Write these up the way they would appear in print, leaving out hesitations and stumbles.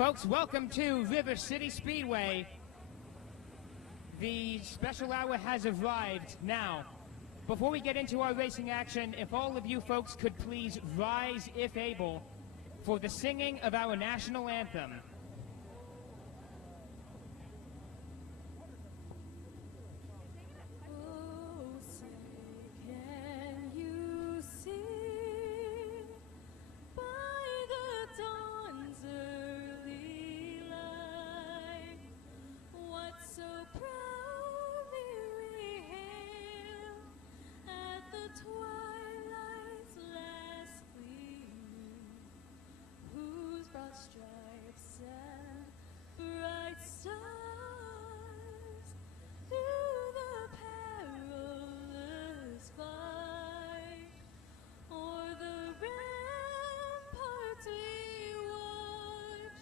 folks, welcome to River City Speedway. The special hour has arrived now. Before we get into our racing action, if all of you folks could please rise, if able, for the singing of our national anthem. Stripes and bright stars through the perilous fight, o'er the ramparts we watch,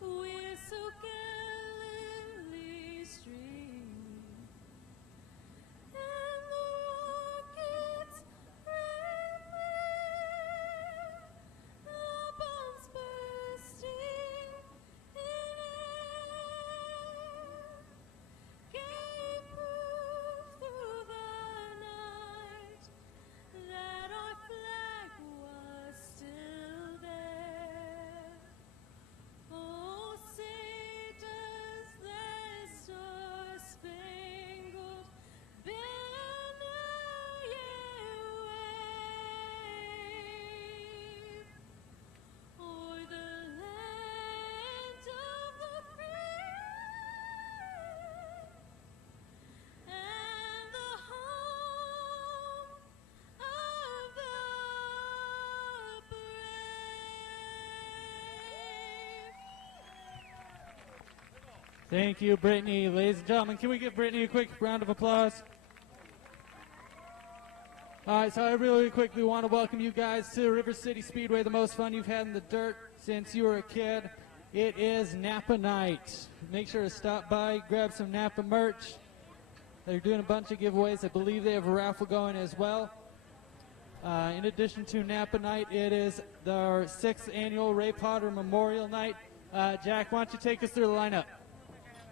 we're so gallantly streaming, and the rockets rattling, the bombs bursting in air, gave proof through the night that our flag was still there. Oh, say does that star-spangled banner yet wave o'er the land of the free and the home of the brave. Thank you, Brittany. Ladies and gentlemen, can we give Brittany a quick round of applause? All right, so I really quickly want to welcome you guys to River City Speedway, the most fun you've had in the dirt since you were a kid. It is Napa night. Make sure to stop by, grab some Napa merch. They're doing a bunch of giveaways. I believe they have a raffle going as well. In addition to Napa night, it is our 6th annual Ray Potter Memorial Night. Jack, why don't you take us through the lineup?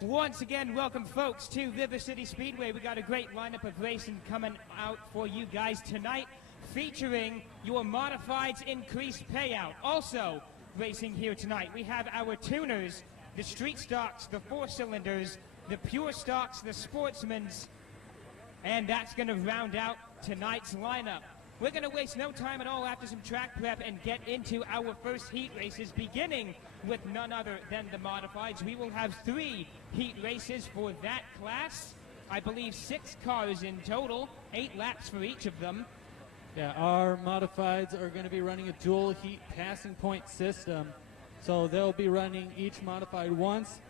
Once again, welcome folks to River City Speedway. We got a great lineup of racing coming out for you guys tonight, featuring your modifieds increased payout. Also racing here tonight, we have our tuners, the street stocks, the 4-cylinders, the pure stocks, the Sportsmans, and that's going to round out tonight's lineup. We're going to waste no time at all after some track prep and get into our first heat races, beginning with none other than the modifieds. We will have 3 heat races for that class. I believe 6 cars in total, 8 laps for each of them. Yeah, our modifieds are going to be running a dual heat passing point system. So they'll be running each modified once,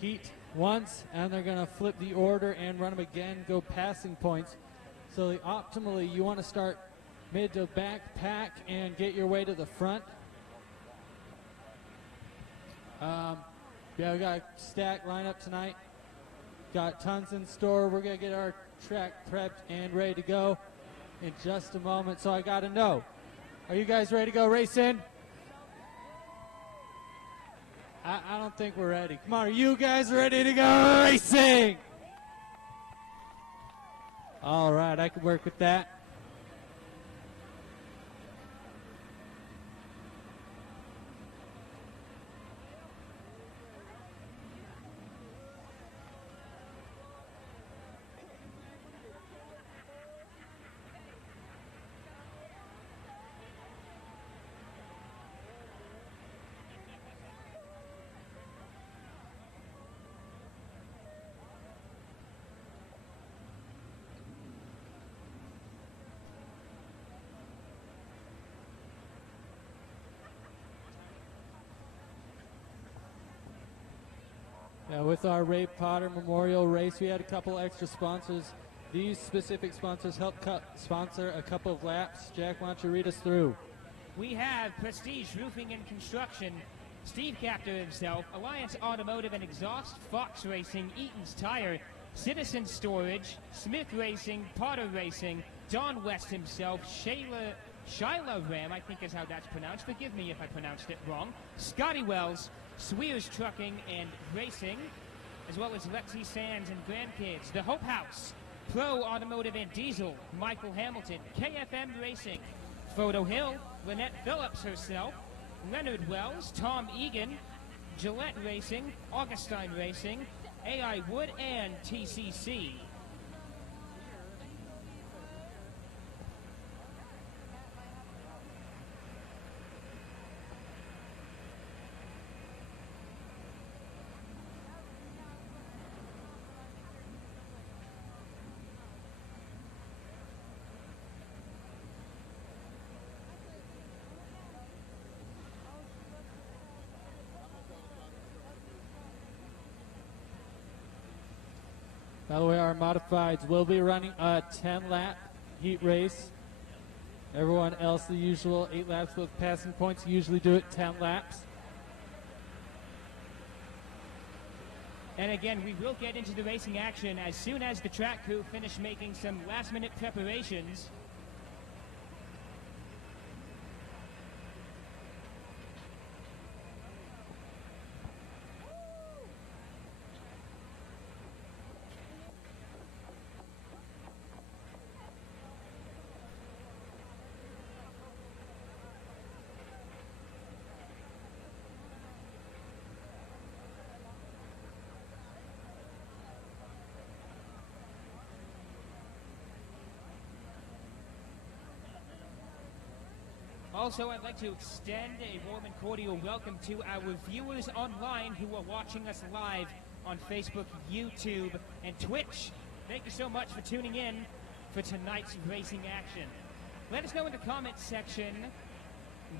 heat once, and they're going to flip the order and run them again, go passing points. So optimally, you want to start mid to back pack and get your way to the front. Yeah, we got a stacked lineup tonight. Got tons in store. We're going to get our track prepped and ready to go in just a moment. So I got to know, are you guys ready to go racing? I don't think we're ready. Come on, are you guys ready to go racing? All right, I can work with that. With our Ray Potter Memorial Race, we had a couple extra sponsors. These specific sponsors helped sponsor a couple of laps. Jack, why don't you read us through? We have Prestige Roofing and Construction, Steve Captor himself, Alliance Automotive and Exhaust, Fox Racing, Eaton's Tire, Citizen Storage, Smith Racing, Potter Racing, Don West himself, Shiloh Ram, I think is how that's pronounced. Forgive me if I pronounced it wrong. Scotty Wells, Swears Trucking and Racing, as well as Lexi Sands and Grandkids. The Hope House, Pro Automotive and Diesel, Michael Hamilton, KFM Racing, Photo Hill, Lynette Phillips herself, Leonard Wells, Tom Egan, Gillette Racing, Augustine Racing, AI Wood, and TCC. By the way, our modifieds will be running a 10-lap heat race. Everyone else, the usual 8 laps with passing points, usually do it 10 laps. And again, we will get into the racing action as soon as the track crew finish making some last-minute preparations. Also, I'd like to extend a warm and cordial welcome to our viewers online who are watching us live on Facebook, YouTube, and Twitch. Thank you so much for tuning in for tonight's racing action. Let us know in the comments section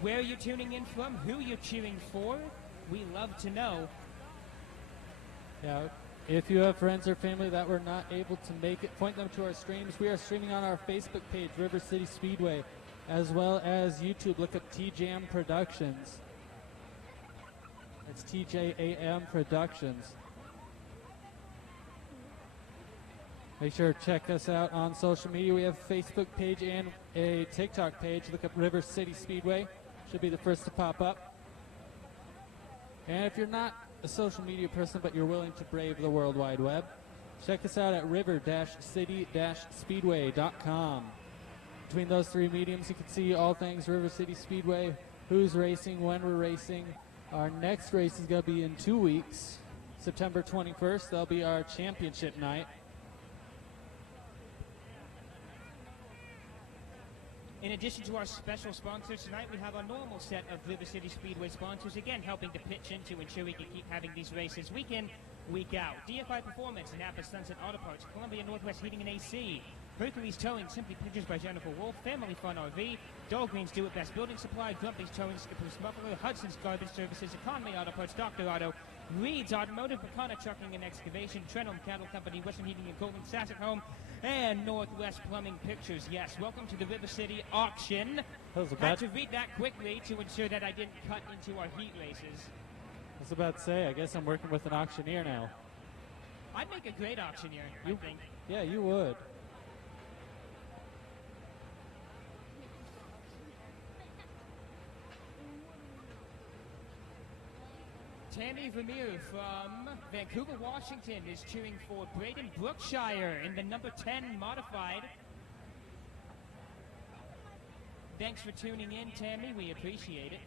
where you're tuning in from, who you're cheering for. We love to know. Yeah, if you have friends or family that were not able to make it, point them to our streams. We are streaming on our Facebook page, River City Speedway, as well as YouTube. Look up TJAM Productions. It's TJAM Productions. Make sure to check us out on social media. We have a Facebook page and a TikTok page. Look up River City Speedway. Should be the first to pop up. And if you're not a social media person but you're willing to brave the World Wide Web, check us out at river-city-speedway.com. Between those three mediums, you can see all things River City Speedway, who's racing, when we're racing. Our next race is going to be in 2 weeks, September 21st. That'll be our championship night. In addition to our special sponsors tonight, we have a normal set of River City Speedway sponsors, again helping to pitch in to ensure we can keep having these races week in, week out. DFI Performance, Napa Sunset Auto Parts, Columbia Northwest Heating and AC, Hercules Towing, Simply Pictures by Jennifer Wolf, Family Fun RV, Dahlgreen's Do It Best Building Supply, Grumpy's Towing, Skipper's Muffler, Hudson's Garbage Services, Economy Auto Parts, Dr. Auto, Reed's Automotive, Bacana Trucking and Excavation, Trenholm Cattle Company, Western Heating and Cooling, Sassock Home, and Northwest Plumbing Pictures. Yes, welcome to the River City Auction. Had to read that quickly to ensure that I didn't cut into our heat races. I was about to say, I guess I'm working with an auctioneer now. I'd make a great auctioneer, I think. Yeah, you would. Tammy Vermeer from Vancouver, Washington is cheering for Braden Brookshire in the number 10 modified. Thanks for tuning in, Tammy. We appreciate it.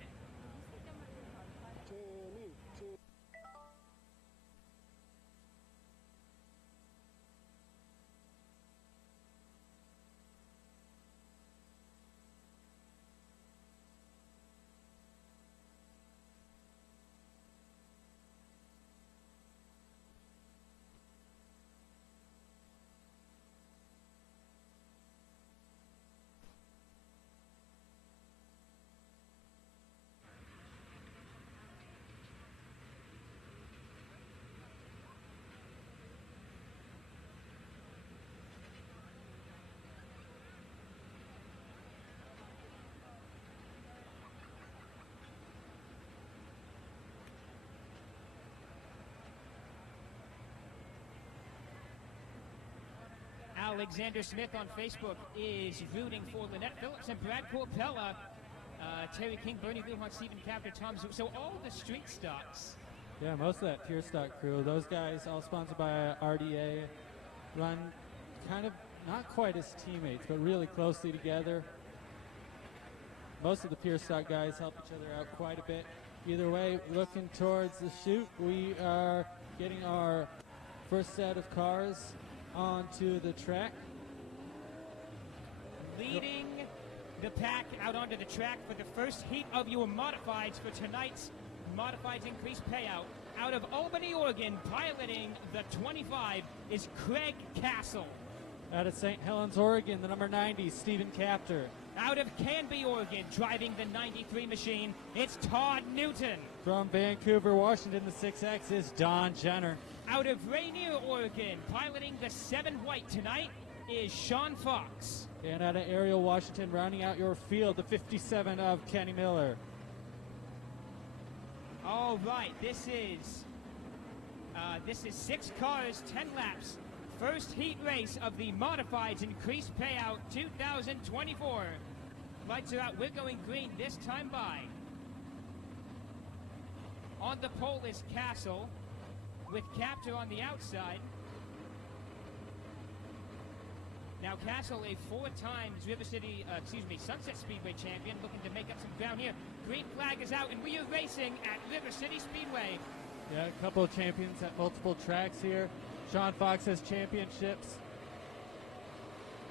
Alexander Smith on Facebook is rooting for Lynette Phillips and Brad Corpella, Terry King, Bernie Lujan, Stephen Capter, Tom Zoo. So all the street stocks. Yeah, most of that pure stock crew. Those guys, all sponsored by RDA, run kind of not quite as teammates, but really closely together. Most of the pure stock guys help each other out quite a bit. Either way, looking towards the chute, we are getting our first set of cars onto the track. Leading the pack out onto the track for the first heat of your modifieds for tonight's Modifieds Increased Payout. Out of Albany, Oregon, piloting the 25 is Craig Castle. Out of St. Helens, Oregon, the number 90, Stephen Capter. Out of Canby, Oregon, driving the 93 machine, it's Todd Newton. From Vancouver, Washington, the 6X is Don Jenner. Out of Rainier, Oregon, piloting the 7 white tonight is Sean Fox. And out of Ariel, Washington, rounding out your field, the 57 of Kenny Miller. All right, this is 6 cars, 10 laps. First heat race of the Modifieds Increased Payout 2024. Lights are out. We're going green this time by. On the pole is Castle, with Captor on the outside. Now Castle, a 4 times Sunset Speedway champion, looking to make up some ground here. Green flag is out, and we are racing at River City Speedway. Yeah, a couple of champions at multiple tracks here. Sean Fox has championships.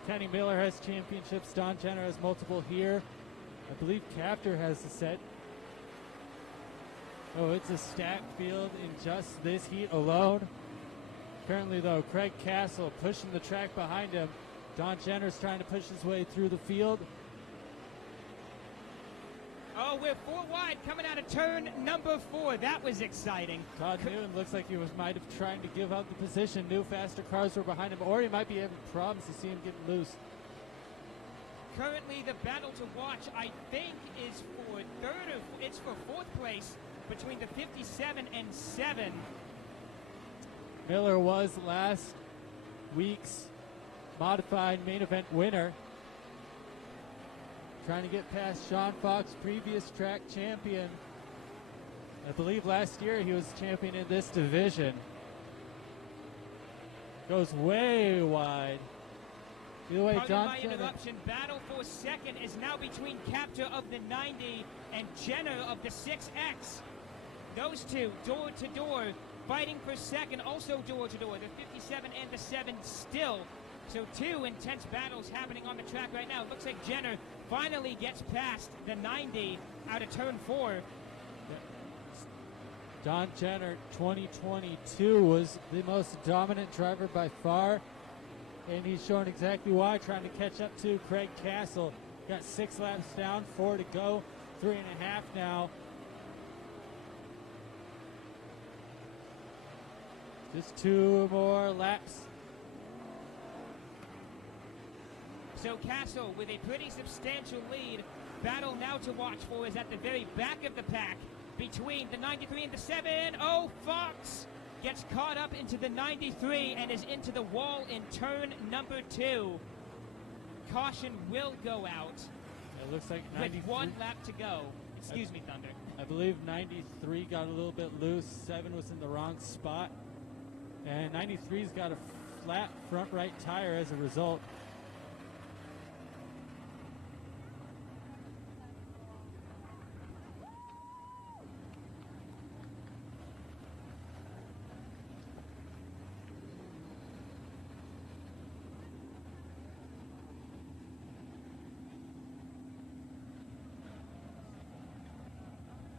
Kenny Miller has championships. Don Jenner has multiple here. I believe Capter has the set. Oh, it's a stacked field in just this heat alone. Currently, though, Craig Castle pushing the track behind him. Don Jenner's trying to push his way through the field. Oh, we're 4 wide coming out of turn number 4. That was exciting. Todd Newton looks like he might have trying to give up the position. New faster cars were behind him, or he might be having problems to see him getting loose. Currently, the battle to watch, I think, is for it's for 4th place between the 57 and 7. Miller was last week's modified main event winner. Trying to get past Sean Fox, previous track champion. I believe last year he was champion in this division. Goes way wide. Either way, Pardon Don my Jenner. interruption. Battle for second is now between Captor of the 90 and Jenner of the 6X. Those two, door to door, fighting for second, also door to door. The 57 and the 7 still. So 2 intense battles happening on the track right now. It looks like Jenner finally gets past the 90 out of turn 4. Don Jenner, 2022, was the most dominant driver by far, and he's showing exactly why, trying to catch up to Craig Castle. Got 6 laps down, 4 to go, 3.5 now. Just 2 more laps. So Castle with a pretty substantial lead. Battle now to watch for is at the very back of the pack between the 93 and the 7. Oh, Fox gets caught up into the 93 and is into the wall in turn number 2. Caution will go out. It looks like with 1 lap to go. Excuse me, Thunder. I believe 93 got a little bit loose. 7 was in the wrong spot. And 93's got a flat front right tire as a result.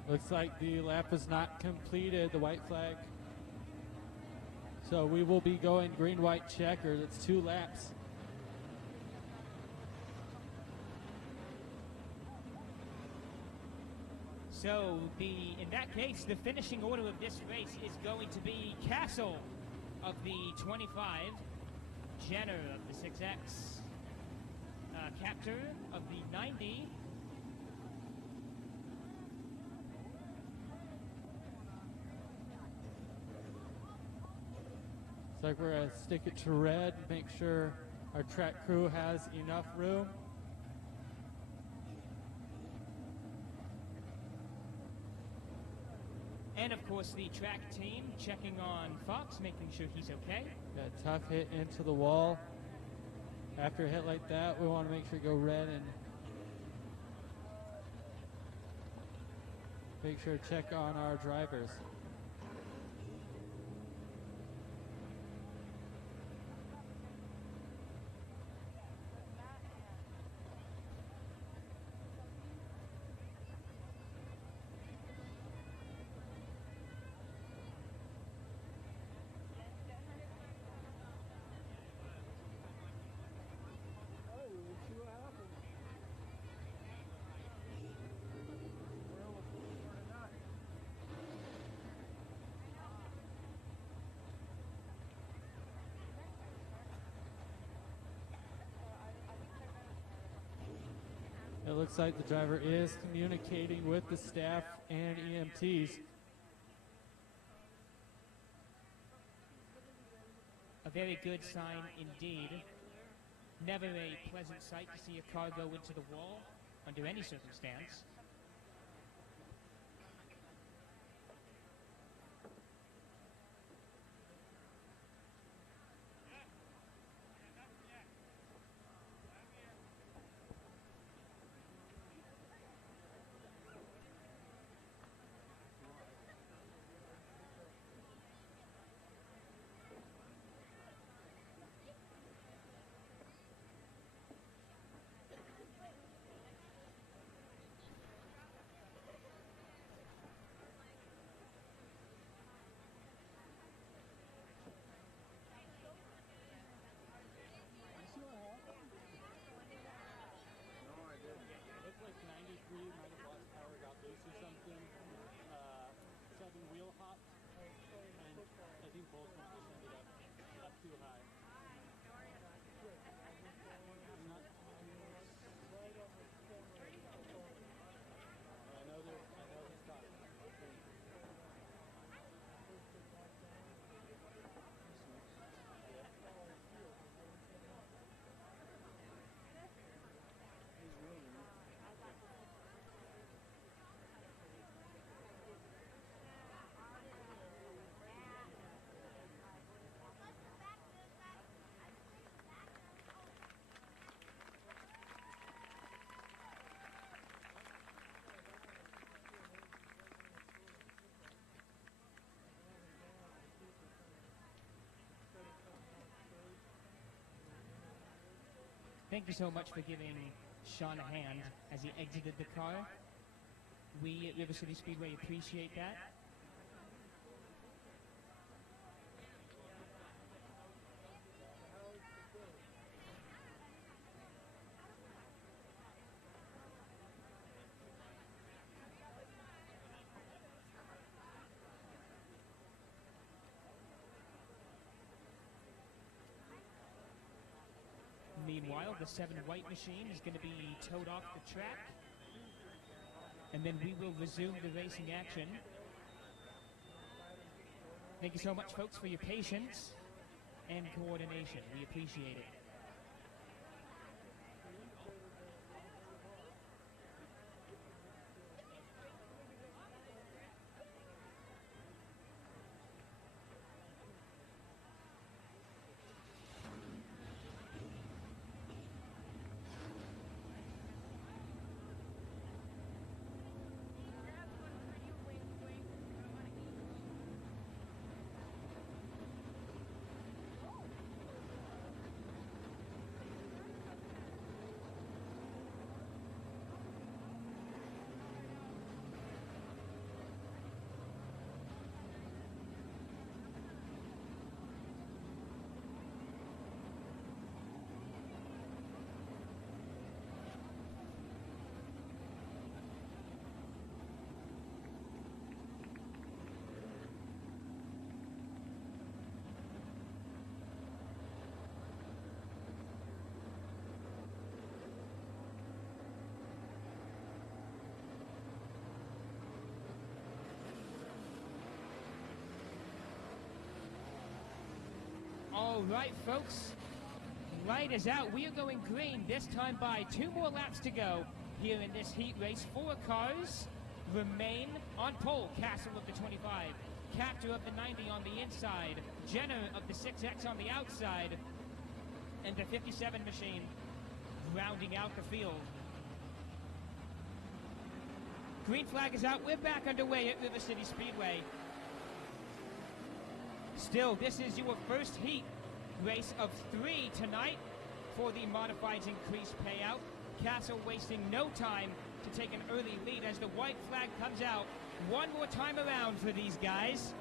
Looks like the lap was not completed, the white flag. So we will be going green-white checker. That's 2 laps. So in that case, the finishing order of this race is going to be Castle of the 25, Jenner of the 6X, Captor of the 90, Looks like we're going to stick it to red, make sure our track crew has enough room. And of course the track team checking on Fox, making sure he's okay. Got a tough hit into the wall. After a hit like that, we want to make sure to go red and make sure to check on our drivers. It looks like the driver is communicating with the staff and EMTs. A very good sign indeed. Never a pleasant sight to see a car go into the wall under any circumstance. Thank you so much for giving Sean a hand as he exited the car. We at River City Speedway appreciate that. Meanwhile, the 7 white machine is going to be towed off the track, and then we will resume the racing action. Thank you so much, folks, for your patience and coordination. We appreciate it. All right, folks. Light is out. We are going green, this time by 2 more laps to go here in this heat race. 4 cars remain on pole. Castle of the 25, Captor of the 90 on the inside, Jenner of the 6X on the outside, and the 57 machine rounding out the field. Green flag is out. We're back underway at River City Speedway. Still, this is your first heat race of 3 tonight for the modifieds increased payout. Castle wasting no time to take an early lead as the white flag comes out. One more time around for these guys.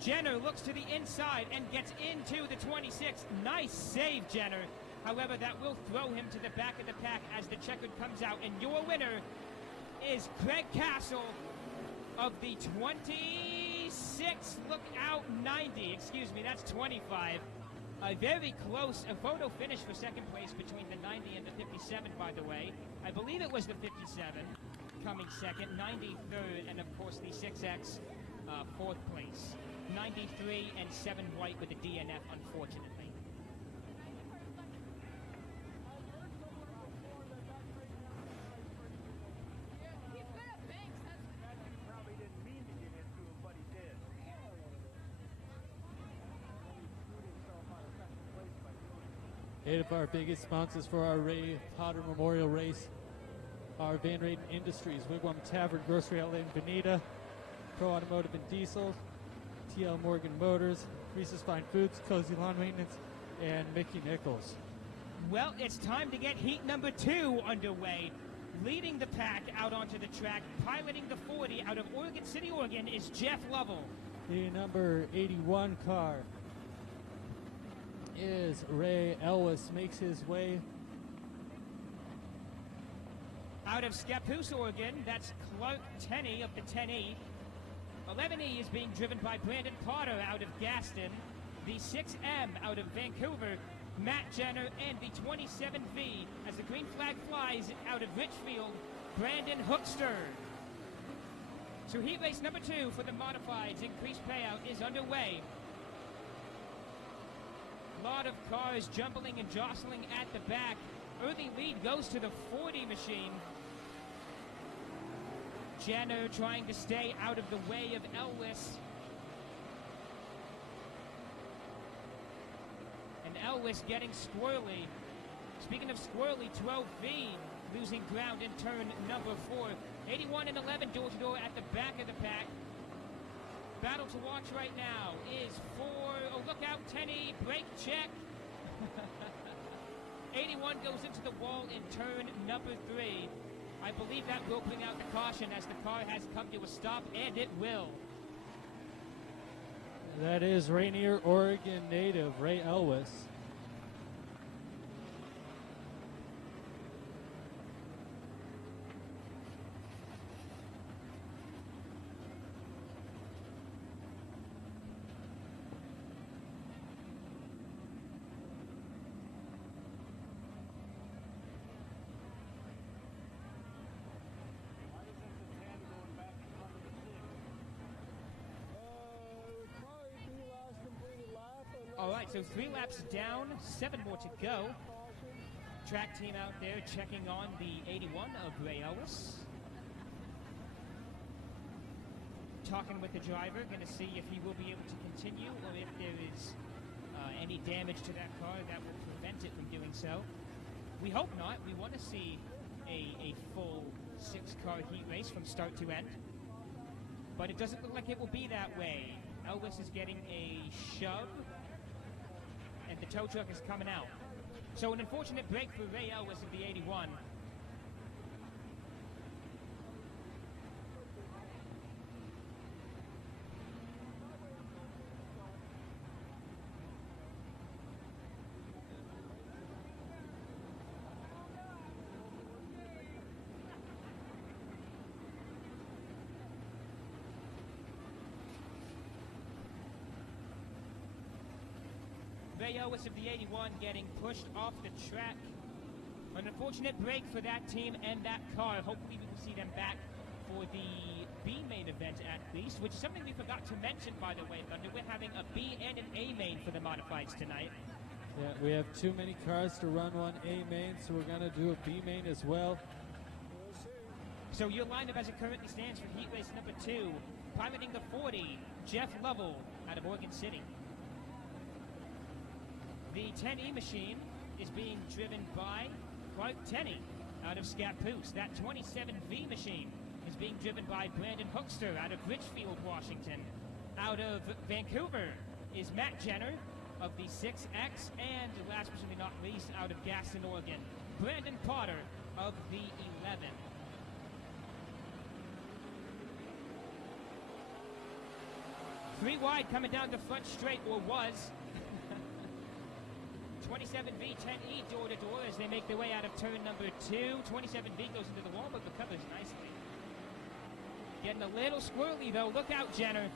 Jenner looks to the inside and gets into the 26. Nice save, Jenner. However, that will throw him to the back of the pack as the checkered comes out. And your winner is Craig Castle of the 26. Look out, 90. Excuse me, that's 25. A very close, a photo finish for second place between the 90 and the 57, by the way. I believe it was the 57 coming second, 90 third, and of course the 6X fourth place. 93 and 7 white with the DNF, unfortunately. Eight of our biggest sponsors for our Ray Potter Memorial Race are Van Raden Industries, Wigwam Tavern, Grocery Outlet in Bonita, Pro Automotive and Diesel, TL Morgan Motors, Reese's Fine Foods, Cozy Lawn Maintenance, and Mickey Nichols. Well, it's time to get heat number 2 underway. Leading the pack out onto the track, piloting the 40 out of Oregon City, Oregon, is Jeff Lovell. The number 81 car is Ray Elwes, makes his way. Out of Scappoose, Oregon, that's Clark Tenney of the 10E. 11E is being driven by Brandon Potter out of Gaston. The 6M out of Vancouver, Matt Jenner, and the 27V as the green flag flies out of Richfield, Brandon Hookster. So heat race number 2 for the modifieds increased payout is underway. Lot of cars jumbling and jostling at the back. Early lead goes to the 40 machine. Jenner trying to stay out of the way of Elwes. And Elwes getting squirrely. Speaking of squirrely, 12V losing ground in turn number 4. 81 and 11 door-to-door at the back of the pack. Battle to watch right now is for, oh look out, Tenney, brake check. 81 goes into the wall in turn number 3. I believe that will bring out the caution as the car has come to a stop, and it will. That is Rainier, Oregon native Ray Elwes. All right, so 3 laps down, 7 more to go. Track team out there checking on the 81 of Ray Elwes. Talking with the driver, going to see if he will be able to continue or if there is any damage to that car that will prevent it from doing so. We hope not. We want to see a full 6-car heat race from start to end. But it doesn't look like it will be that way. Elwes is getting a shove, and the tow truck is coming out. So an unfortunate break for Ray Elwes of the 81. Ray Elwes of the 81 getting pushed off the track. An unfortunate break for that team and that car. Hopefully we will see them back for the B main event at least, which is something we forgot to mention, by the way, Thunder. We're having a B and an A main for the modifieds tonight. Yeah, we have too many cars to run one A main, so we're going to do a B main as well. So your lineup as it currently stands for heat race number 2, piloting the 40, Jeff Lovell out of Oregon City. The 10E machine is being driven by Clark Tenney out of Scappoose. That 27V machine is being driven by Brandon Hookster out of Richfield, Washington. Out of Vancouver is Matt Jenner of the 6X, and last but certainly not least, out of Gaston, Oregon, Brandon Potter of the 11. Three wide coming down the front straight, or was. 27V, 10E door to door as they make their way out of turn number 2. 27V goes into the wall but recovers nicely. Getting a little squirrely though. Look out, Jenner.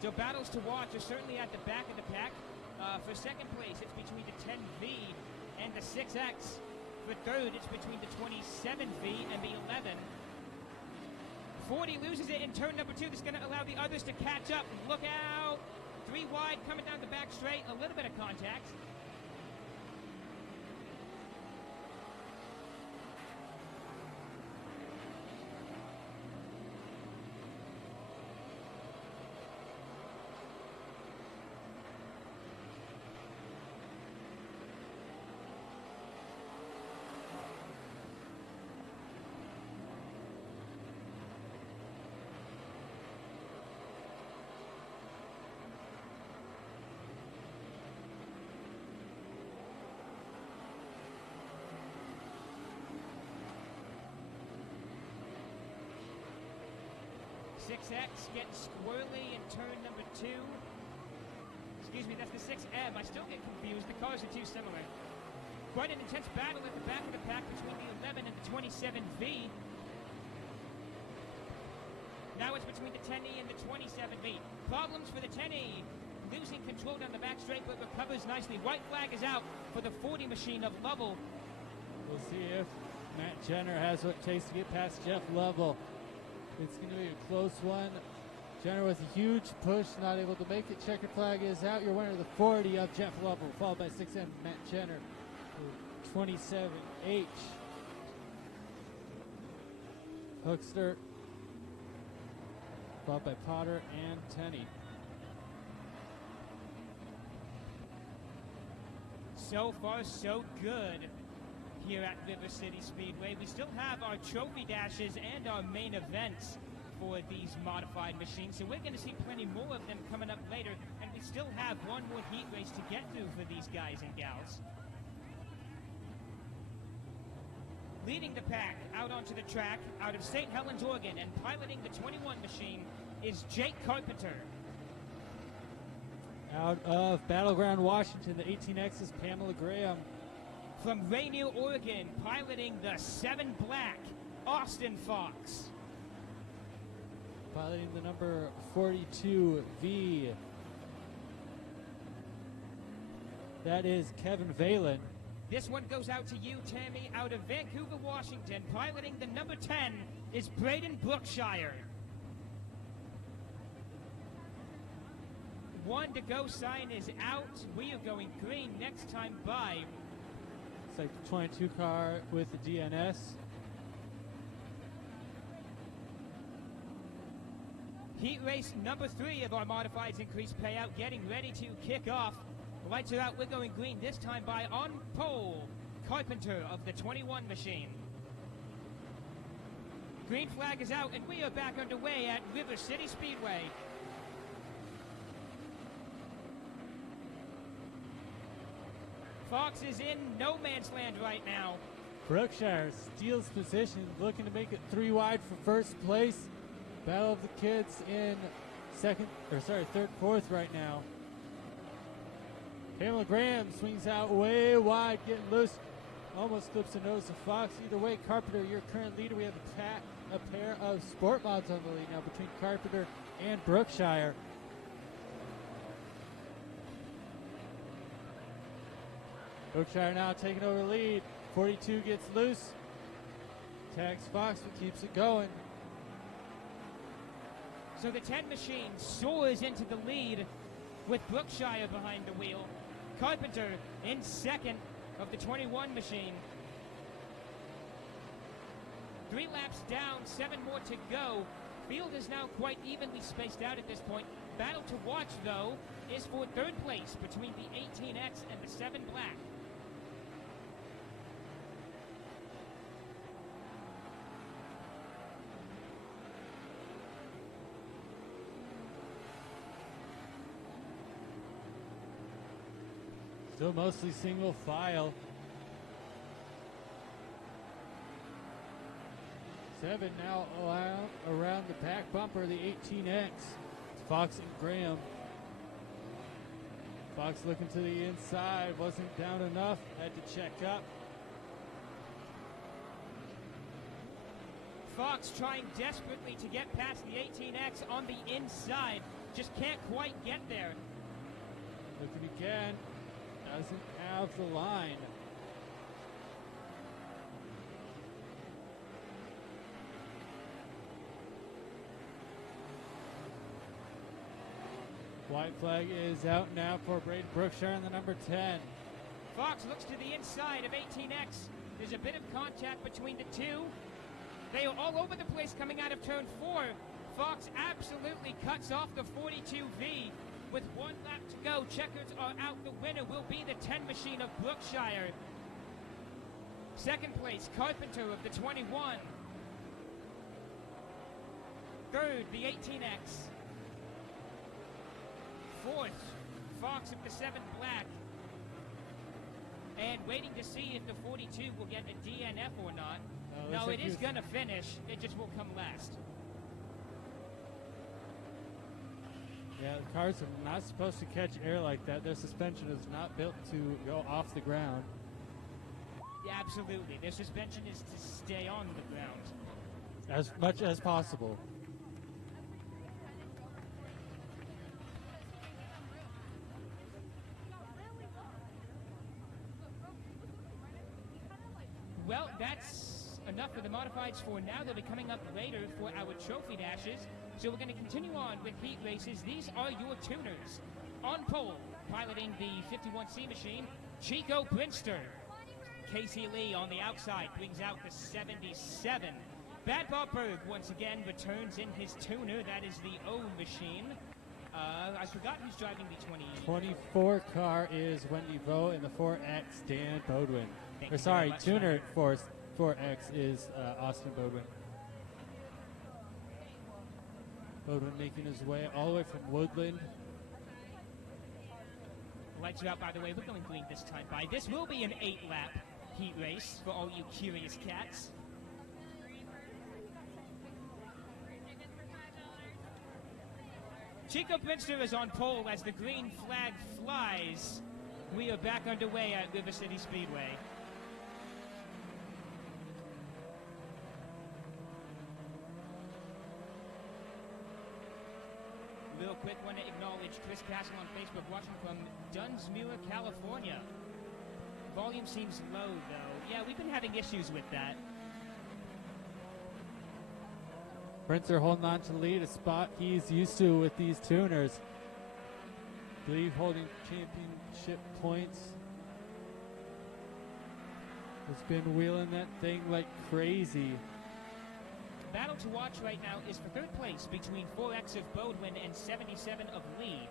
So battles to watch are certainly at the back of the pack. For second place, it's between the 10V and the 6X. For third, it's between the 27V and the 11. 40 loses it in turn number 2. This is going to allow the others to catch up. Look out. 3 wide coming down the back straight. A little bit of contact. X getting squirrely in turn number 2. Excuse me, that's the 6M. I still get confused. The cars are too similar. Quite an intense battle at the back of the pack between the 11 and the 27V. Now it's between the 10E and the 27V. Problems for the 10E. Losing control down the back straight, but recovers nicely. White flag is out for the 40 machine of Lovell. We'll see if Matt Jenner has what it takes to get past Jeff Lovell. It's going to be a close one. Jenner with a huge push, not able to make it. Checkered flag is out. Your winner of the 40 of Jeff Lovell, followed by 6M Matt Jenner. 27H. Hookster, followed by Potter and Tenney. So far, so good here at River City Speedway. We still have our trophy dashes and our main events for these modified machines, so we're going to see plenty more of them coming up later, and we still have one more heat race to get through for these guys and gals. Leading the pack out onto the track out of St. Helens, Oregon, and piloting the 21 machine is Jake Carpenter. Out of Battleground, Washington, the 18X is Pamela Graham. From Rainier, Oregon, piloting the 7 Black, Austin Fox. Piloting the number 42V. That is Kevin Valen. This one goes out to you, Tammy, out of Vancouver, Washington. Piloting the number 10 is Braden Brookshire. 1 to go sign is out. We are going green next time by. It's like the 22 car with the DNS. Heat race number 3 of our modifieds increased payout getting ready to kick off. The lights are out. We're going green this time by on pole Carpenter of the 21 machine. Green flag is out, and we are back underway at River City Speedway. Fox is in no man's land right now. Brookshire steals position, looking to make it 3 wide for first place. Battle of the Kids in third, fourth right now. Pamela Graham swings out way wide, getting loose. Almost clips the nose of Fox. Either way, Carpenter, your current leader. We have a pair of sport mods on the lead now between Carpenter and Brookshire. Brookshire now taking over the lead. 42 gets loose. Tags Fox, but keeps it going. So the 10 machine soars into the lead with Brookshire behind the wheel. Carpenter in second of the 21 machine. 3 laps down, 7 more to go. Field is now quite evenly spaced out at this point. Battle to watch, though, is for third place between the 18X and the 7 Black. Still mostly single file. 7 now around the back bumper, the 18X. It's Fox and Graham. Fox looking to the inside, wasn't down enough, had to check up. Fox trying desperately to get past the 18X on the inside. Just can't quite get there. Looking again, doesn't have the line. White flag is out now for Braden Brookshire in the number 10. Fox looks to the inside of 18X. There's a bit of contact between the two. They are all over the place coming out of turn 4. Fox absolutely cuts off the 42V. With 1 lap to go, checkers are out. The winner will be the 10 machine of Brookshire. Second place, Carpenter of the 21. Third, the 18X. Fourth, Fox of the 7 Black. And waiting to see if the 42 will get a DNF or not. No, it is going to finish. It just will come last. Yeah, the cars are not supposed to catch air like that. Their suspension is not built to go off the ground. Yeah, absolutely. Their suspension is to stay on the ground. As much as possible. Well, that's enough for the modifieds for now. They'll be coming up later for our trophy dashes. So we're going to continue on with heat races. These are your tuners. On pole, piloting the 51C machine, Chico Brinster. Casey Lee on the outside brings out the 77. Bad Bob Berg once again returns in his tuner. That is the O machine. I forgot who's driving the 24 car is Wendy Vo, and the 4X Dan Bodwin. Thank Or you sorry, very much, tuner Ryan. for 4X is Austin Bodwin. Bodwin making his way all the way from Woodland. Lights are out, by the way. We're going green this time by. This will be an 8-lap heat race for all you curious cats. Chico Brinster is on pole as the green flag flies. We are back underway at River City Speedway. Real quick, want to acknowledge Chris Castle on Facebook watching from Dunsmuir, California. Volume seems low, though. Yeah, we've been having issues with that. Brinster holding on to the lead, a spot he's used to with these tuners. I believe holding championship points. Has been wheeling that thing like crazy. Battle to watch right now is for third place between 4X of Bodwin and 77 of Lee.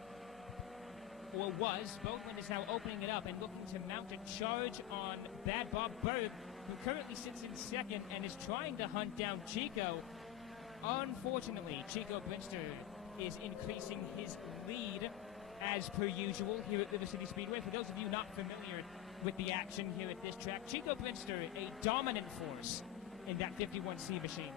Or was. Bodwin is now opening it up and looking to mount a charge on Bad Bob Berg, who currently sits in second and is trying to hunt down Chico. Unfortunately, Chico Brinster is increasing his lead as per usual here at River City Speedway. For those of you not familiar with the action here at this track, Chico Brinster, a dominant force in that 51C machine.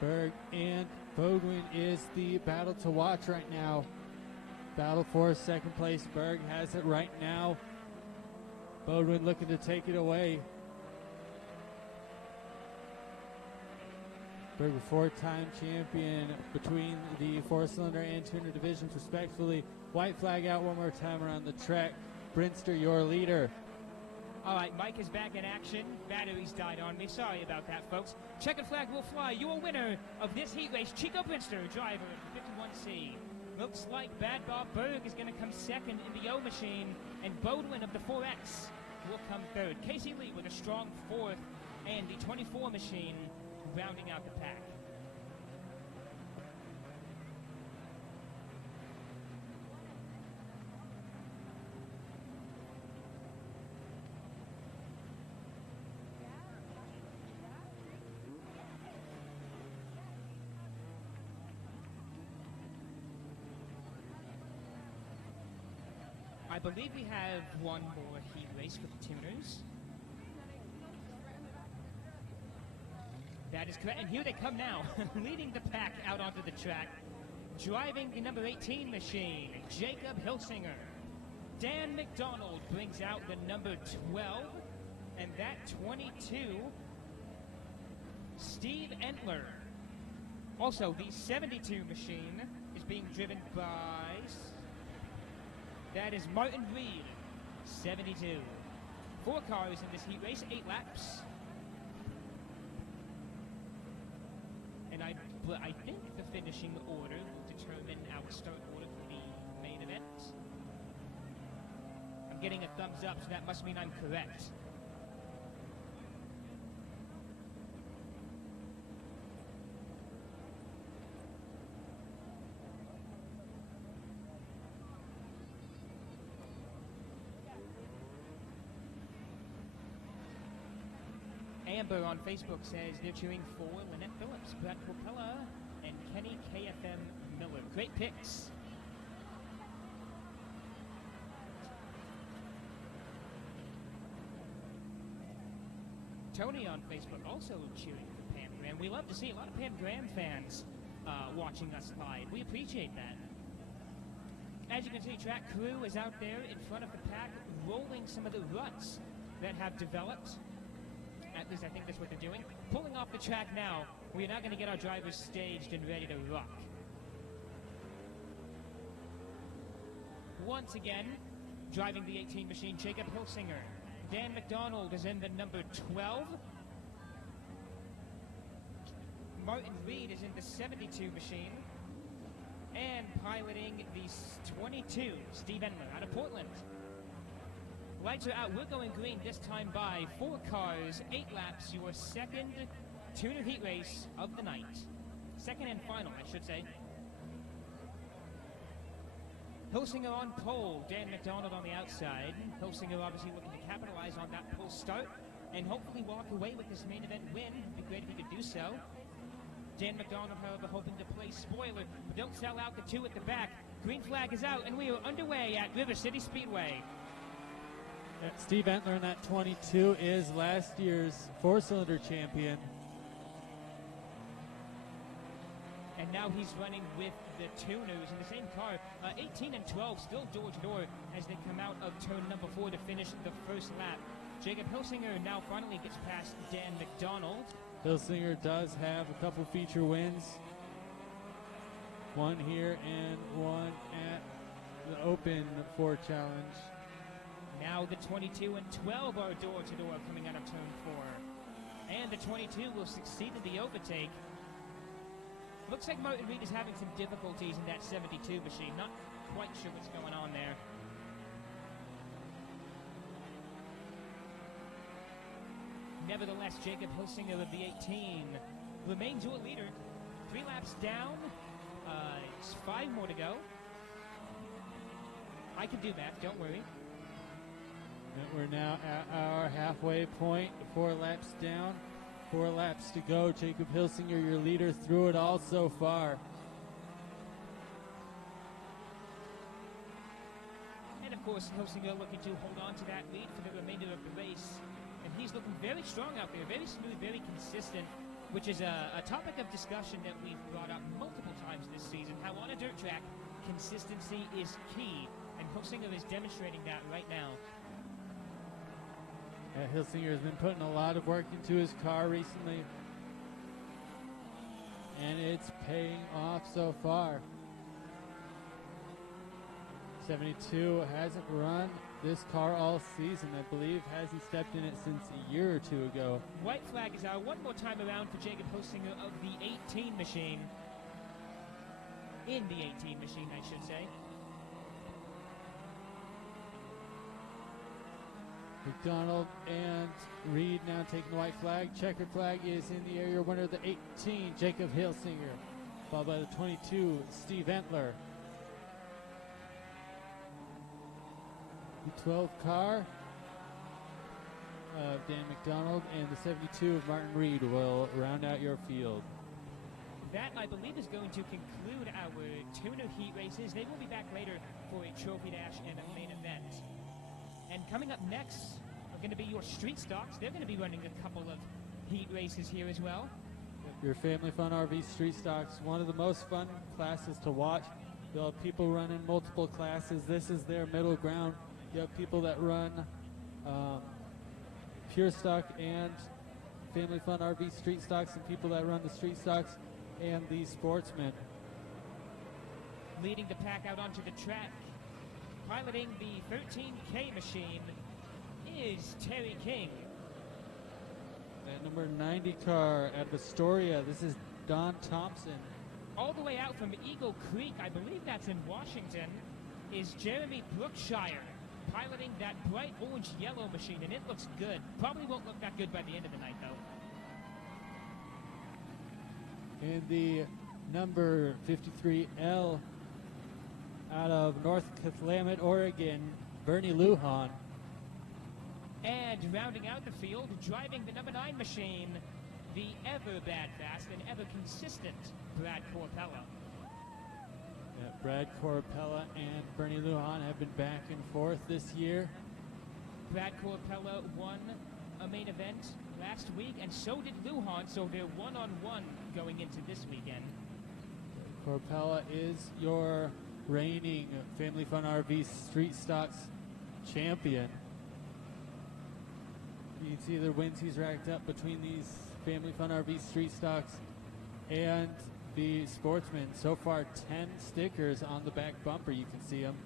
Berg and Bodwin is the battle to watch right now. Battle for second place. Berg has it right now. Bodwin looking to take it away. Berg, a four-time champion between the four-cylinder and tuner divisions, respectively. White flag out one more time around the track. Brinster, your leader. All right, Mike is back in action. Batteries died on me. Sorry about that, folks. Checkered flag will fly. Your winner of this heat race, Chico Brinster, driver of the 51C. Looks like Bad Bob Berg is going to come second in the O machine, and Bodwin of the 4X will come third. Casey Lee with a strong fourth, and the 24 machine rounding out the pack. I believe we have one more heat race for the tuners. That is correct, and here they come now, leading the pack out onto the track, driving the number 18 machine, Jacob Hilsinger. Dan McDonald brings out the number 12, and that 22, Steve Entler. Also, the 72 machine is being driven by, that is Martin Reed, 72. 4 cars in this heat race, 8 laps. And I think the finishing order will determine our start order for the main event. I'm getting a thumbs up, so that must mean I'm correct. Amber on Facebook says they're cheering for Lynette Phillips, Brett Popella, and Kenny KFM Miller. Great picks. Tony on Facebook also cheering for Pam Graham. We love to see a lot of Pam Graham fans watching us live. We appreciate that. As you can see, track crew is out there in front of the pack, rolling some of the ruts that have developed. At least I think that's what they're doing. Pulling off the track now. We're now going to get our drivers staged and ready to rock. Once again, driving the 18 machine, Jacob Hilsinger. Dan McDonald is in the number 12. Martin Reed is in the 72 machine. And piloting the 22, Steve Endler out of Portland. Lights are out. We're going green this time by 4 cars, 8 laps. Your second tuner heat race of the night. Second and final, I should say. Hilsinger on pole, Dan McDonald on the outside. Hilsinger obviously looking to capitalize on that pole start and hopefully walk away with this main event win. It'd be great if he could do so. Dan McDonald, however, hoping to play spoiler. But don't sell out the 2 at the back. Green flag is out, and we are underway at River City Speedway. Steve Entler in that 22 is last year's 4-cylinder champion. And now he's running with the tuners in the same car. 18 and 12 still door to door as they come out of turn number 4 to finish the first lap. Jacob Hilsinger now finally gets past Dan McDonald. Hilsinger does have a couple feature wins. One here and one at the Open 4 Challenge. Now the 22 and 12 are door-to-door coming out of turn 4. And the 22 will succeed in the overtake. Looks like Martin Reed is having some difficulties in that 72 machine. Not quite sure what's going on there. Nevertheless, Jacob Hilsinger of the 18 remains your leader. 3 laps down. It's 5 more to go. I can do math, don't worry. And we're now at our halfway point, 4 laps down, 4 laps to go. Jacob Hilsinger, your leader through it all so far. And of course, Hilsinger looking to hold on to that lead for the remainder of the race. And he's looking very strong out there, very smooth, very consistent, which is a topic of discussion that we've brought up multiple times this season. How on a dirt track, consistency is key, and Hilsinger is demonstrating that right now. Hilsinger has been putting a lot of work into his car recently, and it's paying off so far. 72 hasn't run this car all season, I believe. Hasn't stepped in it since a year or two ago. White flag is out one more time around for Jacob Hilsinger of the 18 machine. In the 18 machine, I should say. McDonald and Reed now taking the white flag. Checkered flag is in the area. Winner of the 18, Jacob Hilsinger. Followed by the 22, Steve Entler. The 12 car of Dan McDonald and the 72 of Martin Reed will round out your field. That, I believe, is going to conclude our tuner heat races. They will be back later for a trophy dash and a main event. And coming up next are going to be your street stocks. They're going to be running a couple of heat races here as well. Your Family Fun RV Street Stocks, one of the most fun classes to watch. You'll have people running multiple classes. This is their middle ground. You have people that run Pure Stock and Family Fun RV Street Stocks, and people that run the Street Stocks and the Sportsman. Leading the pack out onto the track, piloting the 13K machine, is Terry King. That number 90 car at Astoria, this is Don Thompson. All the way out from Eagle Creek, I believe that's in Washington, is Jeremy Brookshire, piloting that bright orange-yellow machine, and it looks good. Probably won't look that good by the end of the night, though. And the number 53L out of North Kathlamet, Oregon, Bernie Lujan. And rounding out the field, driving the number 9 machine, the ever bad fast and ever consistent Brad Corpella. Yeah, Brad Corpella and Bernie Lujan have been back and forth this year. Brad Corpella won a main event last week, and so did Lujan, so they're one-on-one going into this weekend. Corpella is your reigning Family Fun RV Street Stocks champion. You can see the wins he's racked up between these Family Fun RV Street Stocks and the Sportsman. So far, 10 stickers on the back bumper. You can see them.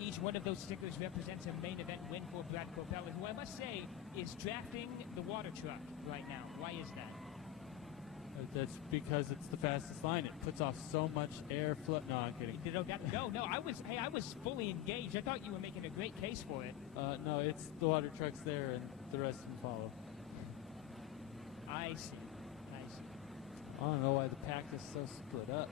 Each one of those stickers represents a main event win for Brad Corpella, who I must say is drafting the water truck right now. Why is that? That's because it's the fastest line. It puts off so much air flow. No, I'm kidding. No, I was fully engaged. I thought you were making a great case for it. No, it's the water truck's there and the rest of them follow. I see. I don't know why the pack is so split up.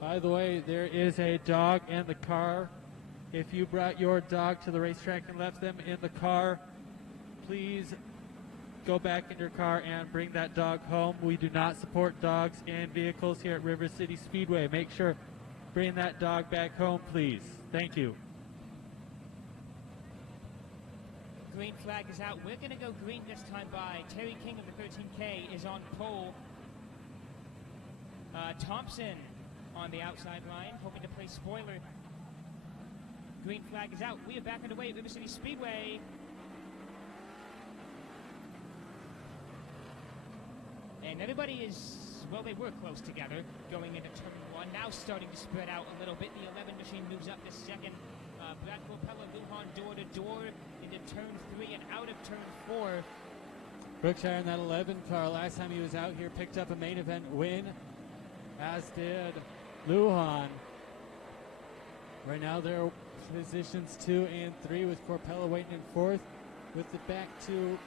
By the way, there is a dog in the car. If you brought your dog to the racetrack and left them in the car, please go back in your car and bring that dog home. We do not support dogs in vehicles here at River City Speedway. Make sure bring that dog back home, please. Thank you. Green flag is out. We're going to go green this time by Terry King of the 13K is on pole. Thompson on the outside line, hoping to play spoiler. Green flag is out. We are back underway at River City Speedway. And everybody is, well, they were close together going into turn 1. Now starting to spread out a little bit. The 11 machine moves up to second. Brad Corpella, Lujan door to door into turn 3 and out of turn 4. Brookshire in that 11 car, last time he was out here, picked up a main event win, as did Lujan. Right now they're positions 2 and 3 with Corpella waiting in 4th. With the back two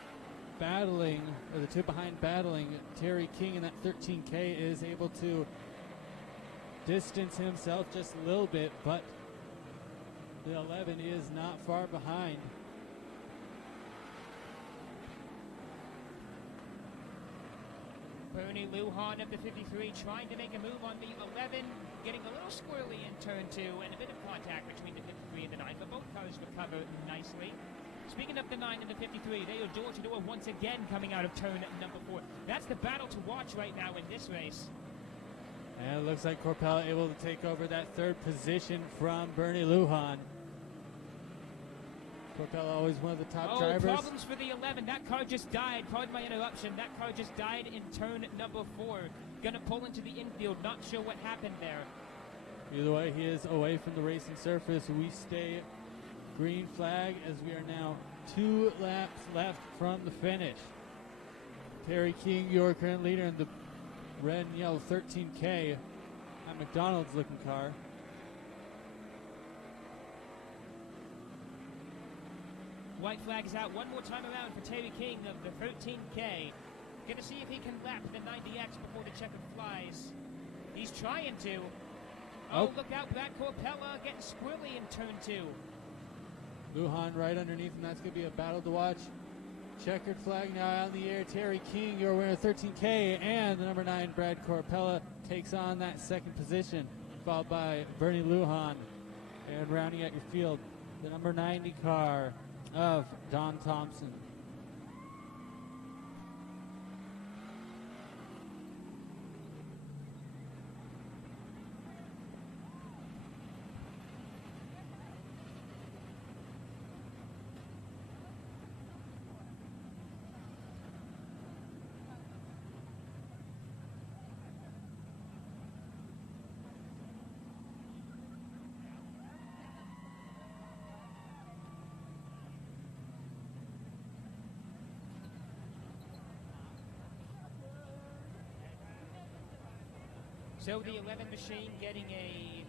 battling, or the two behind battling, Terry King in that 13K is able to distance himself just a little bit, but the 11 is not far behind. Bernie Lujan of the 53 trying to make a move on the 11, getting a little squirrely in turn 2, and a bit of contact between the 53 and the 9, but both cars recover nicely. Speaking of the 9 and the 53, they are door to door once again coming out of turn number 4. That's the battle to watch right now in this race. And it looks like Corpella able to take over that third position from Bernie Lujan. Corpella always one of the top drivers. Problems for the 11. That car just died. Pardon my interruption. That car just died in turn number 4. Gonna pull into the infield. Not sure what happened there. Either way, he is away from the racing surface. We stay green flag as we are now 2 laps left from the finish. Terry King, your current leader in the red and yellow 13K at McDonald's looking car. White flag is out one more time around for Terry King of the 13K. Gonna see if he can lap the 90X before the checker flies. He's trying to. Oh, look out, Brad Corpella getting squirrely in turn 2. Lujan right underneath him. That's going to be a battle to watch. Checkered flag now out in the air. Terry King, your winner 13K, and the number 9, Brad Corpella, takes on that second position, followed by Bernie Lujan. And rounding out your field, the number 90 car of Don Thompson. So the 11 machine getting a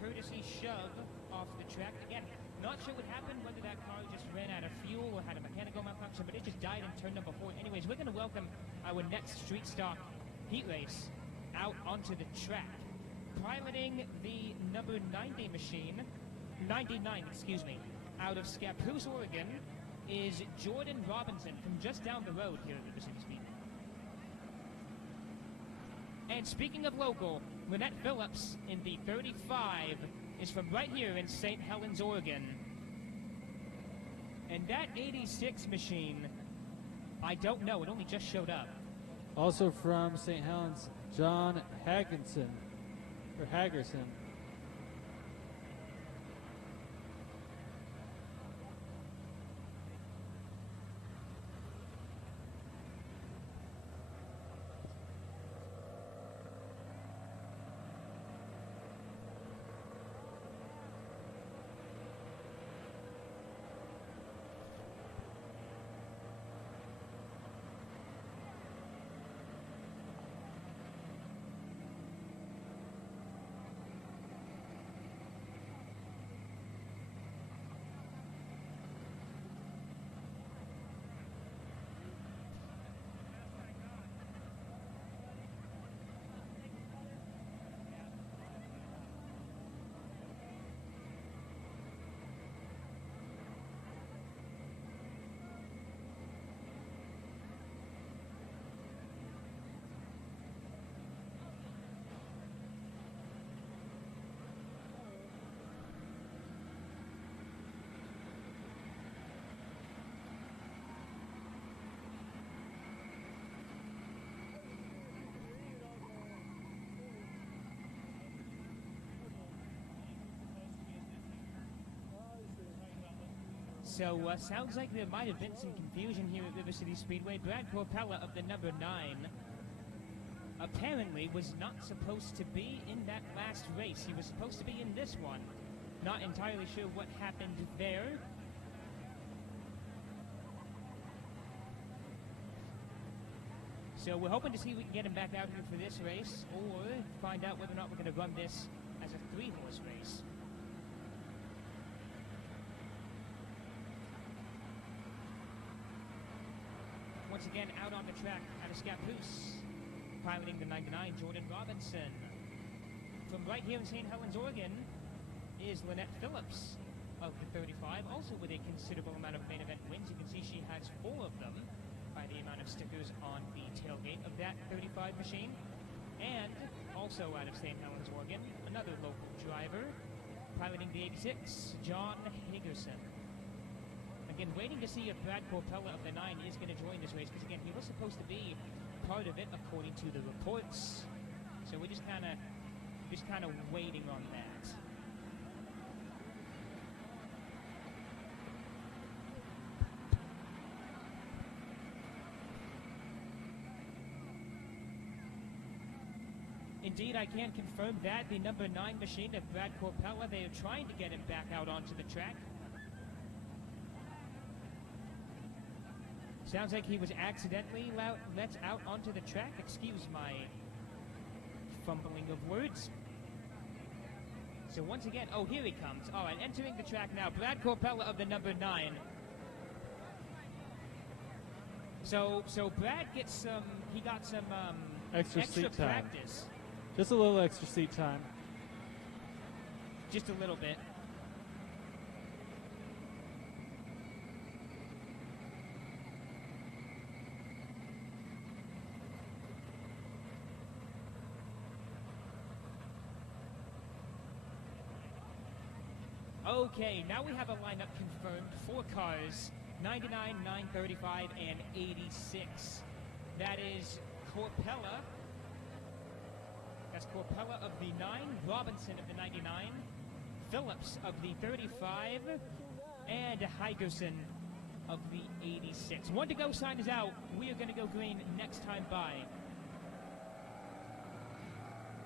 courtesy shove off the track. Again, not sure what happened, whether that car just ran out of fuel or had a mechanical malfunction, but it just died in turn number 4. Anyways, we're going to welcome our next street stock heat race out onto the track. Piloting the number 99 machine, out of Scappoose, Oregon, is Jordan Robinson from just down the road here at River City Speedway. And speaking of local, Lynette Phillips in the 35 is from right here in St. Helens, Oregon. And that 86 machine, I don't know, it only just showed up. Also from St. Helens, John Hagerson. So, sounds like there might have been some confusion here at River City Speedway. Brad Corpella of the number 9 apparently was not supposed to be in that last race. He was supposed to be in this one. Not entirely sure what happened there. So we're hoping to see if we can get him back out here for this race, or find out whether or not we're going to run this as a 3-horse race. Once again, out on the track out of Scappoose, piloting the 99, Jordan Robinson. from right here in St. Helens, Oregon, is Lynette Phillips of the 35, also with a considerable amount of main event wins. You can see she has 4 of them by the amount of stickers on the tailgate of that 35 machine. And also out of St. Helens, Oregon, another local driver piloting the 86, John Hagerson. Again, waiting to see if Brad Corpella of the 9 is going to join this race, because again, he was supposed to be part of it according to the reports. So we're just kind of waiting on that. Indeed, I can confirm that the number 9 machine of Brad Corpella, they are trying to get him back out onto the track. Sounds like he was accidentally let out onto the track. Excuse my fumbling of words. So once again, oh, here he comes. All right, entering the track now, Brad Corpella of the number 9. So Brad gets some, he got some Extra seat time. practice. Just a little extra seat time. Just a little bit. Okay, now we have a lineup confirmed. 4 cars, 99, 935, and 86. That is Corpella. That's Corpella of the 9, Robinson of the 99, Phillips of the 35, and Higerson of the 86. 1 to go sign is out. We are going to go green next time by.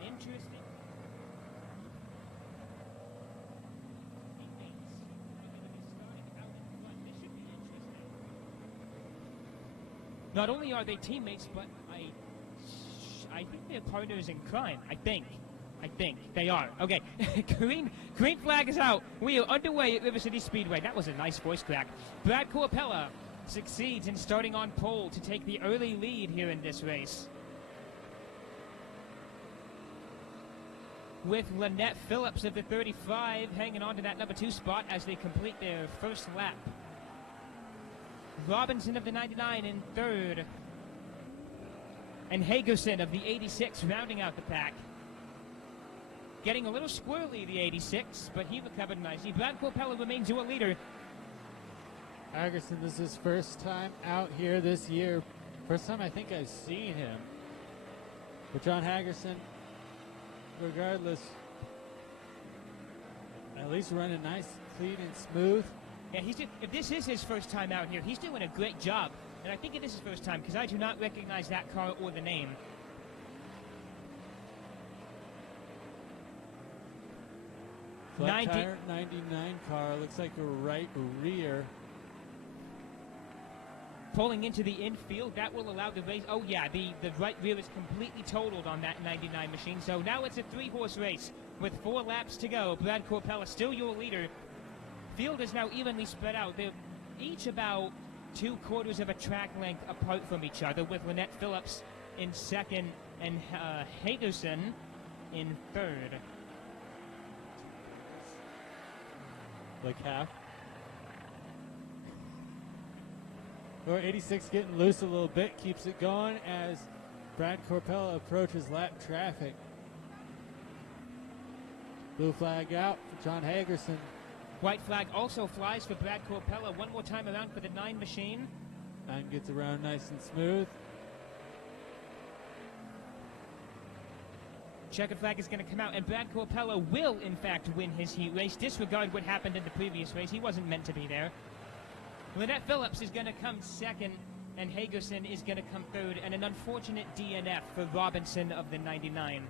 Interesting. Not only are they teammates, but I think they're partners in crime. I think they are. Okay, green flag is out. We are underway at River City Speedway. That was a nice voice crack. Brad Corpella succeeds in starting on pole to take the early lead here in this race. With Lynette Phillips of the 35 hanging on to that number 2 spot as they complete their first lap. Robinson of the 99 in 3rd. And Hagerson of the 86 rounding out the pack. Getting a little squirrely, the 86, but he recovered nicely. Brad Corpella remains your leader. Hagerson, this is his first time out here this year. First time I think I've seen him. But John Hagerson, regardless, at least running nice, clean, and smooth. Yeah, if this is his first time out here, he's doing a great job. And I think it is his first time because I do not recognize that car or the name. Flat tire, 99 car, looks like a right rear. Pulling into the infield, that will allow the race. Oh yeah, the right rear is completely totaled on that 99 machine. So now it's a 3-horse race with 4 laps to go. Brad Corpella still your leader. Field is now evenly spread out. They're each about 2/4 of a track length apart from each other, with Lynette Phillips in 2nd and Hagerson in 3rd. Like half. Or 86 getting loose a little bit, keeps it going as Brad Corpella approaches lap traffic. Blue flag out for John Hagerson. White flag also flies for Brad Corpella. One more time around for the 9 machine. 9 gets around nice and smooth. Checkered flag is going to come out, and Brad Corpella will, in fact, win his heat race. Disregard what happened in the previous race. He wasn't meant to be there. Lynette Phillips is going to come 2nd, and Hagerson is going to come 3rd, and an unfortunate DNF for Robinson of the 99.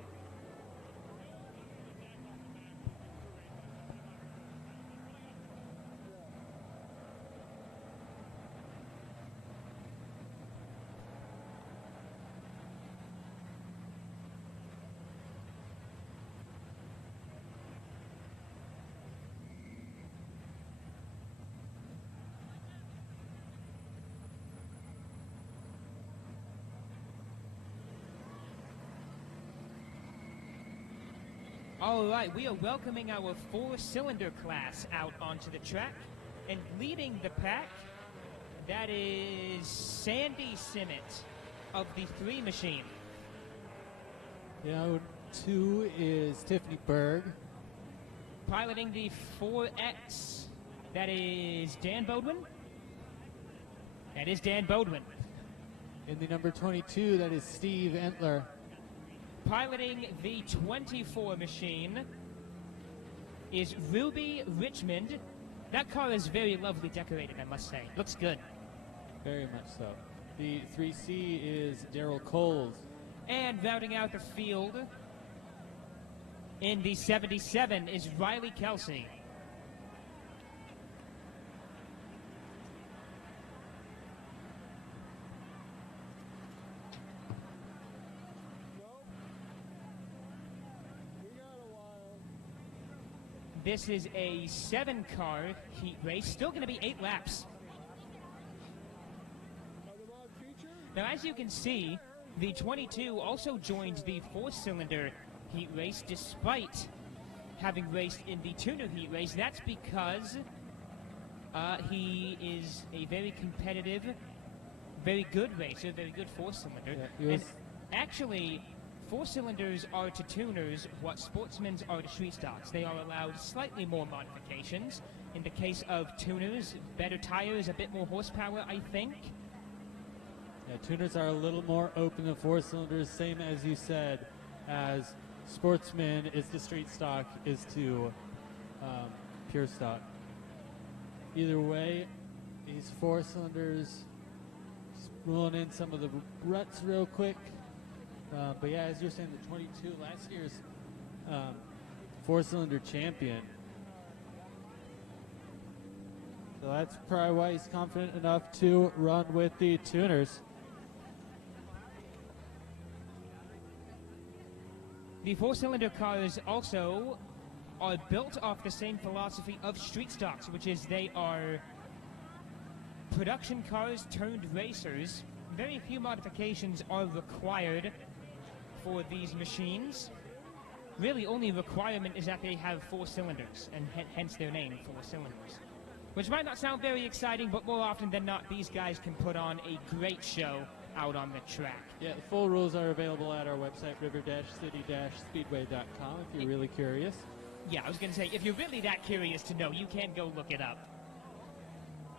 All right, we are welcoming our four-cylinder class out onto the track. And leading the pack, that is Sandy Simmet of the 3 machine. Yeah, 2 is Tiffany Berg. Piloting the 4X, that is Dan Bodwin. That is Dan Bodwin. In the number 22, that is Steve Entler. Piloting the 24 machine is Ruby Richmond. That car is very lovely decorated, I must say. Looks good. Very much so. The 3C is Daryl Coles. And rounding out the field in the 77 is Riley Kelsey. This is a 7-car heat race, still going to be 8 laps. Now, as you can see, the 22 also joined the 4-cylinder heat race despite having raced in the tuner heat race. That's because he is a very competitive, very good racer, very good 4-cylinder. Yeah, and actually, 4-cylinders are to tuners what Sportsmans are to street stocks. They are allowed slightly more modifications. In the case of tuners, better tires, a bit more horsepower, I think. Yeah, tuners are a little more open to 4-cylinders, same as you said, as Sportsman is to street stock, is to pure stock. Either way, these 4-cylinders rolling in some of the ruts real quick. But yeah, as you're saying, the 22, last year's 4-cylinder champion. So that's probably why he's confident enough to run with the tuners. The 4-cylinder cars also are built off the same philosophy of street stocks, which is they are production cars turned racers. Very few modifications are required for these machines. Really, only requirement is that they have 4 cylinders, and hence their name, 4 cylinders. Which might not sound very exciting, but more often than not, these guys can put on a great show out on the track. Yeah, the full rules are available at our website, river-city-speedway.com, if you're really curious. Yeah, I was going to say, if you're really that curious to know, you can go look it up.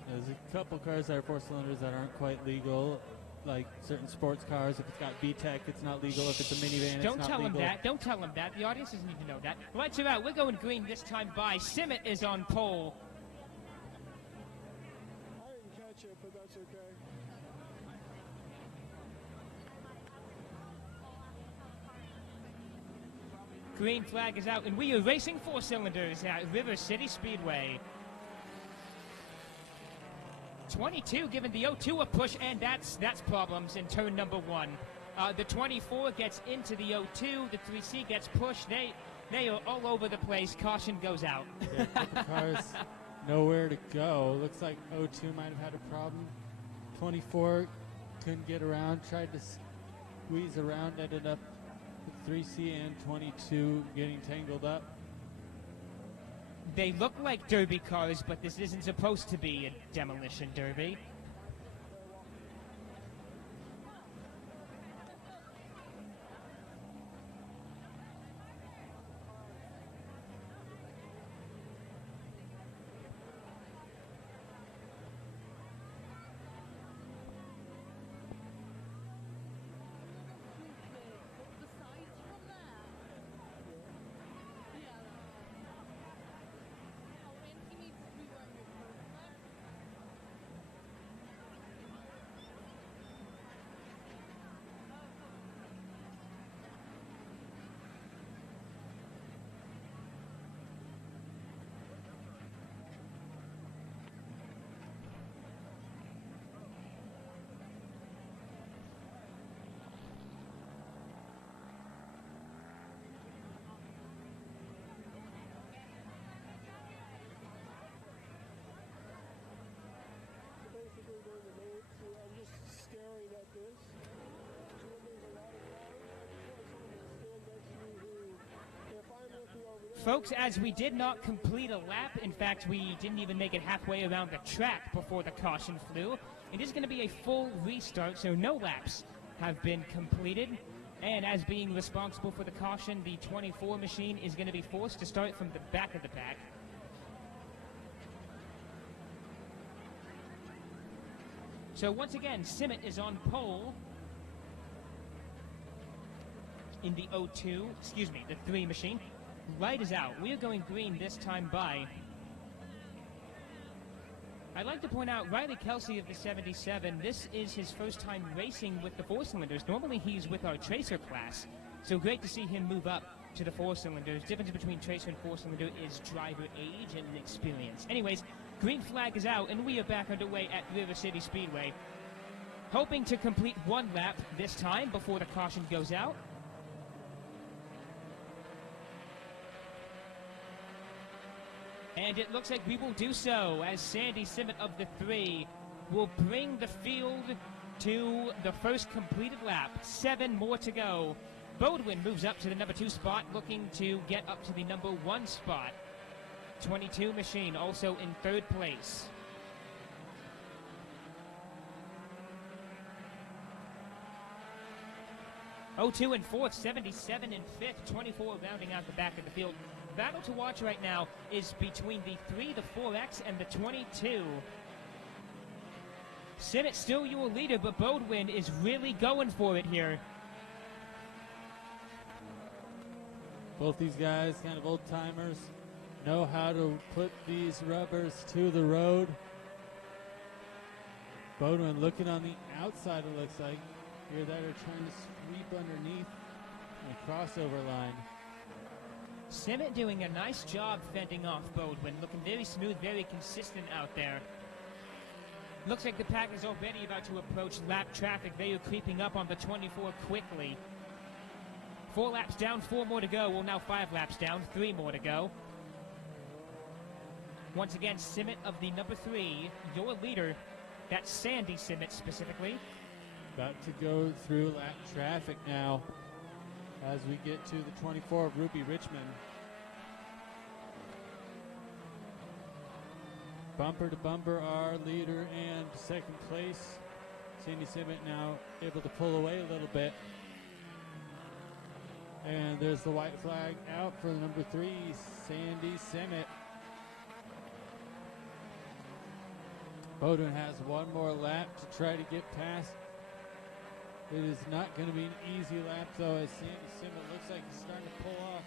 There's a couple cars that are 4-cylinders that aren't quite legal, like certain sports cars. If it's got VTEC, it's not legal. If it's a minivan, it's not legal. Don't tell him that. Don't tell him that. The audience doesn't need to know that. Lights are out. We're going green this time by. Simmet is on pole. I didn't catch it, but that's okay. Green flag is out, and we are racing 4-cylinders at River City Speedway. 22 giving the 02 a push, and that's problems in turn number 1. The 24 gets into the 02, the 3C gets pushed. They are all over the place. Caution goes out. Yeah, the car's nowhere to go. Looks like 02 might have had a problem. 24 couldn't get around, tried to squeeze around, ended up with 3C and 22 getting tangled up. They look like derby cars, but this isn't supposed to be a demolition derby. Folks, as we did not complete a lap, in fact, we didn't even make it halfway around the track before the caution flew. It is going to be a full restart, so no laps have been completed. And as being responsible for the caution, the 24 machine is going to be forced to start from the back of the pack. So once again, Simmet is on pole in the the 3 machine. Light is out. We are going green this time by. I'd like to point out Riley Kelsey of the 77. This is his first time racing with the 4-cylinders. Normally he's with our Tracer class. So great to see him move up to the 4-cylinders. Difference between Tracer and 4-cylinder is driver age and experience. Anyways, green flag is out and we are back underway at River City Speedway. Hoping to complete 1 lap this time before the caution goes out. And it looks like we will do so as Sandy Simmet of the 3 will bring the field to the first completed lap. 7 more to go. Bodwin moves up to the number 2 spot, looking to get up to the number 1 spot. 22 machine also in 3rd place. O2 in 4th, 77 in 5th, 24 rounding out the back of the field. Battle to watch right now is between the 3, the 4X, and the 22. Simmet still your leader, but Bodwin is really going for it here. Both these guys, kind of old timers, know how to put these rubbers to the road. Bodwin looking on the outside, it looks like. Here that are trying to sweep underneath the crossover line. Simmet doing a nice job fending off Bodwin, looking very smooth, very consistent out there. Looks like the pack is already about to approach lap traffic. They are creeping up on the 24 quickly. 4 laps down, 4 more to go. Well, now 5 laps down, 3 more to go. Once again, Simmet of the number 3, your leader. That's Sandy Simmet specifically. About to go through lap traffic now as we get to the 24 of Ruby Richmond. Bumper to bumper, our leader and 2nd place. Sandy Simmet now able to pull away a little bit. And there's the white flag out for the number 3, Sandy Simmet. Bodwin has 1 more lap to try to get past. It is not going to be an easy lap, though, as Sandy Simmet looks like he's starting to pull off.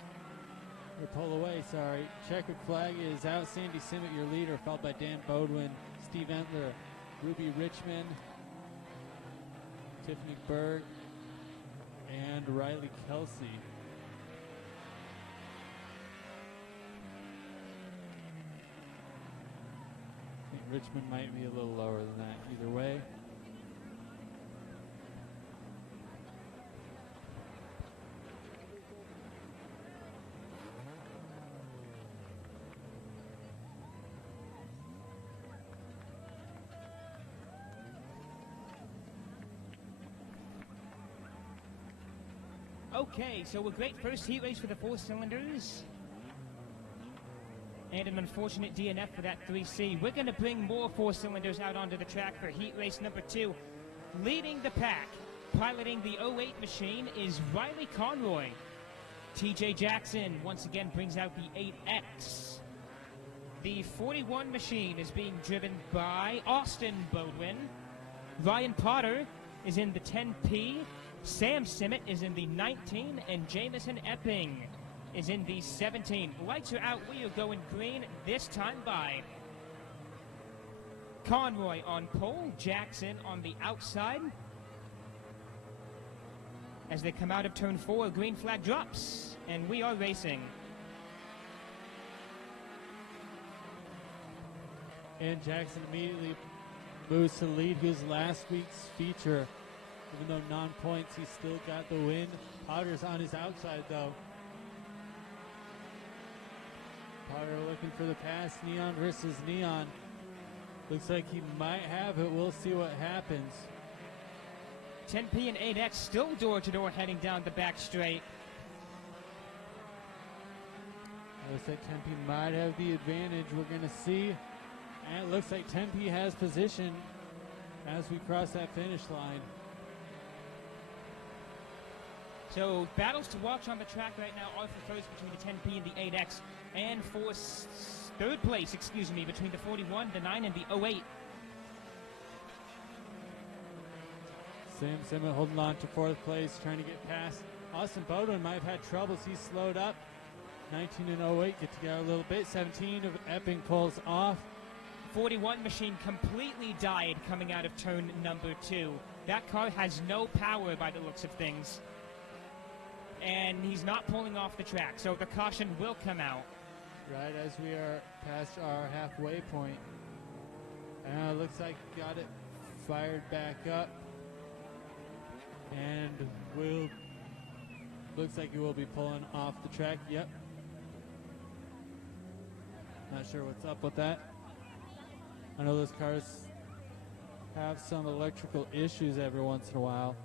Or pull away, sorry. Checkered flag is out. Sandy Simmet, your leader, followed by Dan Bodwin, Steve Entler, Ruby Richmond, Tiffany Berg, and Riley Kelsey. I think Richmond might be a little lower than that either way. Okay, so a great first heat race for the 4-cylinders. And an unfortunate DNF for that 3C. We're going to bring more 4-cylinders out onto the track for heat race number 2. Leading the pack, piloting the 08 machine, is Riley Conroy. TJ Jackson once again brings out the 8X. The 41 machine is being driven by Austin Bodwin. Ryan Potter is in the 10P. Sam Simmet is in the 19, and Jamison Epping is in the 17. Lights are out. We are going green this time by Conroy on pole, Jackson on the outside. As they come out of turn 4, green flag drops, and we are racing. And Jackson immediately moves to the lead. He was last week's feature. Even though non-points, he still got the win. Potter's on his outside, though. Potter looking for the pass. Neon versus Neon. Looks like he might have it. We'll see what happens. 10P and 8X still door-to-door heading down the back straight. Looks like Tempe might have the advantage. We're going to see. And it looks like Tempe has position as we cross that finish line. So battles to watch on the track right now are for first between the 10P and the 8X, and for third place, between the 41, the 9, and the 08. Sam Simmons holding on to fourth place, trying to get past. Austin Bowden might have had troubles. He's slowed up. 19 and 08 get together a little bit. 17 of Epping pulls off. 41 machine completely died coming out of turn number 2. That car has no power by the looks of things. And he's not pulling off the track, so the caution will come out. Right as we are past our halfway point. And it looks like got it fired back up. And looks like he will be pulling off the track. Yep. Not sure what's up with that. I know those cars have some electrical issues every once in a while.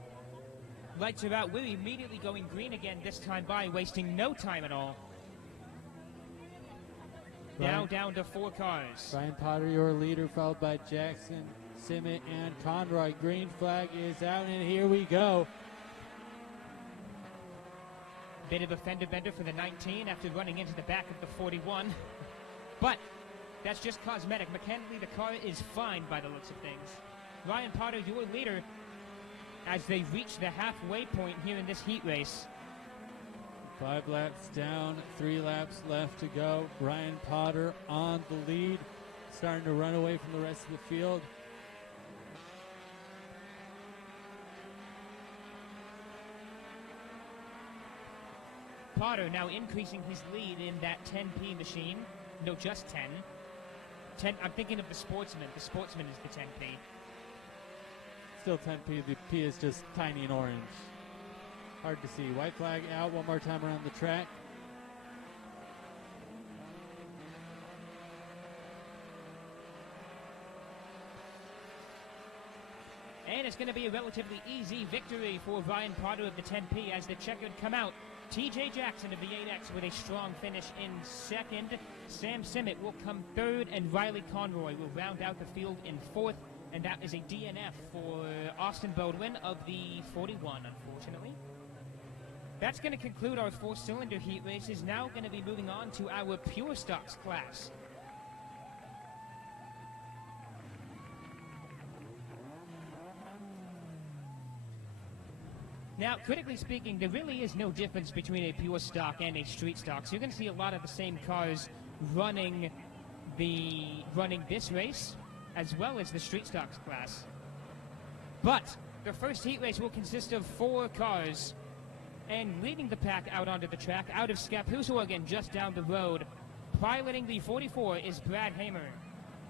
Lights are out. We're immediately going green again this time by, wasting no time at all. Now down to 4 cars. Brian Potter, your leader, followed by Jackson, Simmet, and Conroy. Green flag is out, and here we go. Bit of a fender bender for the 19 after running into the back of the 41. But that's just cosmetic. Mechanically, the car is fine by the looks of things. Ryan Potter, your leader, as they reach the halfway point here in this heat race. 5 laps down, 3 laps left to go. Ryan Potter on the lead, starting to run away from the rest of the field. Potter now increasing his lead in that 10P machine. No, just 10. I'm thinking of the Sportsman. The Sportsman is the 10P. Still 10P. The P is just tiny and orange. Hard to see. White flag out one more time around the track. And it's going to be a relatively easy victory for Ryan Potter of the 10P as the checkered come out. TJ Jackson of the 8X with a strong finish in second. Sam Simmet will come third, and Riley Conroy will round out the field in fourth. And that is a DNF for Austin Bodwin of the 41, unfortunately. That's going to conclude our 4-cylinder heat races. Now going to be moving on to our pure stocks class. Now, critically speaking, there really is no difference between a pure stock and a street stock. So you're going to see a lot of the same cars running this race, as well as the street stocks class. But the first heat race will consist of 4 cars, and leading the pack out onto the track, out of Scappoose, Oregon, just down the road, piloting the 44 is Brad Hamer.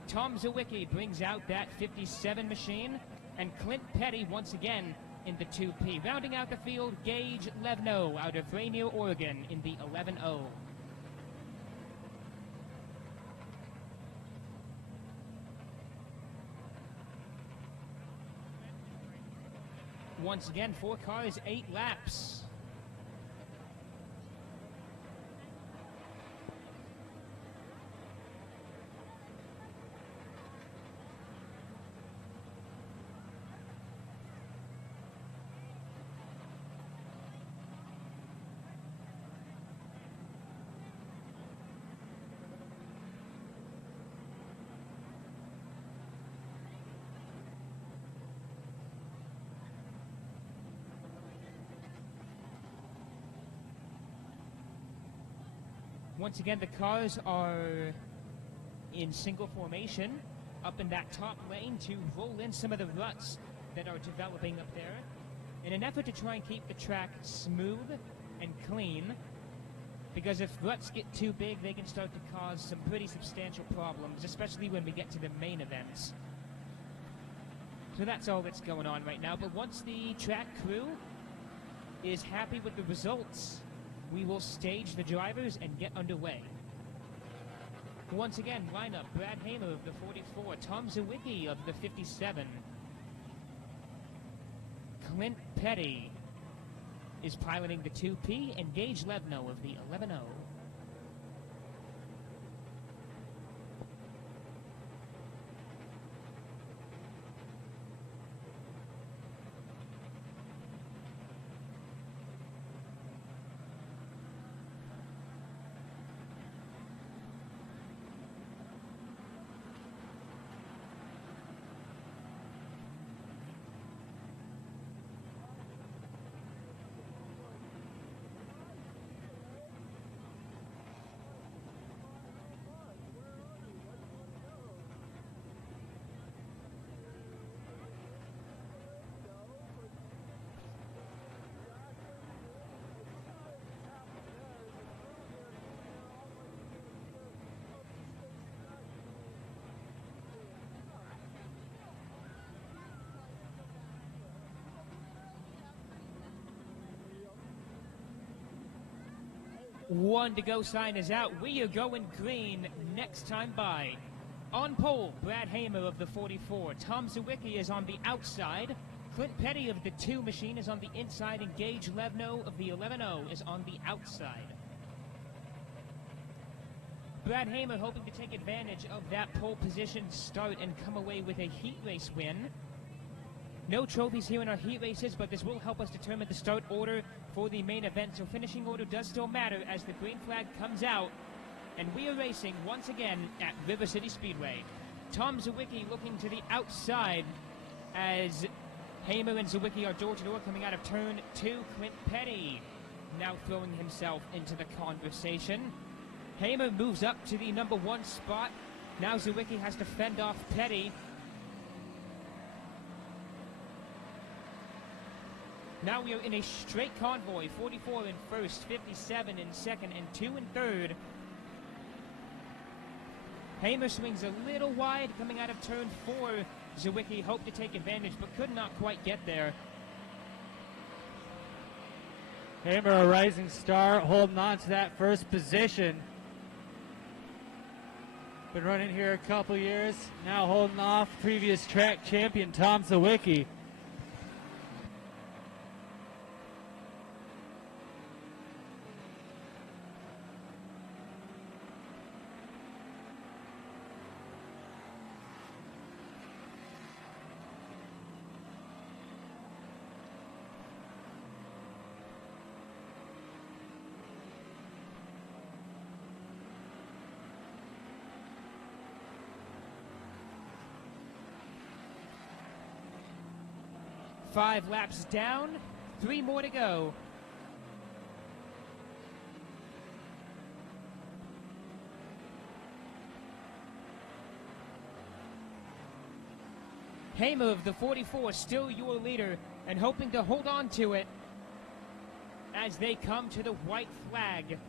Tom Zawicki brings out that 57 machine, and Clint Petty once again in the 2P. Rounding out the field, Gage Levno out of Rainier, Oregon in the 11-0. Once again, 4 cars, 8 laps. Once again, the cars are in single formation up in that top lane to roll in some of the ruts that are developing up there in an effort to try and keep the track smooth and clean, because if ruts get too big, they can start to cause some pretty substantial problems, especially when we get to the main events. So that's all that's going on right now. But once the track crew is happy with the results, we will stage the drivers and get underway. Once again, lineup: Brad Hamer of the 44, Tom Zawicki of the 57. Clint Petty is piloting the 2P, and Gage Levno of the 11-0. 1 to go sign is out. We are going green next time by. On pole, Brad Hamer of the 44. Tom Zawicki is on the outside. Clint Petty of the 2 machine is on the inside, and Gage Levno of the 11-0 is on the outside. Brad Hamer hoping to take advantage of that pole position start and come away with a heat race win. No trophies here in our heat races, but this will help us determine the start order for the main event. So finishing order does still matter as the green flag comes out. And we are racing once again at River City Speedway. Tom Zawicki looking to the outside as Hamer and Zawicki are door to door coming out of turn 2. Clint Petty now throwing himself into the conversation. Hamer moves up to the number 1 spot. Now Zawicki has to fend off Petty. Now we are in a straight convoy. 44 in first, 57 in second, and 2 in third. Hamer swings a little wide coming out of turn 4. Zawicki hoped to take advantage but could not quite get there. Hamer, a rising star, holding on to that first position. Been running here a couple years, now holding off previous track champion Tom Zawicki. Five laps down, 3 more to go. Hamer of the 44 still your leader and hoping to hold on to it as they come to the white flag.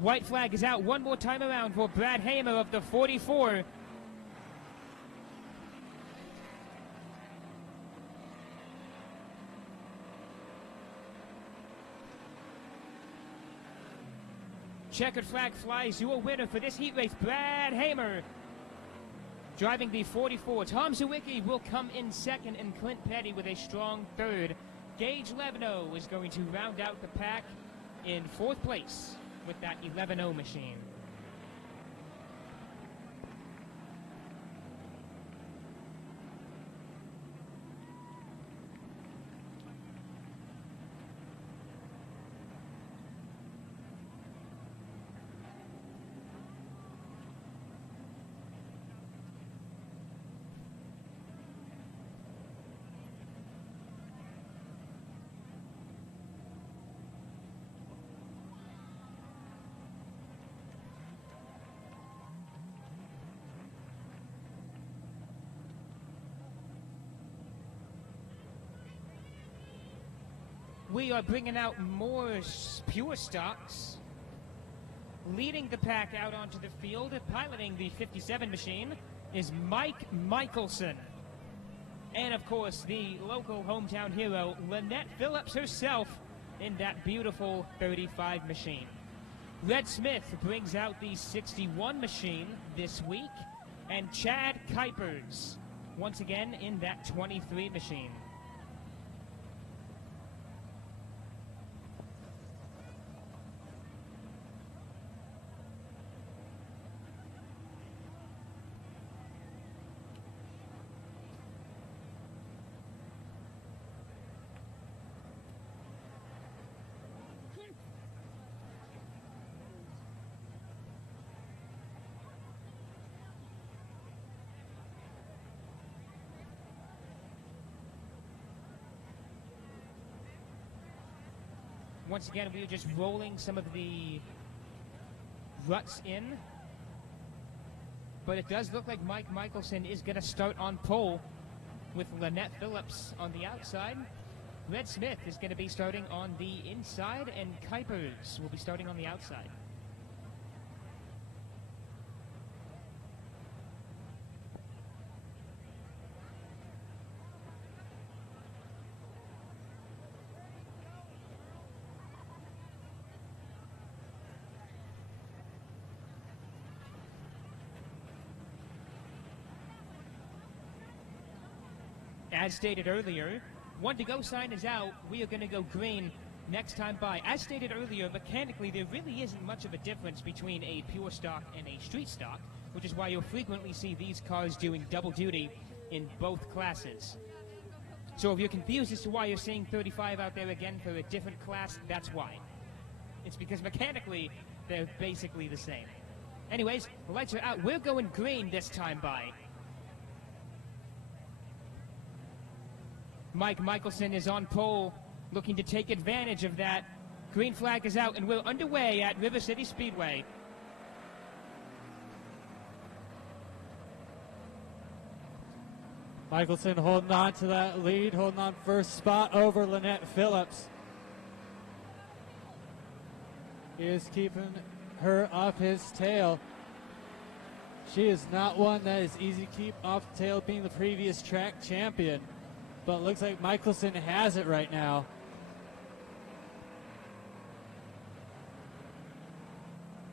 White flag is out one more time around for Brad Hamer of the 44. Checkered flag flies. Your winner for this heat race, Brad Hamer. Driving the 44. Tom Zawicki will come in second, and Clint Petty with a strong third. Gage Levno is going to round out the pack in 4th place with that 11-0 machine. We are bringing out more pure stocks. Leading the pack out onto the field, piloting the 57 machine, is Mike Michelson. And of course, the local hometown hero, Lynette Phillips herself, in that beautiful 35 machine. Red Smith brings out the 61 machine this week, and Chad Kuipers, once again, in that 23 machine. Once again, we are just rolling some of the ruts in. But it does look like Mike Michelson is going to start on pole with Lynette Phillips on the outside. Red Smith is going to be starting on the inside, and Kuipers will be starting on the outside. As stated earlier, 1 to go sign is out. We are going to go green next time by. As stated earlier, mechanically, there really isn't much of a difference between a pure stock and a street stock, which is why you'll frequently see these cars doing double duty in both classes. So if you're confused as to why you're seeing 35 out there again for a different class, that's why. It's because mechanically, they're basically the same. Anyways, the lights are out. We're going green this time by. Mike Michelson is on pole, looking to take advantage of that. Green flag is out, and we're underway at River City Speedway. Michelson holding on to that lead, holding on first spot over Lynette Phillips. He is keeping her off his tail. She is not one that is easy to keep off the tail, being the previous track champion. But it looks like Michelson has it right now.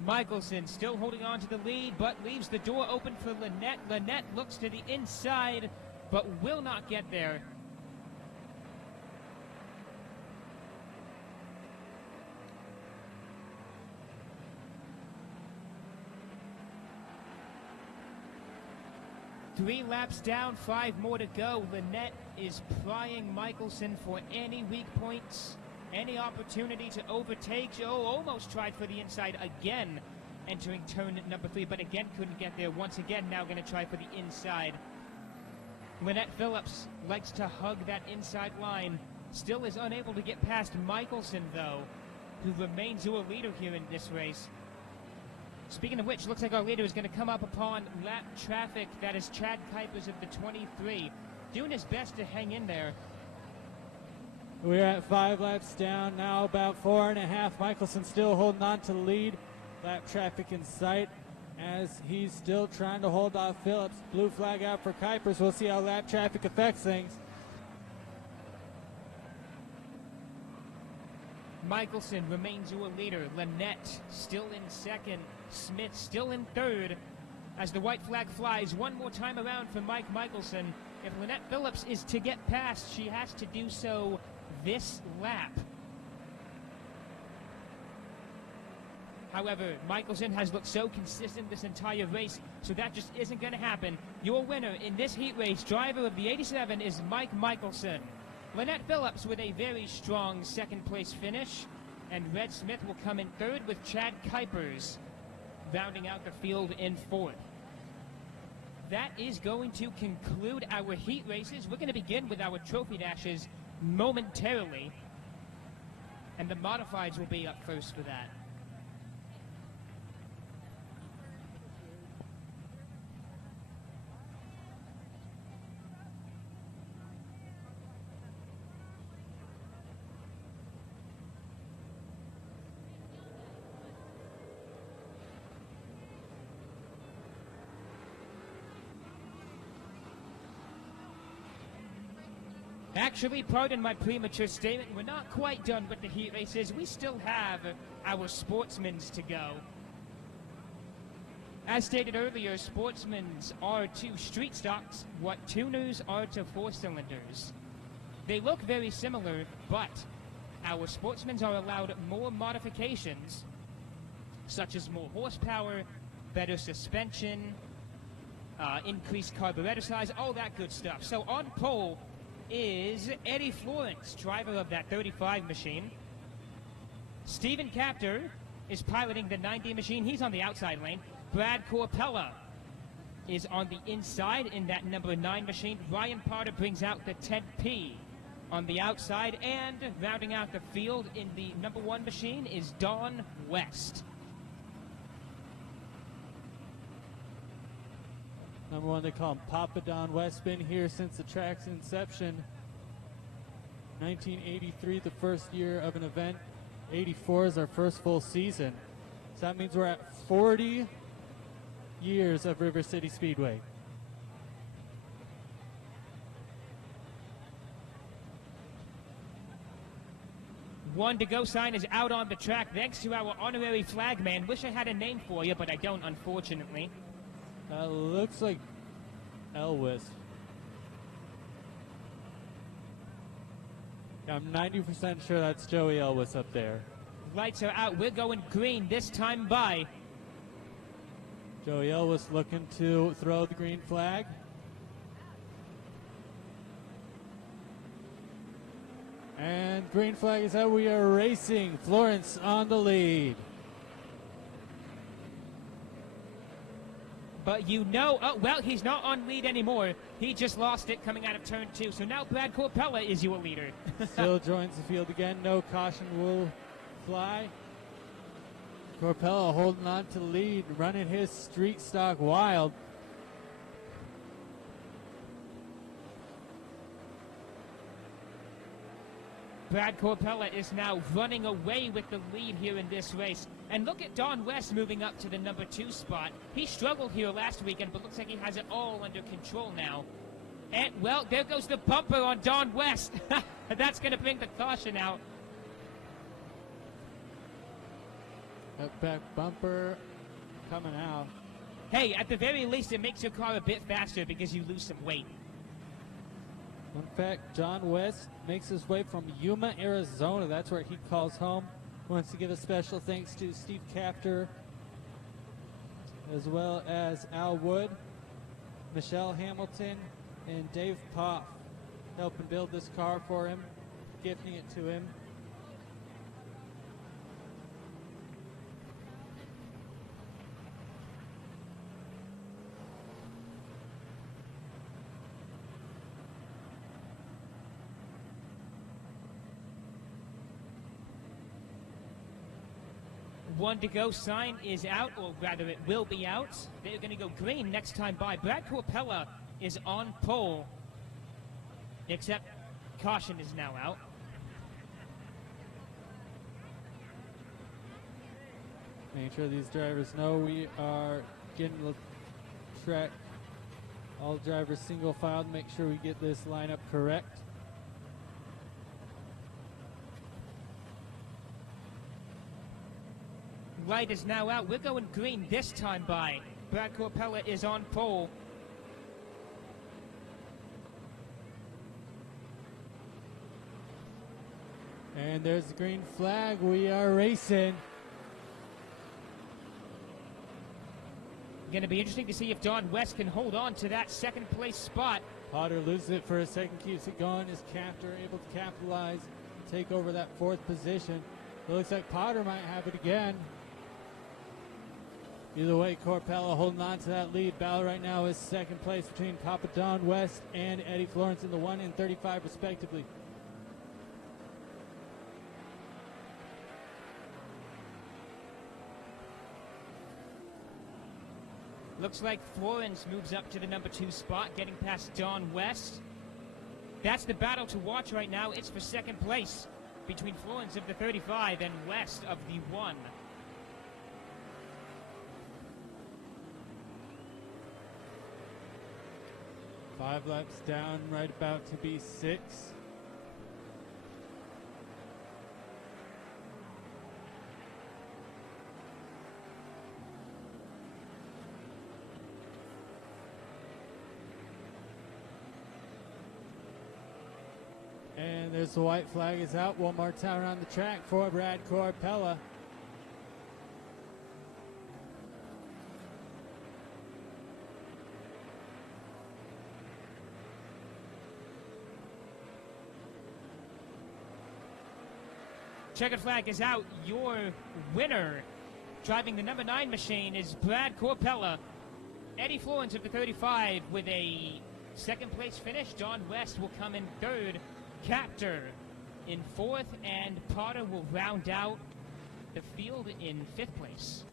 Michelson still holding on to the lead, but leaves the door open for Lynette. Lynette looks to the inside, but will not get there. Three laps down, 5 more to go. Lynette is prying Michelson for any weak points, any opportunity to overtake. Oh, almost tried for the inside again, entering turn number 3, but again couldn't get there. Once again, now going to try for the inside. Lynette Phillips likes to hug that inside line. Still is unable to get past Michelson, though, who remains your leader here in this race. Speaking of which, looks like our leader is going to come up upon lap traffic. That is Chad Kuipers of the 23, doing his best to hang in there. We're at 5 laps down now, about 4.5. Michelson still holding on to the lead. Lap traffic in sight as he's still trying to hold off Phillips. Blue flag out for Kuipers. We'll see how lap traffic affects things. Michelson remains your leader. Lynette still in second. Smith still in third. As the white flag flies one more time around for Mike Michelson. If Lynette Phillips is to get past, she has to do so this lap. However, Michelson has looked so consistent this entire race, so that just isn't going to happen. Your winner in this heat race, driver of the 87, is Mike Michelson. Lynette Phillips with a very strong second place finish, and Red Smith will come in third with Chad Kuipers rounding out the field in fourth. That is going to conclude our heat races. We're going to begin with our trophy dashes momentarily, and the modifieds will be up first for that. Actually, pardon my premature statement, we're not quite done with the heat races. We still have our Sportsmans to go. As stated earlier, Sportsmans are to street stocks what tuners are to 4-cylinders. They look very similar, but our Sportsmans are allowed more modifications, such as more horsepower, better suspension, increased carburetor size, all that good stuff. So on pole is Eddie Florence, driver of that 35 machine. Stephen Capter is piloting the 90 machine. He's on the outside lane. Brad Corpella is on the inside in that number 9 machine. Ryan Potter brings out the 10P on the outside, and rounding out the field in the number 1 machine is Don West. Number 1, they call him Papa Don West. Been here since the track's inception. 1983, the first year of an event. 84 is our first full season. So that means we're at 40 years of River City Speedway. One to go sign is out on the track thanks to our honorary flagman. Wish I had a name for you, but I don't, unfortunately. Looks like Elvis. I'm 90% sure that's Joey Elwes up there. Lights are out. We're going green this time by. Joey Elwes looking to throw the green flag. And green flag is out. We are racing. Florence on the lead. But oh, well, he's not on lead anymore. He just lost it coming out of turn 2. So now Brad Corpella is your leader. Still joins the field again. No caution will fly. Corpella holding on to the lead, running his street stock wild. Brad Corpella is now running away with the lead here in this race. And look at Don West moving up to the number 2 spot. He struggled here last weekend, but looks like he has it all under control now. And, well, there goes the bumper on Don West. That's going to bring the caution out. That back bumper coming out. Hey, at the very least, it makes your car a bit faster because you lose some weight. In fact, John West makes his way from Yuma, Arizona. That's where he calls home. Wants to give a special thanks to Steve Capter, as well as Al Wood, Michelle Hamilton, and Dave Poff, helping build this car for him, gifting it to him. One to go sign is out, or rather it will be out. They're going to go green next time by. Brad Corpella is on pole, except caution is now out. Make sure these drivers know we are getting the track. All drivers single filed. Make sure we get this lineup correct. Light is now out. We're going green this time by. Brad Corpella is on pole. And there's the green flag. We are racing. Going to be interesting to see if Don West can hold on to that second place spot. Potter loses it for a second, keeps it going. Is Capter able to capitalize, take over that 4th position? It looks like Potter might have it again. Either way, Corpella holding on to that lead. Battle right now is second place between Papa Don West and Eddie Florence in the 1 and 35 respectively. Looks like Florence moves up to the number 2 spot, getting past Don West. That's the battle to watch right now. It's for second place between Florence of the 35 and West of the 1. Five laps down, right about to be 6. And there's the white flag is out. One more time around the track for Brad Corpella. Checkered flag is out. Your winner, driving the number 9 machine, is Brad Corpella. Eddie Florence of the 35 with a second place finish. Don West will come in 3rd. Capter in 4th, and Potter will round out the field in 5th place.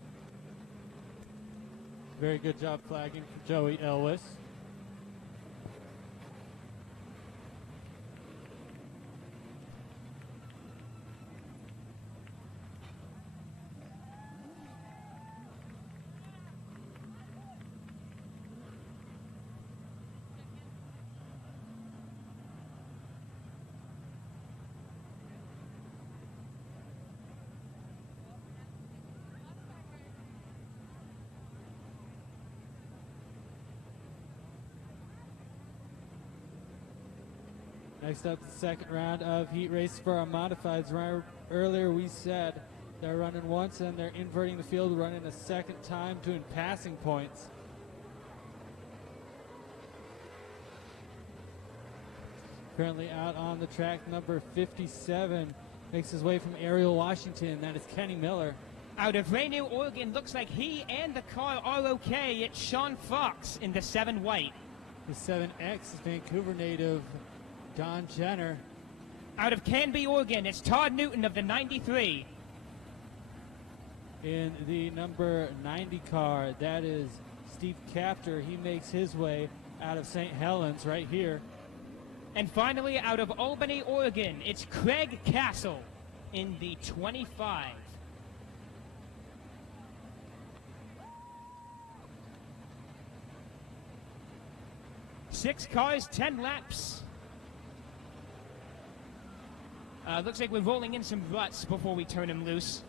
Very good job flagging for Joey Elwes. Next up, the second round of heat race for our modifieds. Earlier we said they're running once and they're inverting the field, running a second time, doing passing points. Currently out on the track, number 57 makes his way from Ariel, Washington. That is Kenny Miller. Out of Rainier, Oregon, looks like he and the car are okay. It's Sean Fox in the 7 white. The 7X is Vancouver native Don Jenner. Out of Canby, Oregon, it's Todd Newton of the 93. In the number 90 car, that is Steve Capter. He makes his way out of St. Helens right here. And finally, out of Albany, Oregon, it's Craig Castle in the 25. Six cars, 10 laps. Looks like we're rolling in some ruts before we turn him loose.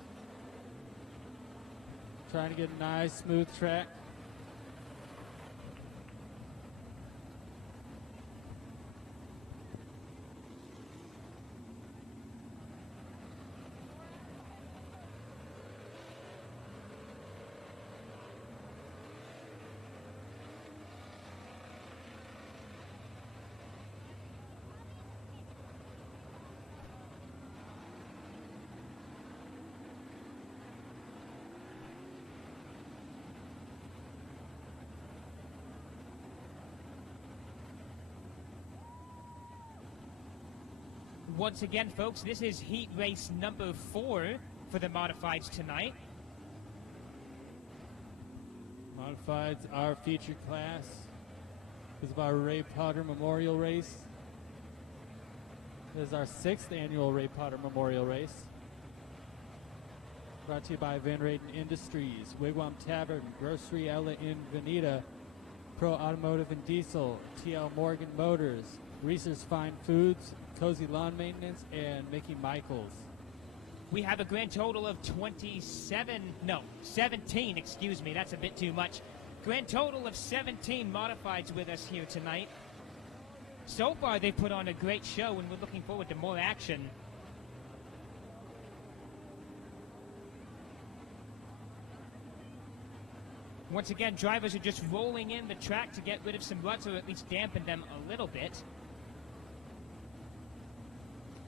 Trying to get a nice, smooth track. Once again, folks, this is heat race number 4 for the modifieds tonight. Modifieds are featured class because of our Ray Potter Memorial Race. This is our 6th annual Ray Potter Memorial Race. Brought to you by Van Raden Industries, Wigwam Tavern, Grocery Outlet in Veneta, Pro Automotive and Diesel, TL Morgan Motors, Reese's Fine Foods, Cozy Lawn Maintenance, and Mickey Michaels. We have a grand total of 17, excuse me, that's a bit too much. Grand total of 17 modifieds with us here tonight. So far, they've put on a great show, and we're looking forward to more action. Once again, drivers are just rolling in the track to get rid of some ruts, or at least dampen them a little bit.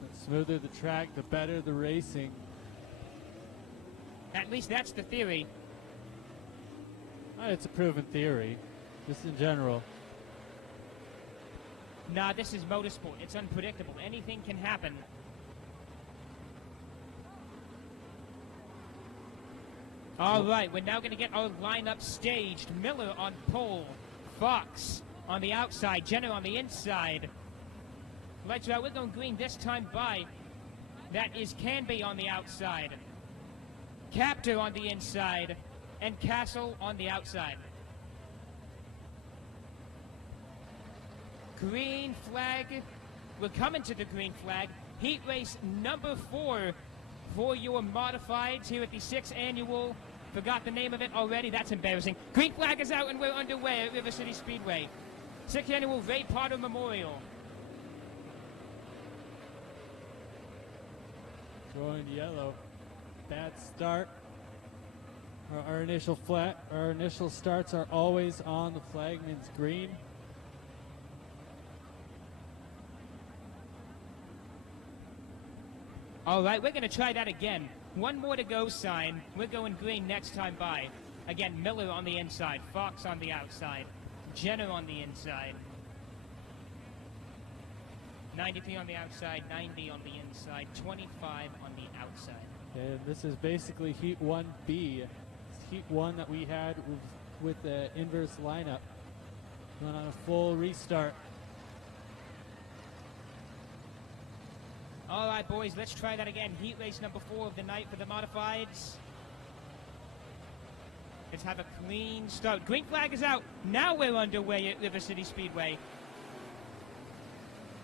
The smoother the track, the better the racing. At least that's the theory. It's a proven theory, just in general. Nah, this is motorsport. It's unpredictable. Anything can happen. All right, we're now going to get our lineup staged. Miller on pole, Fox on the outside, Jenner on the inside. Lights are out. We're going green this time by. That is Canby on the outside, Captor on the inside, and Castle on the outside. Green flag. We're coming to the green flag. Heat race number 4 for your modifieds here at the 6th annual. Forgot the name of it already. That's embarrassing. Green flag is out and we're underway at River City Speedway. 6th annual Ray Potter Memorial. Going yellow. Bad start. Our initial starts are always on the flagman's green. All right, we're going to try that again. One more to go sign. We're going green next time by. Again, Miller on the inside, Fox on the outside, Jenner on the inside. 93 on the outside, 90 on the inside, 25 on the outside. And this is basically Heat 1B. It's Heat 1 that we had with the inverse lineup. Going on a full restart. All right, boys, let's try that again. Heat race number 4 of the night for the modifieds. Let's have a clean start. Green flag is out. Now we're underway at River City Speedway.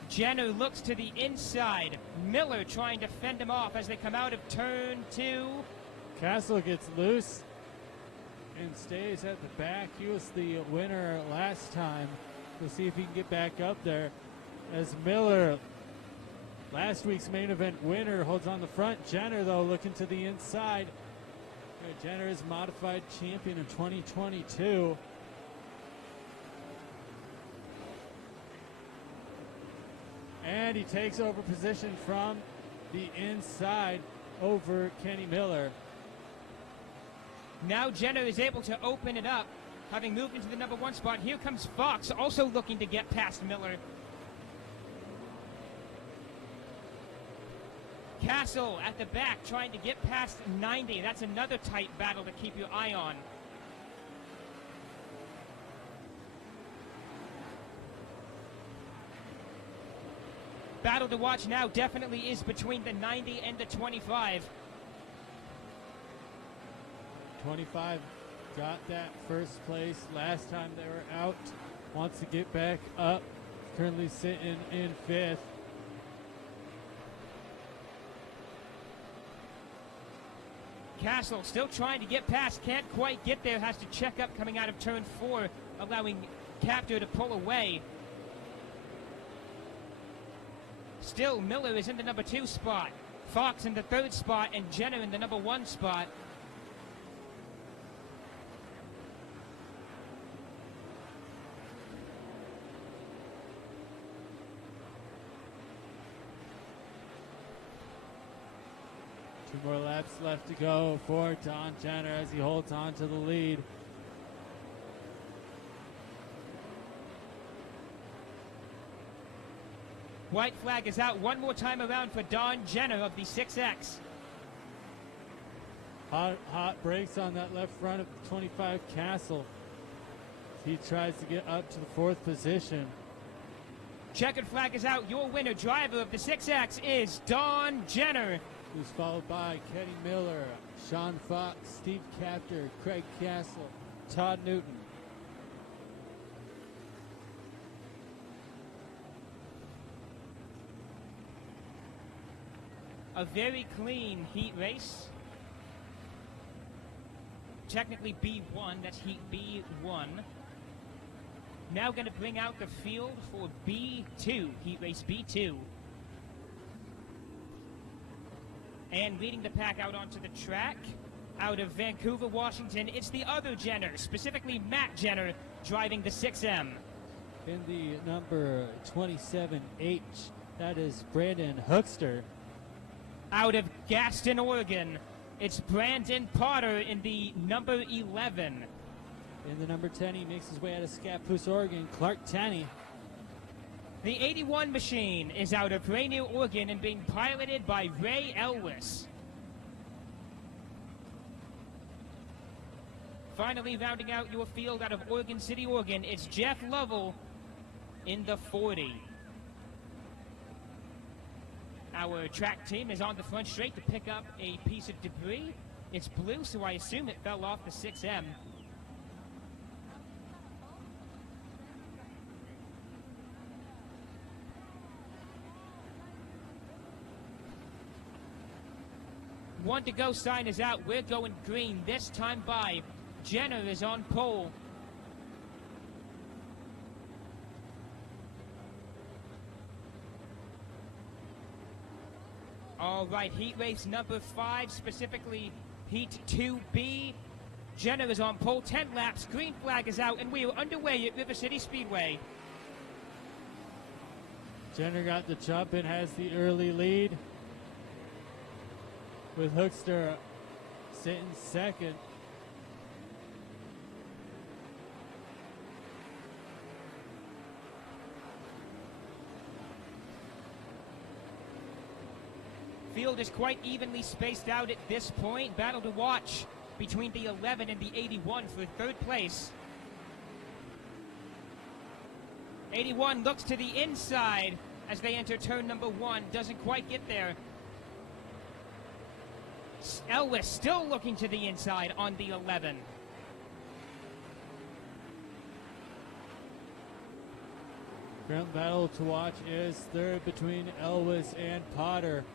Jenner looks to the inside. Miller trying to fend him off as they come out of turn 2. Castle gets loose and stays at the back. He was the winner last time. We'll see if he can get back up there as Miller Last week's main event winner holds on the front. Jenner, though, looking to the inside. Jenner is modified champion in 2022. And he takes over position from the inside over Kenny Miller. Now Jenner is able to open it up, having moved into the number 1 spot. Here comes Fox, also looking to get past Miller. Castle at the back trying to get past 90. That's another tight battle to keep your eye on. Battle to watch now definitely is between the 90 and the 25. 25 got that first place last time they were out. Wants to get back up. Currently sitting in 5th. Castle still trying to get past, can't quite get there, has to check up coming out of turn 4, allowing Captor to pull away. Still, Miller is in the number 2 spot, Fox in the 3rd spot, and Jenner in the number 1 spot. Two more laps left to go for Don Jenner as he holds on to the lead. White flag is out one more time around for Don Jenner of the 6X. Hot brakes on that left front of 25 Castle. He tries to get up to the 4th position. Checkered flag is out. Your winner, driver of the 6X, is Don Jenner. Who's followed by Kenny Miller, Sean Fox, Steve Captor, Craig Castle, Todd Newton. A very clean heat race. Technically B1, that's heat B1. Now going to bring out the field for B2, heat race B2. And leading the pack out onto the track, out of Vancouver, Washington, it's the other Jenner, specifically Matt Jenner, driving the 6M. In the number 27H, that is Brandon Hookster. Out of Gaston, Oregon, it's Brandon Potter in the number 11. In the number 10, he makes his way out of Scappoose, Oregon, Clark Tanney. The 81 machine is out of Rainier, Oregon, and being piloted by Ray Elwes. Finally rounding out your field out of Oregon City, Oregon, it's Jeff Lovell in the 40. Our track team is on the front straight to pick up a piece of debris. It's blue, so I assume it fell off the 6M. One to go sign is out. We're going green this time by. Jenner is on pole. All right, heat race number 5, specifically heat 2B. Jenner is on pole, 10 laps, green flag is out, and we are underway at River City Speedway. Jenner got the jump and has the early lead, with Hookster sitting 2nd. Field is quite evenly spaced out at this point. Battle to watch between the 11 and the 81 for 3rd place. 81 looks to the inside as they enter turn number 1. Doesn't quite get there. Elwes still looking to the inside on the 11. Current battle to watch is 3rd between Elwes and Potter.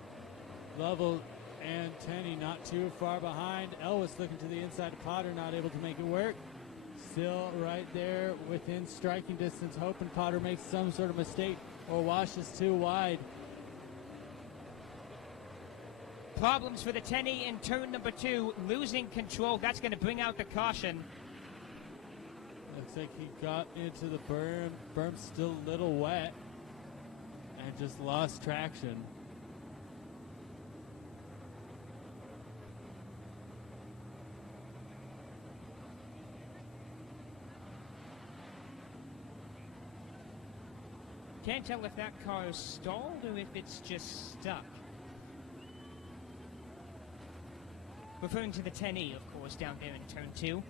Lovell and Tenney not too far behind. Elwes looking to the inside of Potter, not able to make it work. Still right there within striking distance, hoping Potter makes some sort of mistake or washes too wide. Problems for the 10E in turn number 2, losing control. That's going to bring out the caution. Looks like he got into the berm. Berm's still a little wet and just lost traction. Can't tell if that car is stalled or if it's just stuck. Referring to the 10E, of course, down there in turn 2.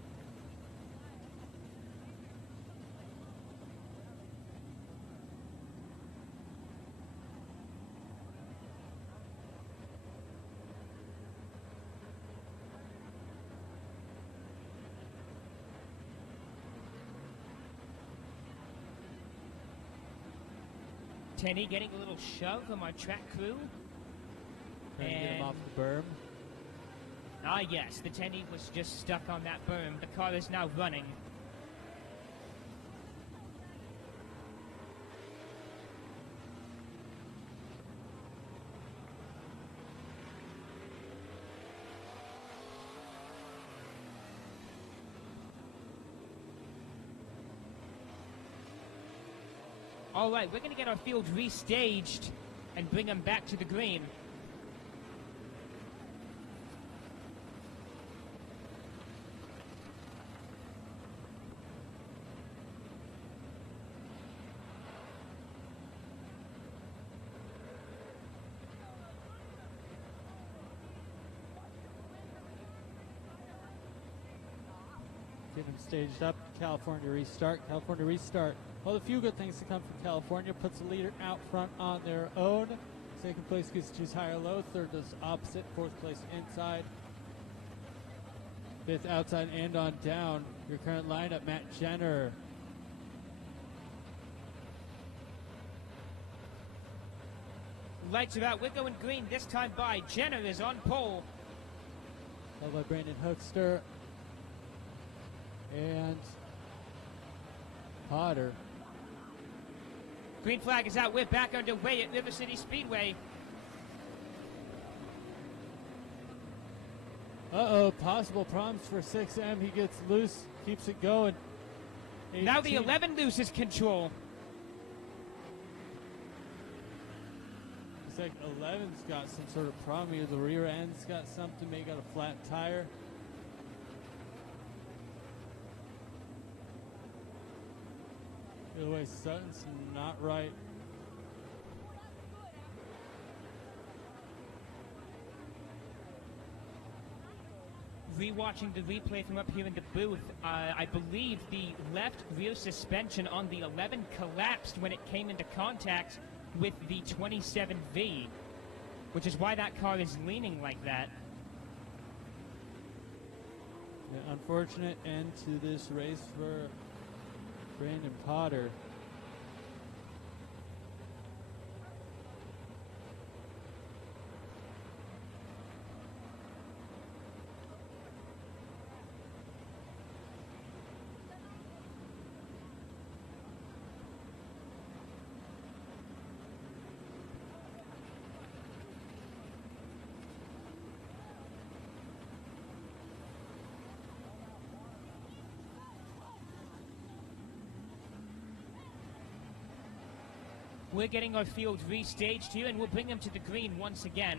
Tenny getting a little shove from our track crew. Trying to get him off the berm. Ah, yes, the Tenny was just stuck on that berm. The car is now running. All right, we're going to get our field restaged and bring them back to the green. Get him staged up. California restart. California restart. Well, a few good things to come from California. Puts the leader out front on their own. Second place gets to choose high or low. Third does opposite. Fourth place inside. Fifth outside and on down. Your current lineup, Matt Jenner. Lights are out. We're going green this time by. Jenner is on pole. Followed by Brandon Hookster. And Potter. Green flag is out. We're back underway at River City Speedway. Uh-oh, possible problems for 6M. He gets loose, keeps it going. Now the 18. 11 loses control. Looks like 11's got some sort of problem here. The rear end's got something, maybe got a flat tire. Either way, Sutton's not right. Rewatching the replay from up here in the booth, I believe the left rear suspension on the 11 collapsed when it came into contact with the 27V, which is why that car is leaning like that. Yeah, unfortunate end to this race for Brandon Potter. We're getting our field restaged here, and we'll bring them to the green once again.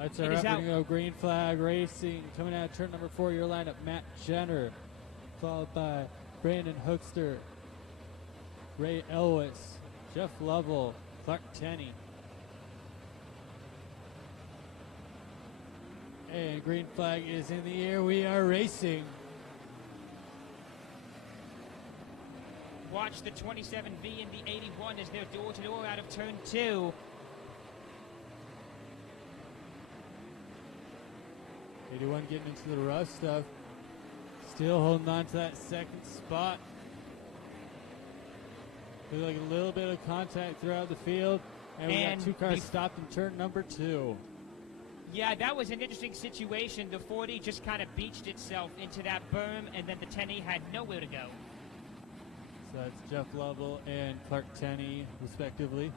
Lights It are is up. We're out. going to go green flag racing. Coming out of turn number 4, your lineup, Matt Jenner. Followed by Brandon Hookster, Ray Elwes, Jeff Lovell, Clark Tenney. And green flag is in the air. We are racing. Watch the 27V and the 81 as they're door-to-door out of turn 2. 81 getting into the rough stuff. Still holding on to that second spot. There's like a little bit of contact throughout the field. And we got 2 cars stopped in turn number 2. Yeah, that was an interesting situation. The 40 just kind of beached itself into that berm, and then the 10E had nowhere to go. So that's Jeff Lovell and Clark Tenney, respectively.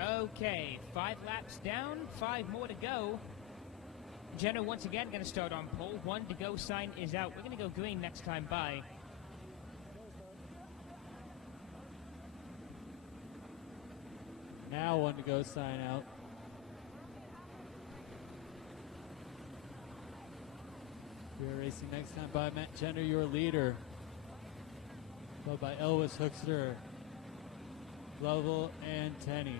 Okay, 5 laps down, 5 more to go. Jenner once again going to start on pole. 1 to go sign is out. We're going to go green next time by. Now 1 to go sign out. We are racing next time by Matt Jenner, your leader. Followed by Elvis Hookster, Lovell, and Tenney.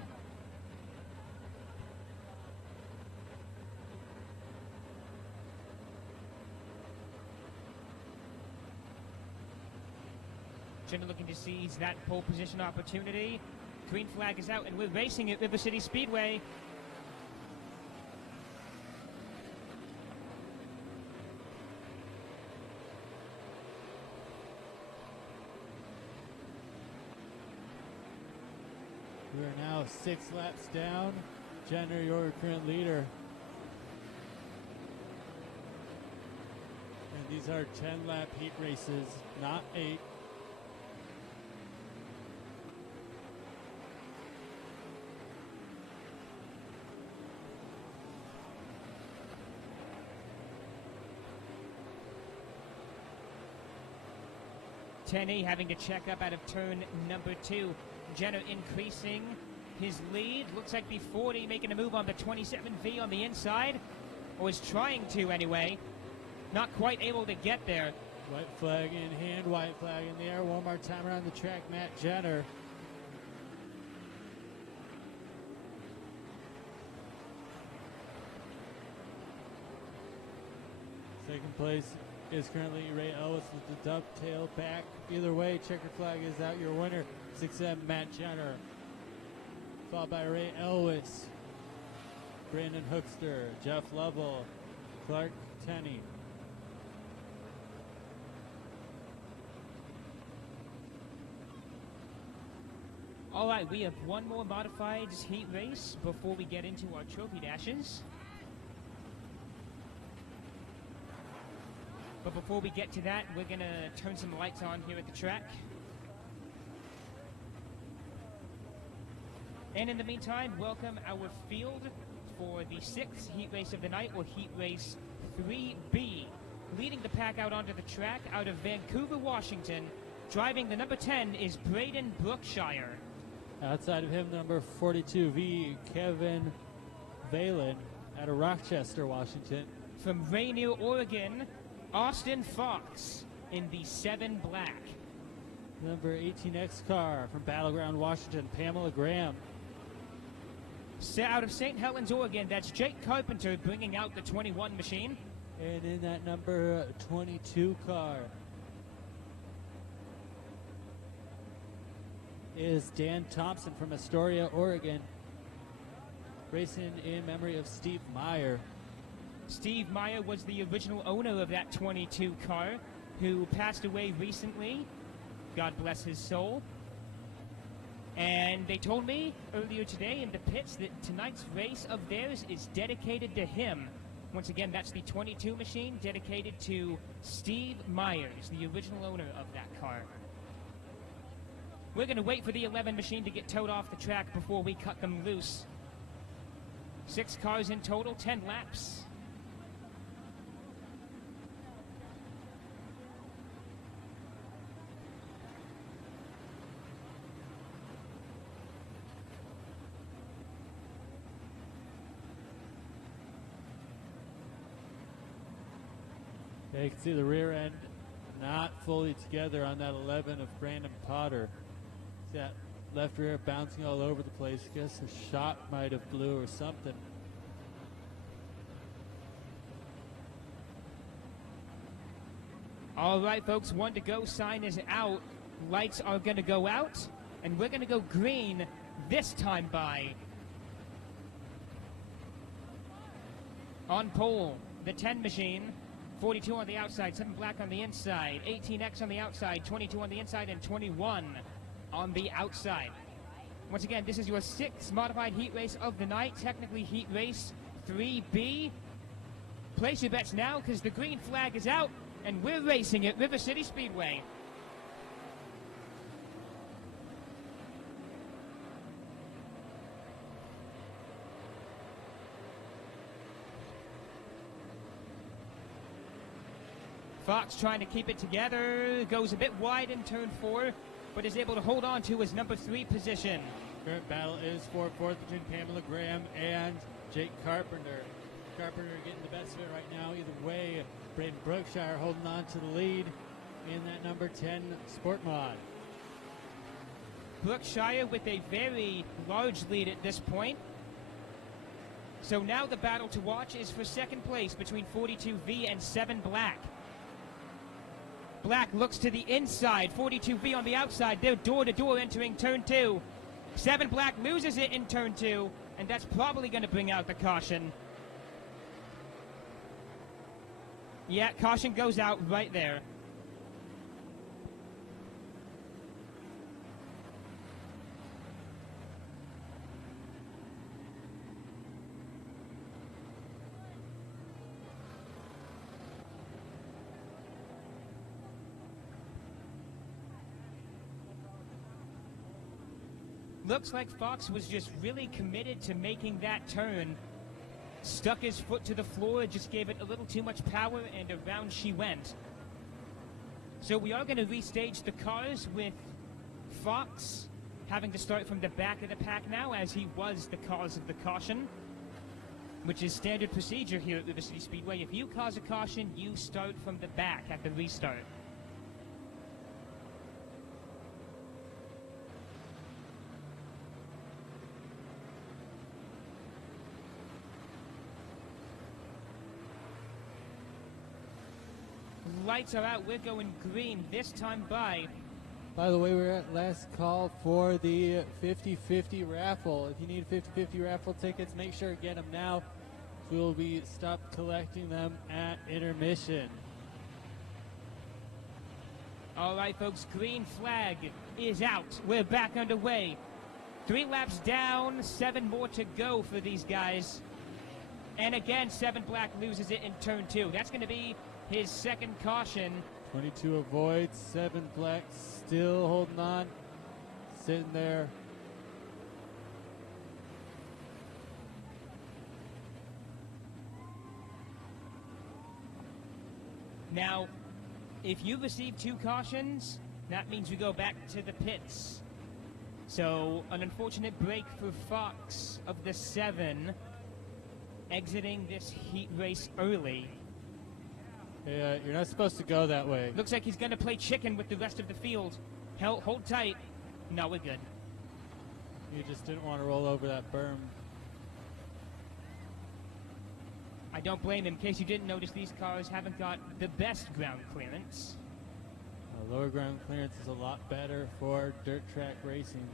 Jenner looking to seize that pole position opportunity. Green flag is out, and we're racing at River City Speedway. We are now 6 laps down. Jenner, your current leader. And these are 10-lap heat races, not 8. Tenney having to check up out of turn number 2. Jenner increasing his lead. Looks like the 40 making a move on the 27V on the inside, or is trying to anyway. Not quite able to get there. White flag in hand, white flag in the air. One more time around the track, Matt Jenner. Second place is currently Ray Ellis with the dovetail back. Either way, checker flag is out. Your winner, 6M Matt Jenner. Followed by Ray Elwes, Brandon Hookster, Jeff Lovell, Clark Tenney. All right, we have one more modifieds heat race before we get into our trophy dashes. But before we get to that, we're going to turn some lights on here at the track. And in the meantime, welcome our field for the 6th heat race of the night, or heat race 3B. Leading the pack out onto the track out of Vancouver, Washington, driving the number 10 is Braden Brookshire. Outside of him, number 42V, Kevin Valen out of Rochester, Washington. From Rainier, Oregon, Austin Fox in the 7 black. Number 18X car from Battleground, Washington, Pamela Graham. Out of St. Helens, Oregon, that's Jake Carpenter bringing out the 21 machine. And in that number 22 car is Dan Thompson from Astoria, Oregon, racing in memory of Steve Meyer. Steve Meyer was the original owner of that 22 car, who passed away recently. God bless his soul. And they told me earlier today in the pits that tonight's race of theirs is dedicated to him. Once again, that's the 22 machine dedicated to Steve Myers, the original owner of that car. We're going to wait for the 11 machine to get towed off the track before we cut them loose. 6 cars in total, 10 laps. Yeah, you can see the rear end not fully together on that 11 of Brandon Potter. See that left rear bouncing all over the place. I guess a shot might have blew or something. All right, folks, 1 to go. Sign is out. Lights are going to go out, and we're going to go green this time by. On pole, the 10 machine. 42 on the outside, 7 black on the inside, 18X on the outside, 22 on the inside, and 21 on the outside. Once again, this is your 6th modified heat race of the night, technically heat race 3B. Place your bets now because the green flag is out, and we're racing at River City Speedway. Fox trying to keep it together, goes a bit wide in turn 4, but is able to hold on to his number 3 position. Current battle is for 4th between Pamela Graham and Jake Carpenter. Carpenter getting the best of it right now. Either way, Braden Brookshire holding on to the lead in that number 10 Sport Mod. Brookshire with a very large lead at this point. So now the battle to watch is for 2nd place between 42V and 7 Black. Black looks to the inside, 42V on the outside. They're door-to-door entering turn 2. 7 Black loses it in turn 2, and that's probably going to bring out the caution. Yeah, caution goes out right there. Looks like Fox was just really committed to making that turn. Stuck his foot to the floor, just gave it a little too much power, and around she went. So we are going to restage the cars with Fox having to start from the back of the pack now, as he was the cause of the caution, which is standard procedure here at River City Speedway. If you cause a caution, you start from the back at the restart. Lights are out. We're going green this time by. By the way, we're at last call for the 50-50 raffle. If you need 50-50 raffle tickets, make sure to get them now. We will be stopped collecting them at intermission. All right, folks, green flag is out. We're back underway. 3 laps down, 7 more to go for these guys. And again, 7 Black loses it in turn 2. That's going to be his 2nd caution. 22 avoids, 7 Black still holding on, sitting there. Now, if you receive 2 cautions, that means we go back to the pits. So an unfortunate break for Fox of the 7, exiting this heat race early. Yeah, you're not supposed to go that way. Looks like he's going to play chicken with the rest of the field. Hold tight. No, we're good. You just didn't want to roll over that berm. I don't blame him. In case you didn't notice, these cars haven't got the best ground clearance. Lower ground clearance is a lot better for dirt track racing.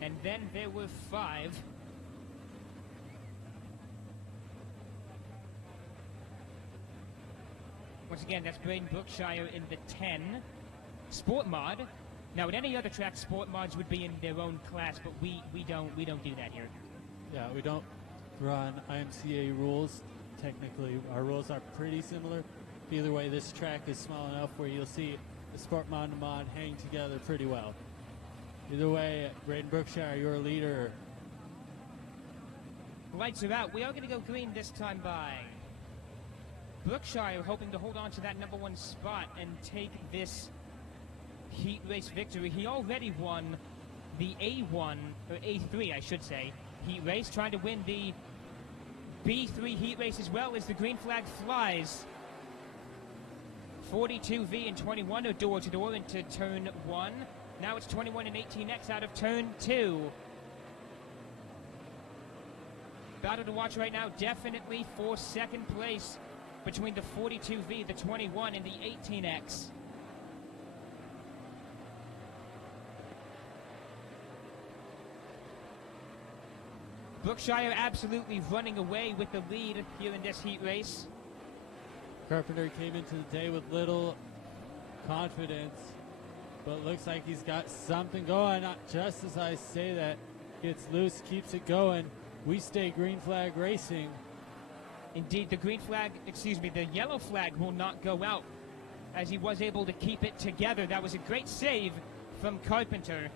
And then there were 5. Once again, that's Braden Brookshire in the 10. Sport mod. Now, at any other track, sport mods would be in their own class, but we don't do that here. Yeah, we don't run IMCA rules. Technically, our rules are pretty similar. Either way, this track is small enough where you'll see the sport mod and mod hang together pretty well. Either way, Braden Brookshire, your leader. Lights are out. We are going to go green this time by Brookshire, hoping to hold on to that number 1 spot and take this heat race victory. He already won the A1, or A3, I should say, heat race, trying to win the B3 heat race as well as the green flag flies. 42V and 21 are door-to-door into turn 1. Now it's 21 and 18X out of turn 2. Battle to watch right now, definitely for second place between the 42V, the 21, and the 18X. Brookshire absolutely running away with the lead here in this heat race. Carpenter came into the day with little confidence, but looks like he's got something going. Not just as I say that, gets loose, keeps it going. We stay green flag racing. Indeed, the green flag, the yellow flag will not go out as he was able to keep it together. That was a great save from Carpenter.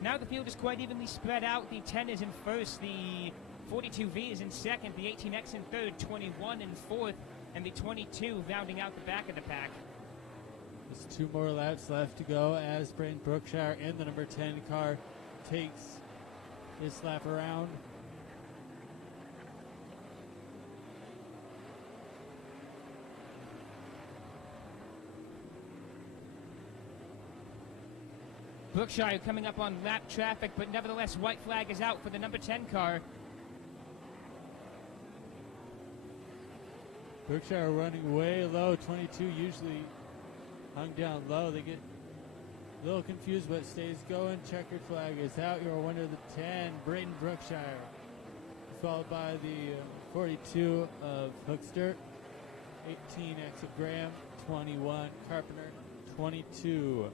Now the field is quite evenly spread out. The 10 is in first, the 42V is in second, the 18X in third, 21 in fourth, and the 22 rounding out the back of the pack. There's 2 more laps left to go as Braden Brookshire in the number 10 car takes his lap around. Brookshire coming up on lap traffic, but nevertheless, white flag is out for the number 10 car. Brookshire running way low. 22 usually hung down low. They get a little confused, but stays going. Checkered flag is out. Your winner, the 10, Braden Brookshire, followed by the 42 of Hookster, 18 Exit Graham, 21 Carpenter, 22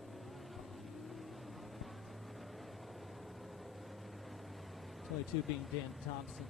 being Dan Thompson.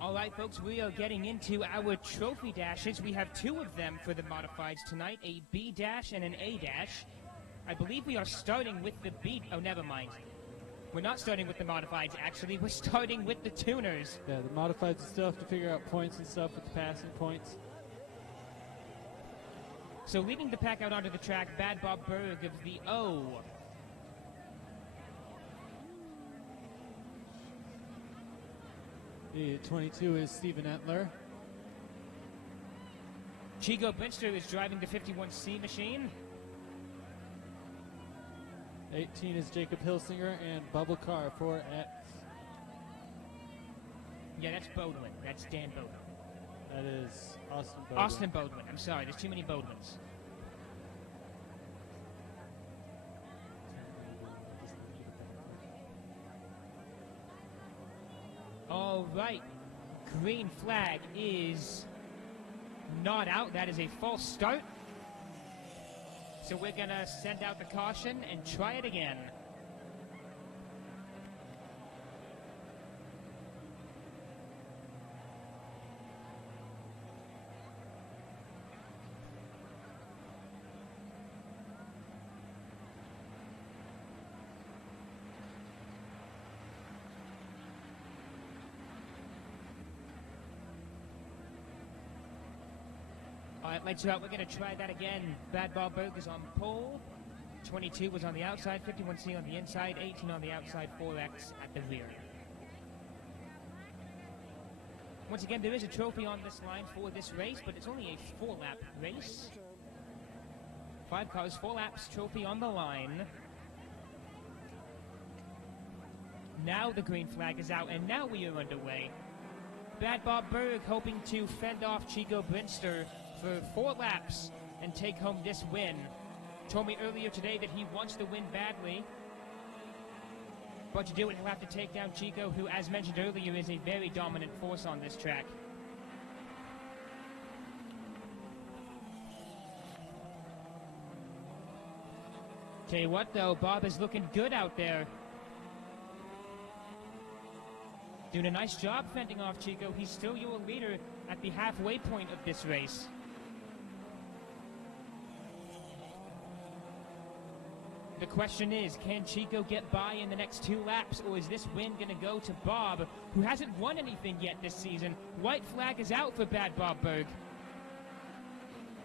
All right, folks, we are getting into our trophy dashes. We have 2 of them for the modifieds tonight, a B dash and an A dash. I believe we are starting with the B. Oh, never mind. We're not starting with the modifieds, actually. We're starting with the tuners. Yeah, the modifieds still have to figure out points and stuff with the passing points. So leading the pack out onto the track, Bad Bob Berg of the O. The 22 is Steven Entler. Chico Binster is driving the 51C machine. 18 is Jacob Hilsinger and Bubble Car 4X. Yeah, that's Bodwin. That's Dan Bodwin. That is Austin Bowden. Austin Bodwin. I'm sorry, there's too many Bodwins. All right. Green flag is not out. That is a false start. So we're going to send out the caution and try it again. All right, lights are out. We're going to try that again. Bad Bob Berg is on pole. 22 was on the outside, 51C on the inside, 18 on the outside, 4X at the rear. Once again, there is a trophy on this line for this race, but it's only a 4-lap race. 5 cars, 4 laps, trophy on the line. Now the green flag is out, and now we are underway. Bad Bob Berg hoping to fend off Chico Brinster for 4 laps and take home this win. Told me earlier today that he wants to win badly. But to do it, he'll have to take down Chico, who, as mentioned earlier, is a very dominant force on this track. Tell you what, though, Bob is looking good out there. Doing a nice job fending off Chico. He's still your leader at the halfway point of this race. The question is, can Chico get by in the next 2 laps, or is this win going to go to Bob, who hasn't won anything yet this season? White flag is out for Bad Bob Berg.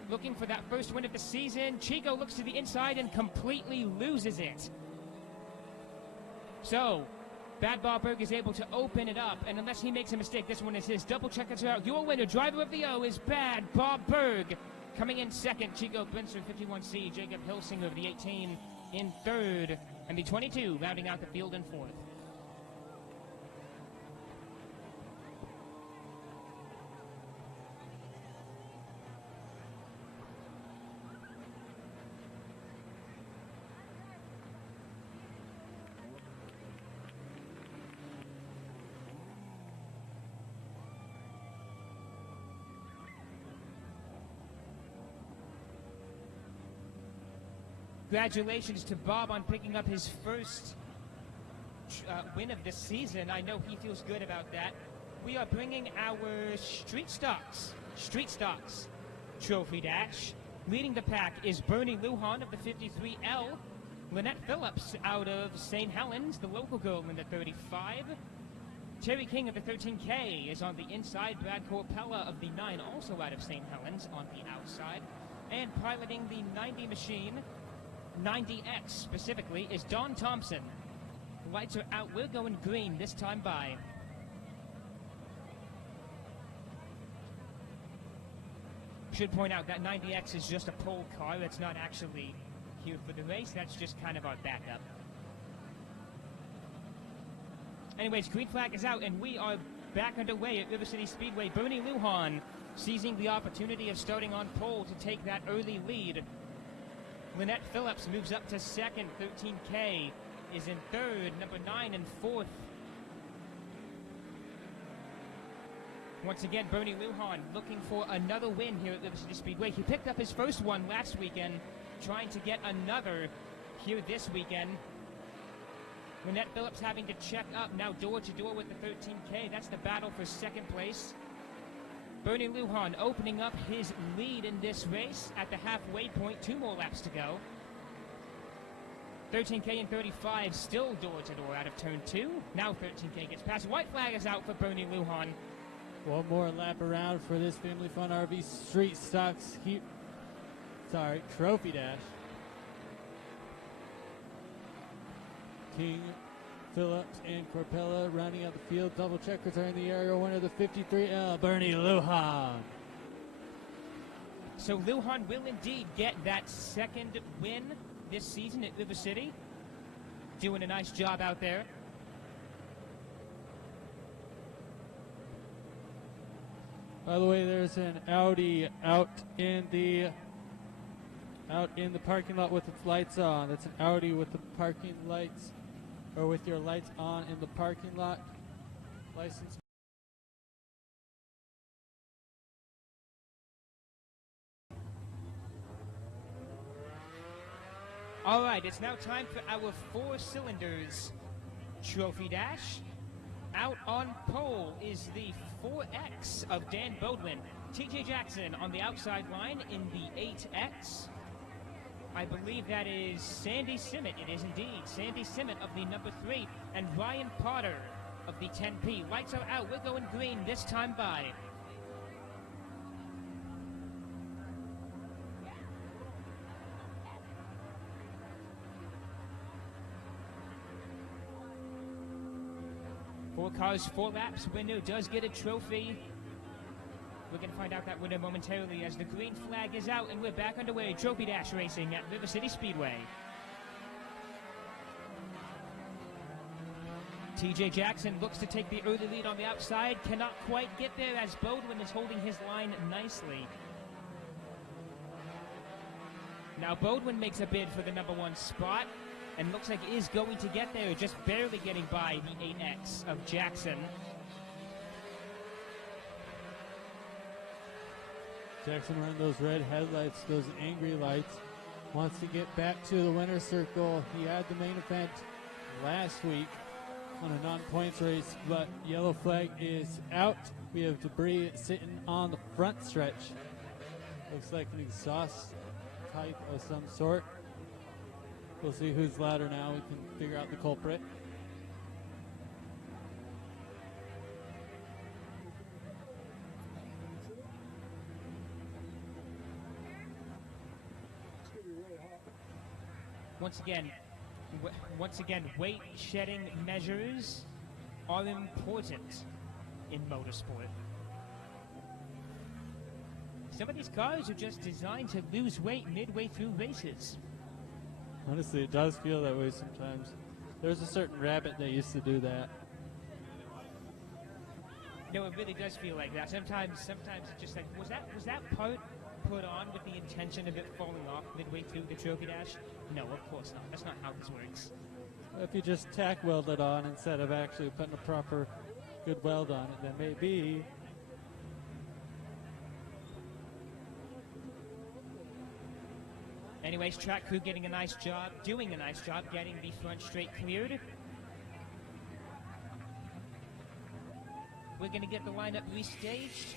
Looking for that first win of the season. Chico looks to the inside and completely loses it. So, Bad Bob Berg is able to open it up, and unless he makes a mistake, this one is his. Double check it out. Your winner, driver of the O, is Bad Bob Berg. Coming in second, Chico Brinster, 51C, Jacob Hilsinger of the 18 in third, and the 22 rounding out the field in fourth. Congratulations to Bob on picking up his first win of this season. I know he feels good about that. We are bringing our Street Stocks Trophy Dash. Leading the pack is Bernie Lujan of the 53L. Lynette Phillips out of St. Helens, the local girl in the 35. Terry King of the 13K is on the inside. Brad Corpella of the 9, also out of St. Helens, on the outside. And piloting the 90 machine, 90X specifically, is Don Thompson. The lights are out. We're going green this time by. Should point out that 90X is just a pole car. That's not actually here for the race. That's just kind of our backup. Anyways, green flag is out, and we are back underway at River City Speedway. Bernie Lujan seizing the opportunity of starting on pole to take that early lead. Lynette Phillips moves up to second. 13K is in third. Number 9 in fourth. Once again, Bernie Lujan looking for another win here at River City Speedway. He picked up his first one last weekend, trying to get another here this weekend. Lynette Phillips having to check up now door to door with the 13K. That's the battle for second place. Bernie Lujan opening up his lead in this race at the halfway point. 2 more laps to go. 13K and 35 still door to door out of turn 2. Now 13K gets past. White flag is out for Bernie Lujan. One more lap around for this Family Fun RV Street Stocks Trophy Dash. King, Phillips, and Corpella rounding out the field. Double checkers are in the area. Winner the 53L, Bernie Lujan. So Lujan will indeed get that second win this season at River City. Doing a nice job out there. By the way, there's an Audi out in the parking lot with its lights on. That's an Audi with the parking lights, or with your lights on in the parking lot. License. All right, it's now time for our 4 cylinders trophy dash. Out on pole is the 4X of Dan Bodwin. TJ Jackson on the outside line in the 8X. I believe that is Sandy Simmet. It is indeed Sandy Simmet of the number 3, and Ryan Potter of the 10P. Lights are out. We're going green this time by. Four cars, 4 laps. Winner does get a trophy. We're going to find out that winner momentarily as the green flag is out and we're back underway. Trophy Dash racing at River City Speedway. TJ Jackson looks to take the early lead on the outside. Cannot quite get there as Bodwin is holding his line nicely. Now Bodwin makes a bid for the number 1 spot and looks like is going to get there, just barely getting by the 8X of Jackson. Jackson running those red headlights, those angry lights. Wants to get back to the winner's circle. He had the main event last week on a non-points race, but yellow flag is out. We have debris sitting on the front stretch. Looks like an exhaust type of some sort. We'll see who's louder now. We can figure out the culprit. Once again, weight shedding measures are important in motorsport. Some of these cars are just designed to lose weight midway through races. Honestly, it does feel that way sometimes. There's a certain rabbit that used to do that. No, it really does feel like that. Sometimes it's just like, was that part put on with the intention of it falling off midway through the trophy dash? No, of course not. That's not how this works. If you just tack weld it on instead of actually putting a proper good weld on it, then maybe. Anyways, track crew doing a nice job getting the front straight cleared. We're going to get the lineup restaged,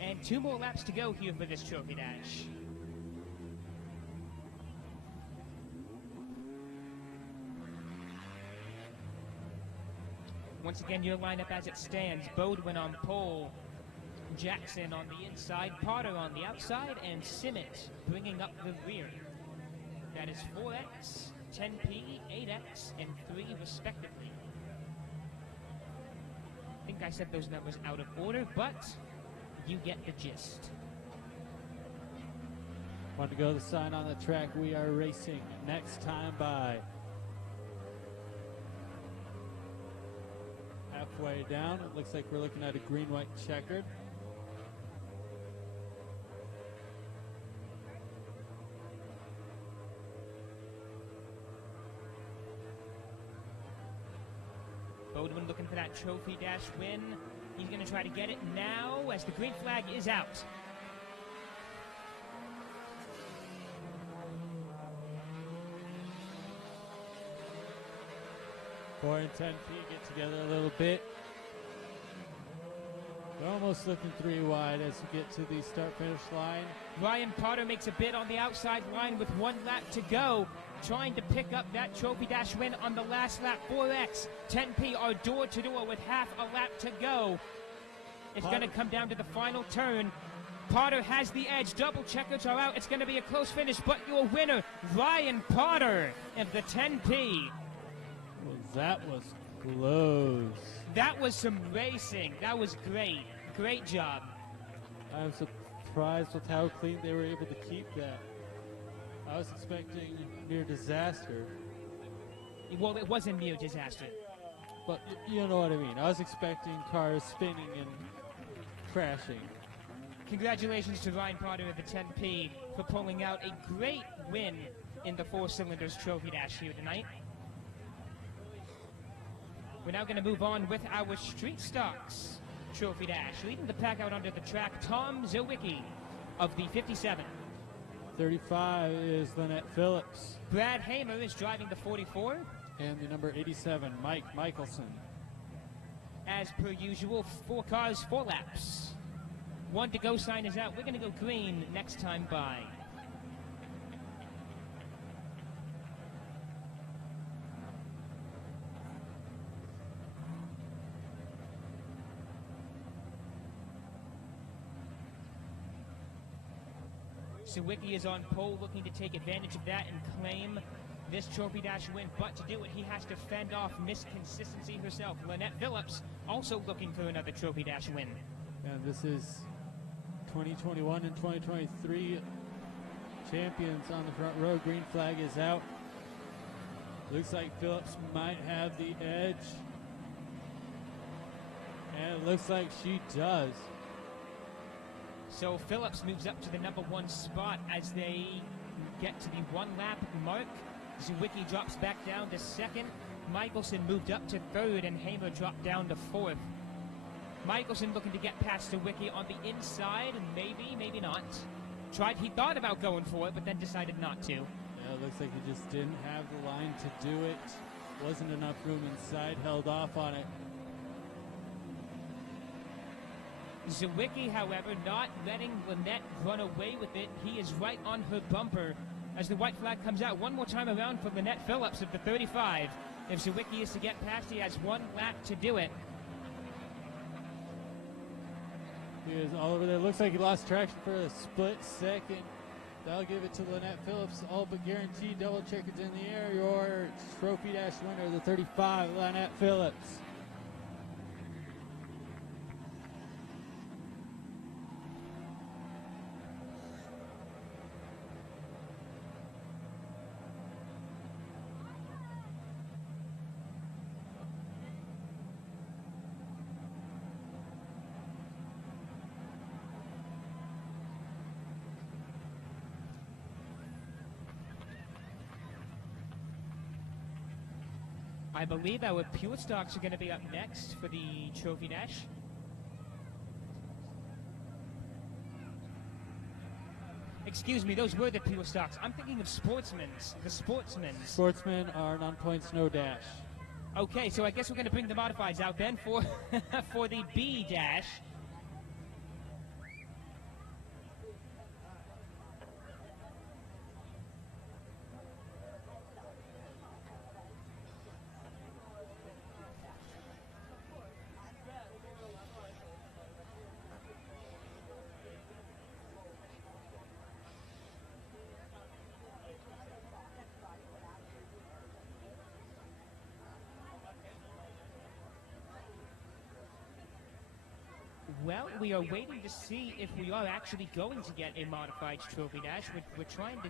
and 2 more laps to go here for this trophy dash. Once again, your lineup as it stands: Bodwin on pole, Jackson on the inside, Potter on the outside, and Simmet bringing up the rear. That is 4X, 10P, 8X, and 3 respectively. I think I said those numbers out of order, but you get the gist. Want to go to the sign on the track. We are racing next time by. Halfway down, it looks like we're looking at a green-white checkered. Bodwin looking for that trophy dash win. He's going to try to get it now as the green flag is out. Four and 10 feet get together a little bit. They're almost looking 3 wide as we get to the start-finish line. Ryan Potter makes a bid on the outside line with 1 lap to go, trying to pick up that trophy dash win on the last lap. 4X, 10P are door-to-door with half a lap to go. It's going to come down to the final turn. Potter has the edge. Double checkers are out. It's going to be a close finish, but your winner, Ryan Potter of the 10P. Well, that was close. That was some racing. That was great. Great job. I'm surprised with how clean they were able to keep that. I was expecting near disaster. Well, it was a near disaster. But you know what I mean. I was expecting cars spinning and crashing. Congratulations to Ryan Potter of the 10P for pulling out a great win in the Four Cylinders Trophy Dash here tonight. We're now going to move on with our Street Stocks Trophy Dash. Leading the pack out onto the track, Tom Zawicki of the 57. 35 is Lynette Phillips. Brad Hamer is driving the 44. And the number 87, Mike Michelson. As per usual, 4 cars, 4 laps. 1 to go sign is out. We're going to go green next time by. Zawicki is on pole, looking to take advantage of that and claim this Trophy Dash win, but to do it, he has to fend off Miss Consistency herself. Lynette Phillips also looking for another Trophy Dash win. And this is 2021 and 2023 champions on the front row. Green flag is out. Looks like Phillips might have the edge. And it looks like she does. So Phillips moves up to the number 1 spot as they get to the 1 lap mark. Zawicki drops back down to 2nd. Michelson moved up to 3rd, and Hamer dropped down to 4th. Michelson looking to get past Zawicki on the inside, and maybe not. He thought about going for it, but then decided not to. Yeah, it looks like he just didn't have the line to do it. Wasn't enough room inside, held off on it. Zawicki, however, not letting Lynette run away with it. He is right on her bumper as the white flag comes out. One more time around for Lynette Phillips of the 35. If Zawicki is to get past, he has 1 lap to do it. He is all over there. Looks like he lost traction for a split second. That'll give it to Lynette Phillips. All but guaranteed. Double checkers in the air. Your Trophy Dash winner, the 35, Lynette Phillips. I believe our Pure Stocks are going to be up next for the Trophy Dash. Excuse me, those were the Pure Stocks. I'm thinking of Sportsman's. The Sportsman's. Sportsmen are non-points, no dash. Okay, so I guess we're going to bring the modifieds out then for for the B Dash. Well, we are waiting to see if we are actually going to get a modified Trophy Dash. We're trying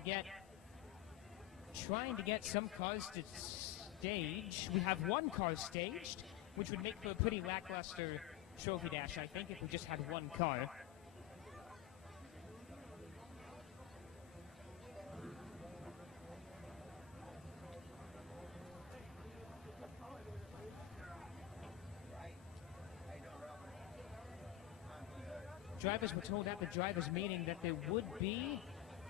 to get some cars to stage. We have 1 car staged, which would make for a pretty lackluster Trophy Dash, I think, if we just had 1 car. Drivers were told at the drivers' meeting that there would be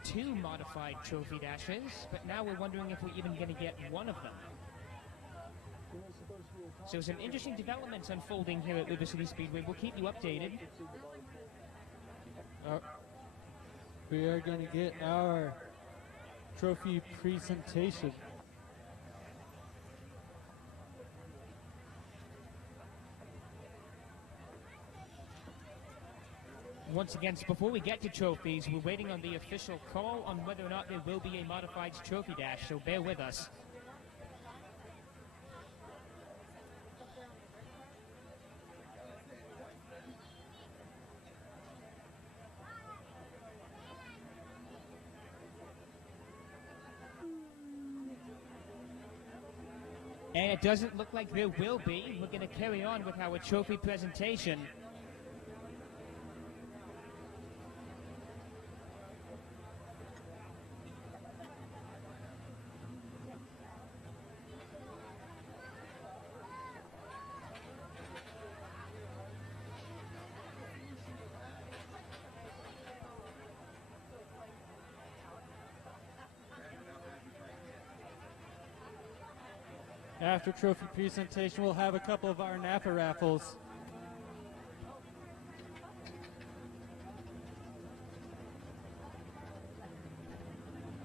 2 modified Trophy Dashes, but now we're wondering if we're even going to get 1 of them. So some interesting developments unfolding here at River City Speedway. We'll keep you updated. We are going to get our trophy presentation. Once again, before we get to trophies, we're waiting on the official call on whether or not there will be a modified Trophy Dash, so bear with us. And it doesn't look like there will be. We're going to carry on with our trophy presentation. After trophy presentation, we'll have a couple of our Napa raffles.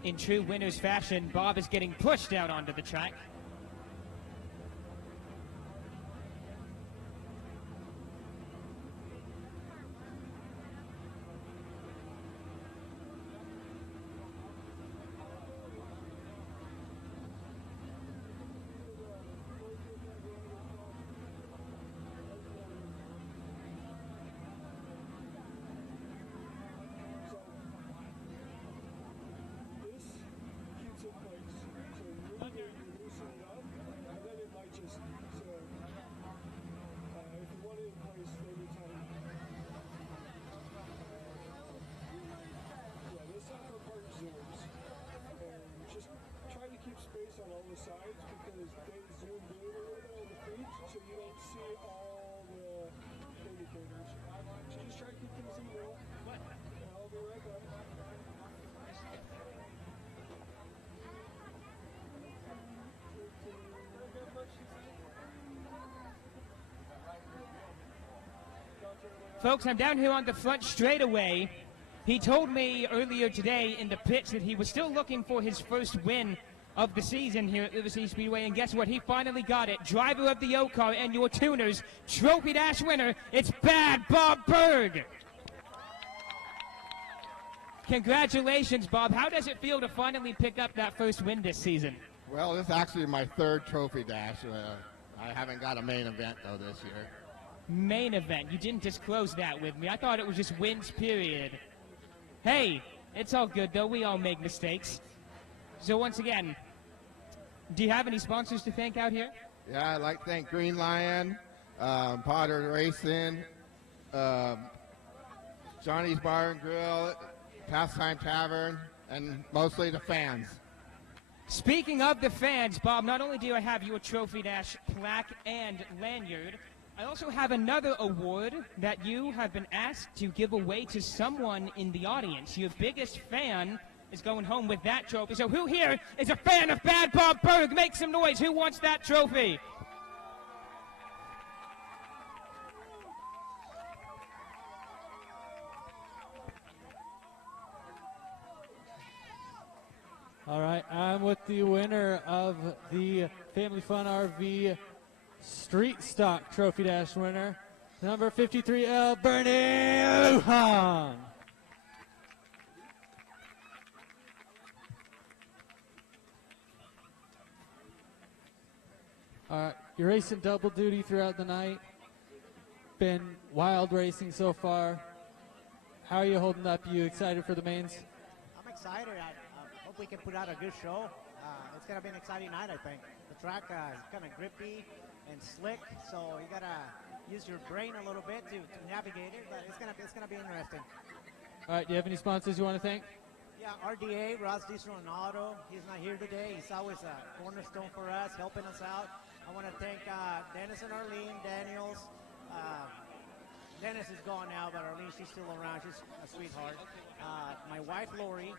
In true winners fashion, Bob is getting pushed out onto the track. This keeps it place. So really you loosen it up, and then it might just, so if you want it in place every time. Yeah, this upper part zooms. And just try to keep space on all the sides because they zoomed in a little bit on the feet so you don't see all the indicators. So just try to keep things in the middle. And I'll be right back. Folks, I'm down here on the front straightaway. He told me earlier today in the pits that he was still looking for his first win of the season here at River City Speedway, and guess what? He finally got it. Driver of the O-Car and your tuners, Trophy Dash winner, it's Bad Bob Berg. Congratulations, Bob. How does it feel to finally pick up that first win this season? Well, this is actually my third trophy dash. I haven't got a main event, though, this year. Main event. You didn't disclose that with me. I thought it was just wins, period. Hey, it's all good, though. We all make mistakes. So once again, do you have any sponsors to thank out here? Yeah, I'd like to thank Green Lion, Potter Racing, Johnny's Bar and Grill, Pastime Tavern, and mostly the fans. Speaking of the fans, Bob, not only do I have your Trophy Dash plaque and lanyard, I also have another award that you have been asked to give away to someone in the audience. Your biggest fan is going home with that trophy. So who here is a fan of Bad Bob Berg? Make some noise. Who wants that trophy? All right, I'm with the winner of the Family Fun RV Street Stock Trophy Dash winner, number 53L, Bernie Lujan. All right, you're racing double duty throughout the night. Been wild racing so far. How are you holding up? You excited for the mains? I'm excited. I hope we can put out a good show. It's going to be an exciting night, I think. The track is kind of grippy and slick, so you got to use your brain a little bit to navigate it, but it's gonna be interesting. All right, do you have any sponsors you want to thank? Yeah, RDA, Ross Diesel and Auto. He's not here today. He's always a cornerstone for us, helping us out. I want to thank Dennis and Arlene Daniels. Dennis is gone now, but Arlene, she's still around. She's a sweetheart. My wife, Lori,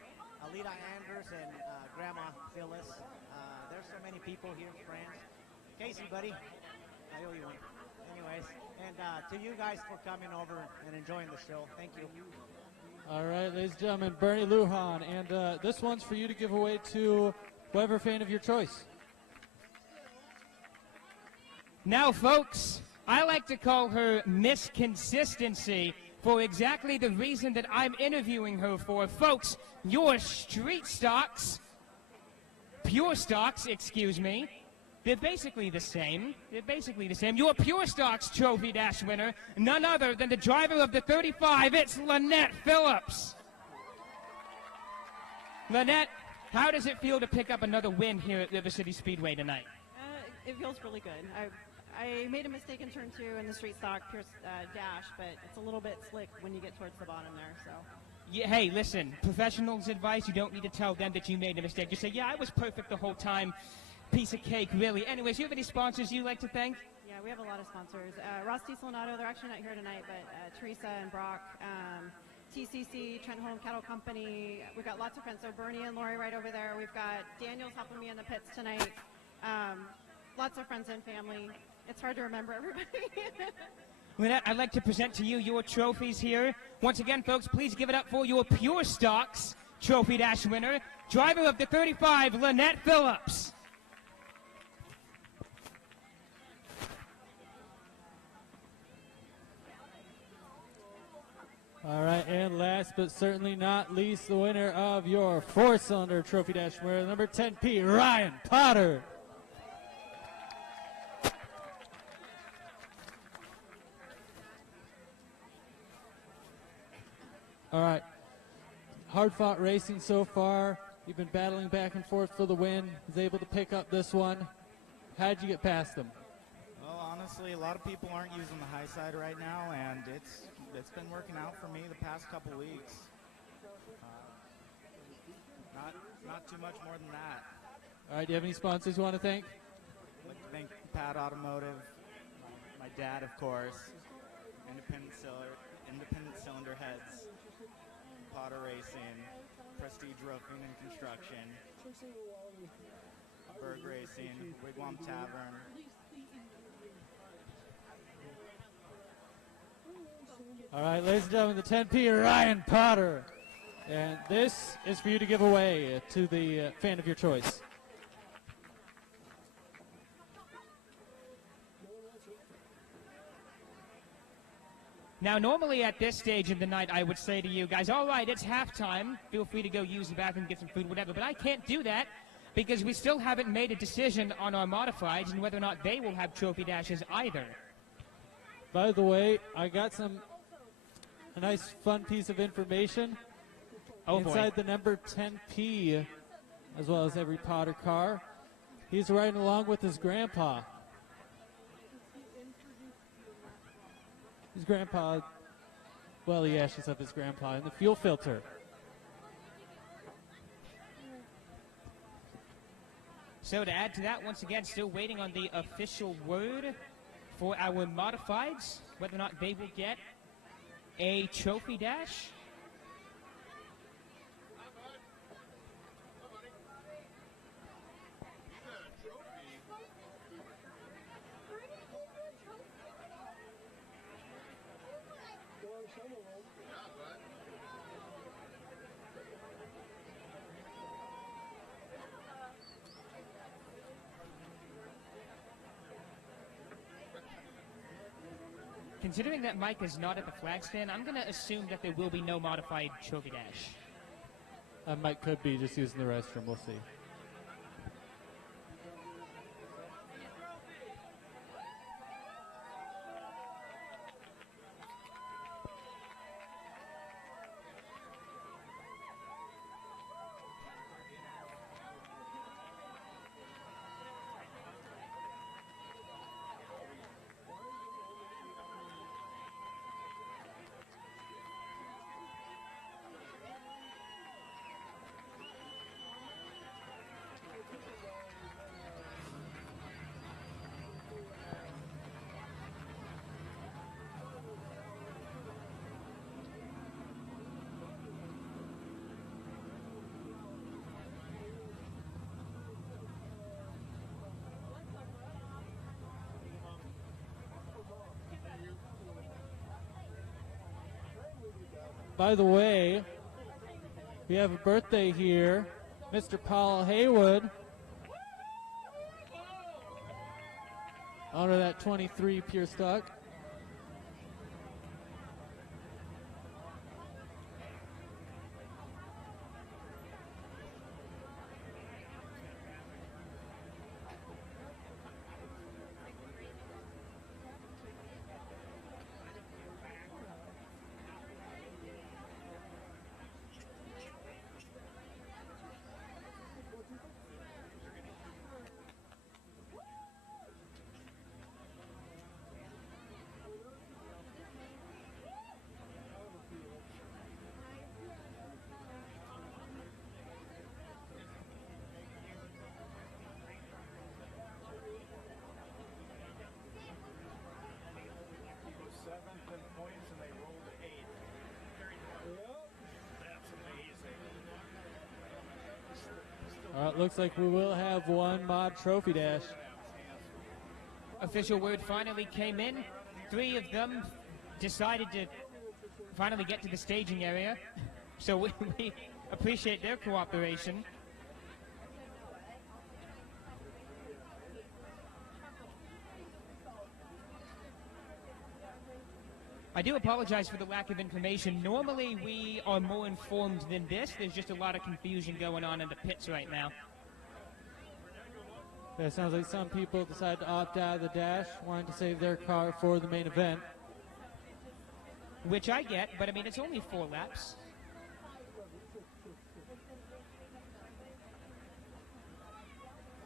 Alita Anders, and Grandma Phyllis. There's so many people here, friends. Casey, buddy, I owe you one. Anyways, and to you guys for coming over and enjoying the show. Thank you. All right, ladies and gentlemen, Bernie Lujan, and this one's for you to give away to whoever fan of your choice. Now, folks, I like to call her Miss Consistency for exactly the reason that I'm interviewing her for. Folks, your street stocks, pure stocks, excuse me, they're basically the same. They're basically the same. Your Pure Stocks Trophy Dash winner, none other than the driver of the 35, it's Lynette Phillips. Lynette, how does it feel to pick up another win here at River City Speedway tonight? It feels really good. I made a mistake in turn 2 in the street stock pure dash, but it's a little bit slick when you get towards the bottom there. So. Yeah, hey, listen, professionals' advice, you don't need to tell them that you made a mistake. Just say, yeah, I was perfect the whole time. Piece of cake, really. Anyways, you have any sponsors you'd like to thank? Yeah, we have a lot of sponsors. Ross Diesel and Auto, they're actually not here tonight, but Teresa and Brock, TCC, Trent Home Cattle Company. We've got lots of friends. So Bernie and Lori right over there. We've got Daniel's helping me in the pits tonight. lots of friends and family. It's hard to remember everybody. Lynette, I'd like to present to you your trophies here. Once again, folks, please give it up for your Pure Stocks Trophy Dash winner, driver of the 35, Lynette Phillips. All right, and last but certainly not least, the winner of your 4-cylinder Trophy Dash winner, number 10P, Ryan Potter. All right, hard-fought racing so far. You've been battling back and forth for the win. Was able to pick up this one. How'd you get past them? Well, honestly, a lot of people aren't using the high side right now, and it's been working out for me the past couple weeks. Not too much more than that. All right, do you have any sponsors you want to thank? I'd like to thank Pat Automotive, my dad, of course, Independent Cylinder Heads, Potter Racing, Prestige Roofing and Construction, Berg Racing, Wigwam Tavern. All right, ladies and gentlemen, the 10P, Ryan Potter. And this is for you to give away to the fan of your choice. Now, normally at this stage in the night, I would say to you guys, all right, it's halftime. Feel free to go use the bathroom, get some food, whatever. But I can't do that because we still haven't made a decision on our modifieds and whether or not they will have trophy dashes either. By the way, I got a nice fun piece of information. Inside the number 10P, as well as every Potter car. He's riding along with his grandpa. His grandpa, well, he ashes up his grandpa in the fuel filter. So to add to that, once again, still waiting on the official word for our modifieds, whether or not they will get a trophy dash. Considering that Mike is not at the flag stand, I'm going to assume that there will be no modified trophy dash. Mike could be just using the restroom. We'll see. By the way, we have a birthday here. Mr. Paul Haywood. Honor that 23 pure stock. Looks like we will have one mod trophy dash. official word finally came in. 3 of them decided to finally get to the staging area. So we appreciate their cooperation. I do apologize for the lack of information. Normally we are more informed than this. There's just a lot of confusion going on in the pits right now. Yeah, it sounds like some people decided to opt out of the dash, wanting to save their car for the main event. Which I get, but I mean, it's only 4 laps.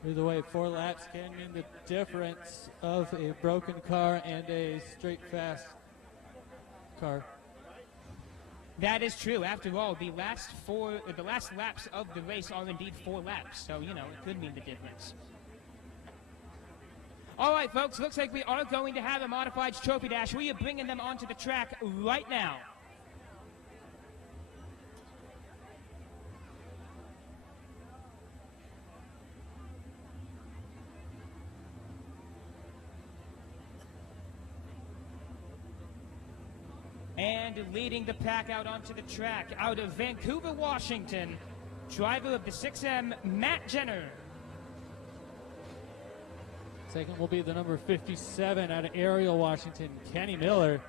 Either way, 4 laps can mean the difference of a broken car and a straight fast car. That is true. After all, the last laps of the race are indeed 4 laps. So, you know, it could mean the difference. All right, folks, looks like we are going to have a modified trophy dash. We are bringing them onto the track right now. And leading the pack out onto the track, out of Vancouver, Washington, driver of the 6M, Matt Jenner. Second will be the number 57 out of Ariel, Washington, Kenny Miller.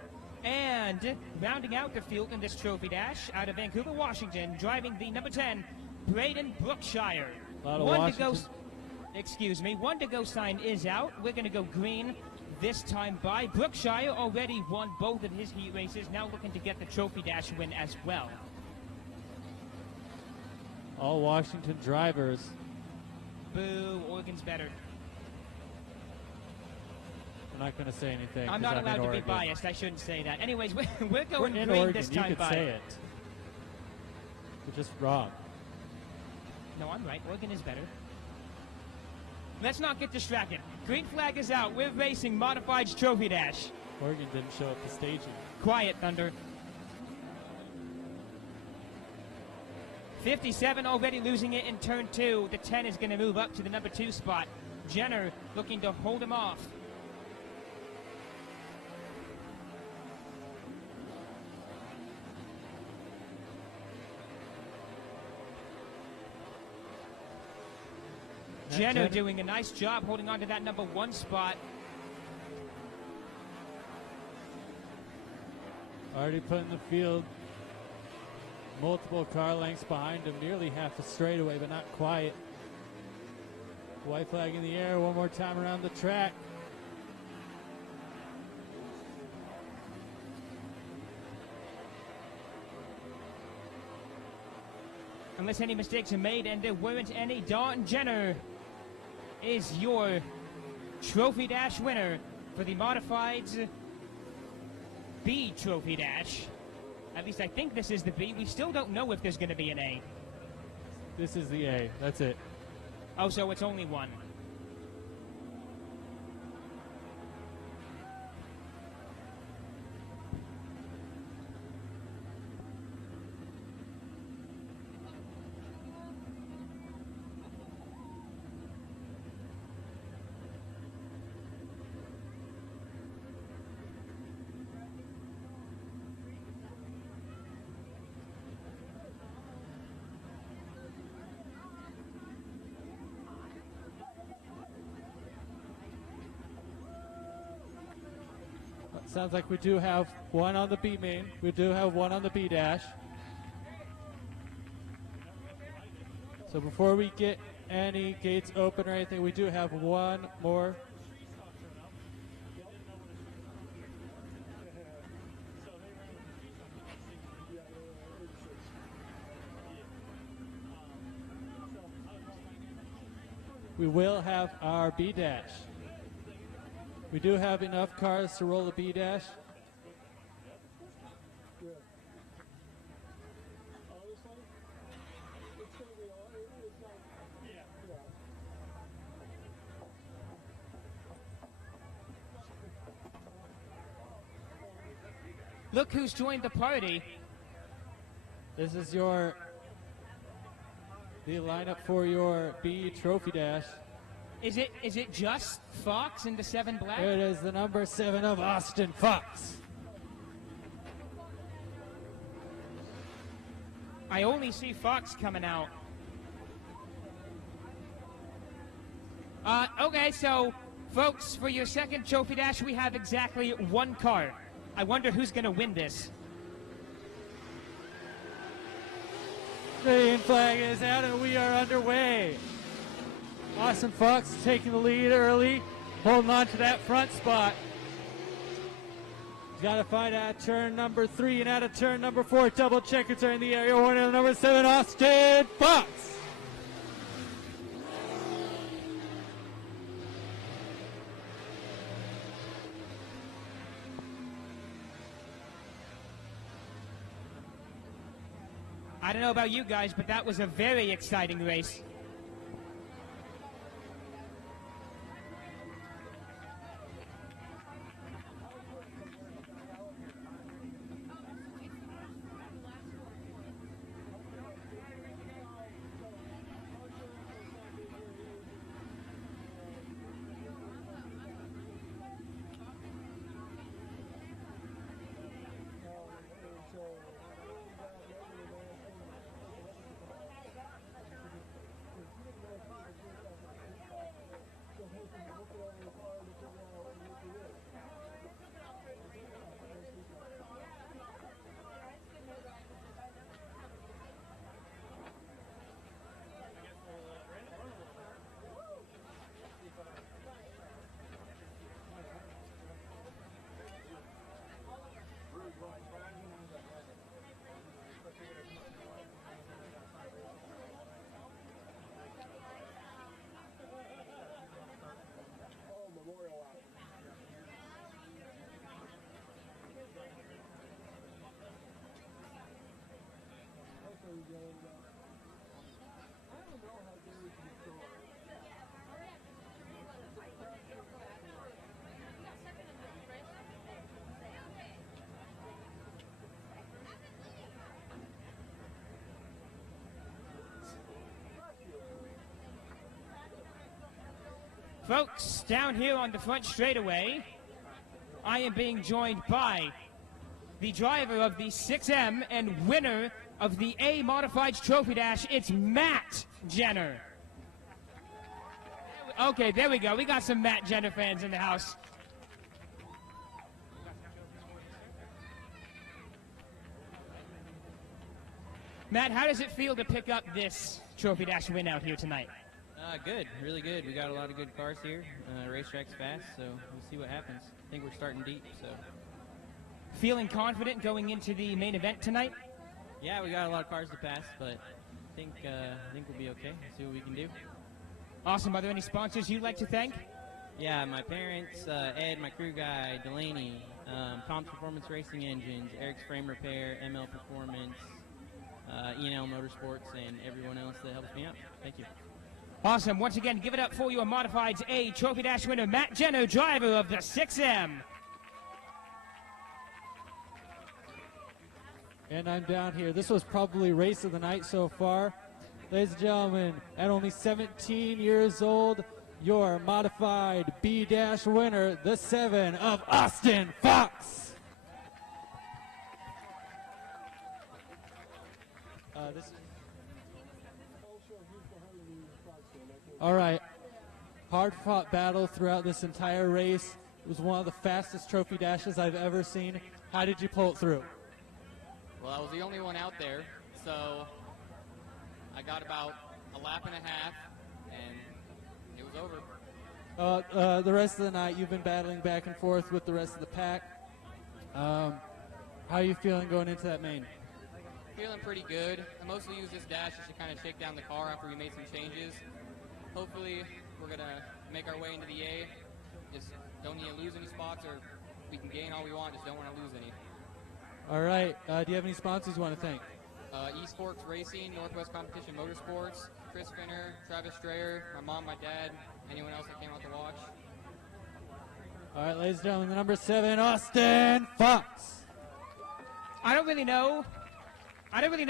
And rounding out the field in this trophy dash, out of Vancouver, Washington, driving the number 10, Braden Brookshire. A lot of Washington. One to go sign is out. We're going to go green this time by. Brookshire already won both of his heat races, now looking to get the trophy dash win as well. All Washington drivers. Boo, Oregon's better. I'm not going to say anything. I'm not allowed to be biased. I shouldn't say that. Anyways, we're going green Oregon. this time you could by. say it. You're just wrong. No, I'm right. Oregon is better. Let's not get distracted. Green flag is out. We're racing modified trophy dash. Oregon didn't show up to staging. Quiet, Thunder. 57 already losing it in turn 2. The 10 is going to move up to the number 2 spot. Jenner looking to hold him off. Jenner doing a nice job holding on to that number 1 spot. Already put in the field. Multiple car lengths behind him, nearly half a straightaway, but not quite. White flag in the air, one more time around the track. Unless any mistakes are made, and there weren't any, Dawn Jenner is your Trophy Dash winner for the modified B Trophy Dash. At least I think this is the B. We still don't know if there's going to be an A. This is the A. That's it. Oh, so it's only one. Sounds like we do have one on the B main. We do have one on the B dash. So before we get any gates open or anything, we do have one more. We will have our B dash. We do have enough cars to roll the B dash. Look who's joined the party. This is the lineup for your B Trophy Dash. Is it just Fox in the 7 black? It is the number 7 of Austin Fox. I only see Fox coming out. Okay, so folks, for your second trophy dash, we have exactly 1 car. I wonder who's going to win this. The green flag is out and we are underway. Austin Fox taking the lead early, holding on to that front spot. He's got to fight out of turn number 3 and out of turn number 4. Double checkers are in the area. Warning number 7, Austin Fox. I don't know about you guys, but that was a very exciting race. Folks, down here on the front straightaway, I am being joined by the driver of the 6M and winner of the A Modifieds Trophy Dash. It's Matt Jenner. Okay, there we go. We got some Matt Jenner fans in the house. Matt, how does it feel to pick up this Trophy Dash win out here tonight? Good, really good. We got a lot of good cars here. Racetrack's fast, so we'll see what happens. I think we're starting deep, so. Feeling confident going into the main event tonight? Yeah, we got a lot of cars to pass, but I think we'll be okay. See what we can do. Awesome. Are there any sponsors you'd like to thank? Yeah, my parents, Ed, my crew guy, Delaney, Tom's Performance Racing Engines, Eric's Frame Repair, ML Performance, E&L Motorsports, and everyone else that helps me out. Thank you. Awesome. Once again, give it up for your Modifieds A Trophy Dash winner, Matt Jenner, driver of the 6M. And I'm down here. This was probably race of the night so far. Ladies and gentlemen, at only 17 years old, your Modified B-Dash winner, the 7 of Austin Fox. All right. Hard-fought battle throughout this entire race. It was one of the fastest trophy dashes I've ever seen. How did you pull it through? Well, I was the only one out there, so I got about a lap and a half, and it was over. The rest of the night, you've been battling back and forth with the rest of the pack. How are you feeling going into that main? Feeling pretty good. I mostly use this dash just to kind of shake down the car after we made some changes. Hopefully, we're going to make our way into the A. Just don't need to lose any spots, or we can gain all we want, just don't want to lose any. All right. Do you have any sponsors you want to thank? East Forks Racing, Northwest Competition Motorsports, Chris Finner, Travis Strayer, my mom, my dad, anyone else that came out to watch. All right, ladies and gentlemen, the number 7, Austin Fox. I don't really know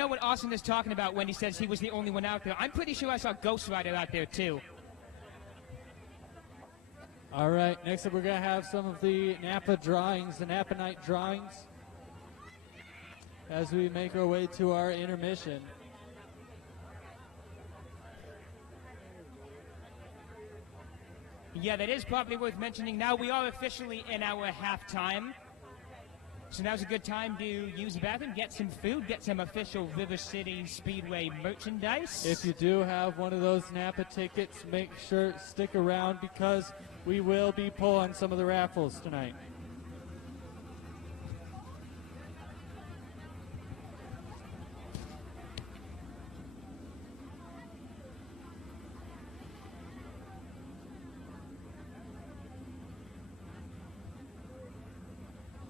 what Austin is talking about when he says he was the only one out there. I'm pretty sure I saw Ghost Rider out there too. All right, next up we're going to have some of the Napa drawings, the Napa Night drawings, as we make our way to our intermission. Yeah, that is probably worth mentioning. Now we are officially in our halftime. So now's a good time to use the bathroom, get some food, get some official River City Speedway merchandise. If you do have one of those Napa tickets, make sure stick around because we will be pulling some of the raffles tonight.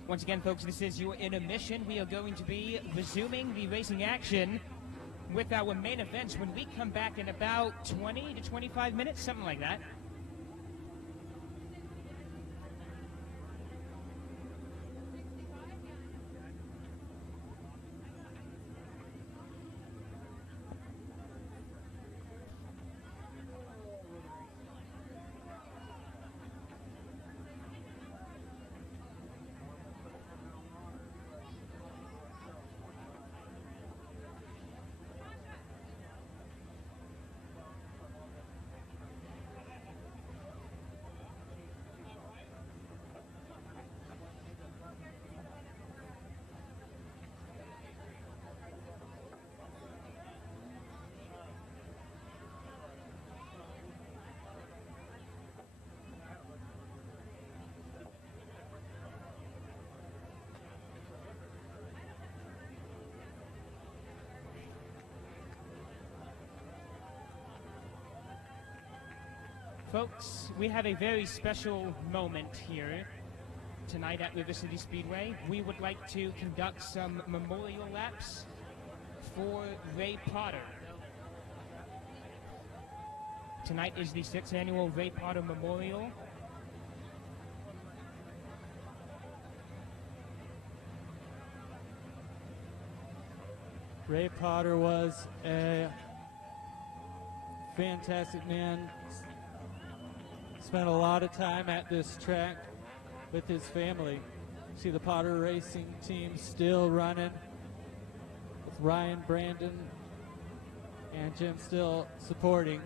Once again, folks, this is your intermission. We are going to be resuming the racing action with our main events when we come back in about 20 to 25 minutes, something like that. Folks, we have a very special moment here tonight at River City Speedway. We would like to conduct some memorial laps for Ray Potter. Tonight is the 6th annual Ray Potter Memorial. Ray Potter was a fantastic man. Spent a lot of time at this track with his family. See the Potter Racing team still running with Ryan, Brandon, and Jim still supporting.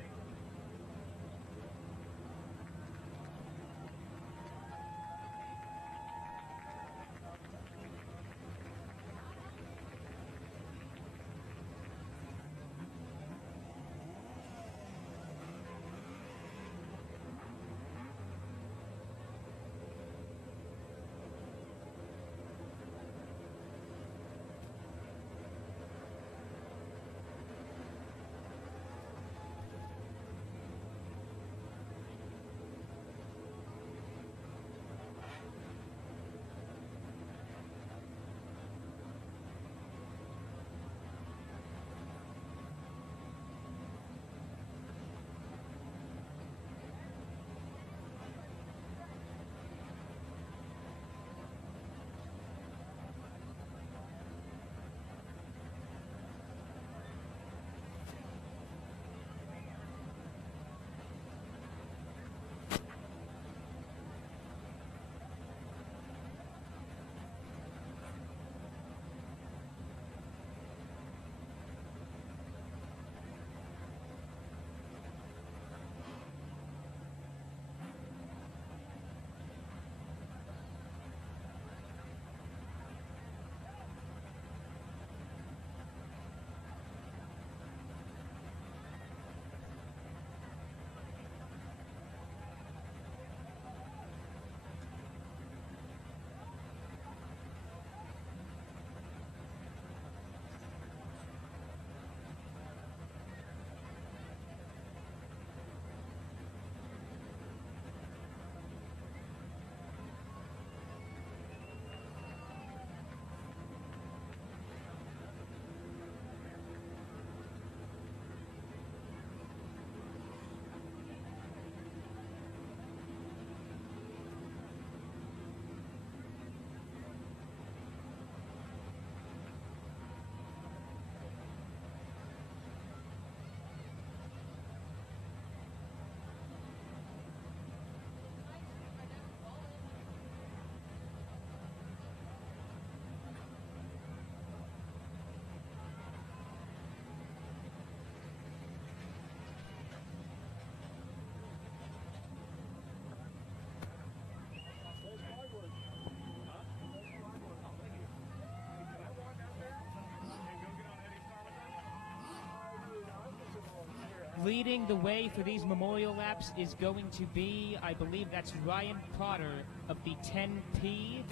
Leading the way for these memorial laps is going to be, I believe that's Ryan Potter of the 10P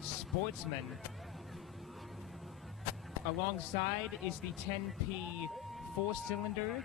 Sportsman. Alongside is the 10P four-cylinder.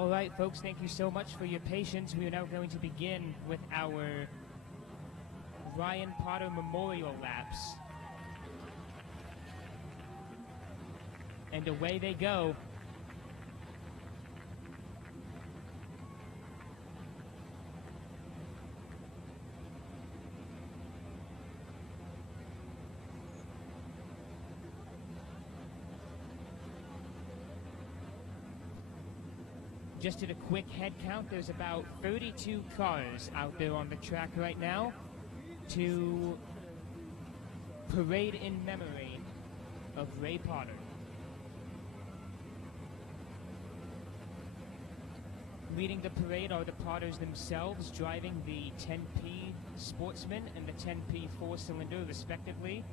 All right, folks, thank you so much for your patience. We are now going to begin with our Ryan Potter Memorial Laps. And away they go. Just did a quick head count. There's about 32 cars out there on the track right now to parade in memory of Ray Potter. Leading the parade are the Potters themselves, driving the 10P Sportsman and the 10P four-cylinder, respectively.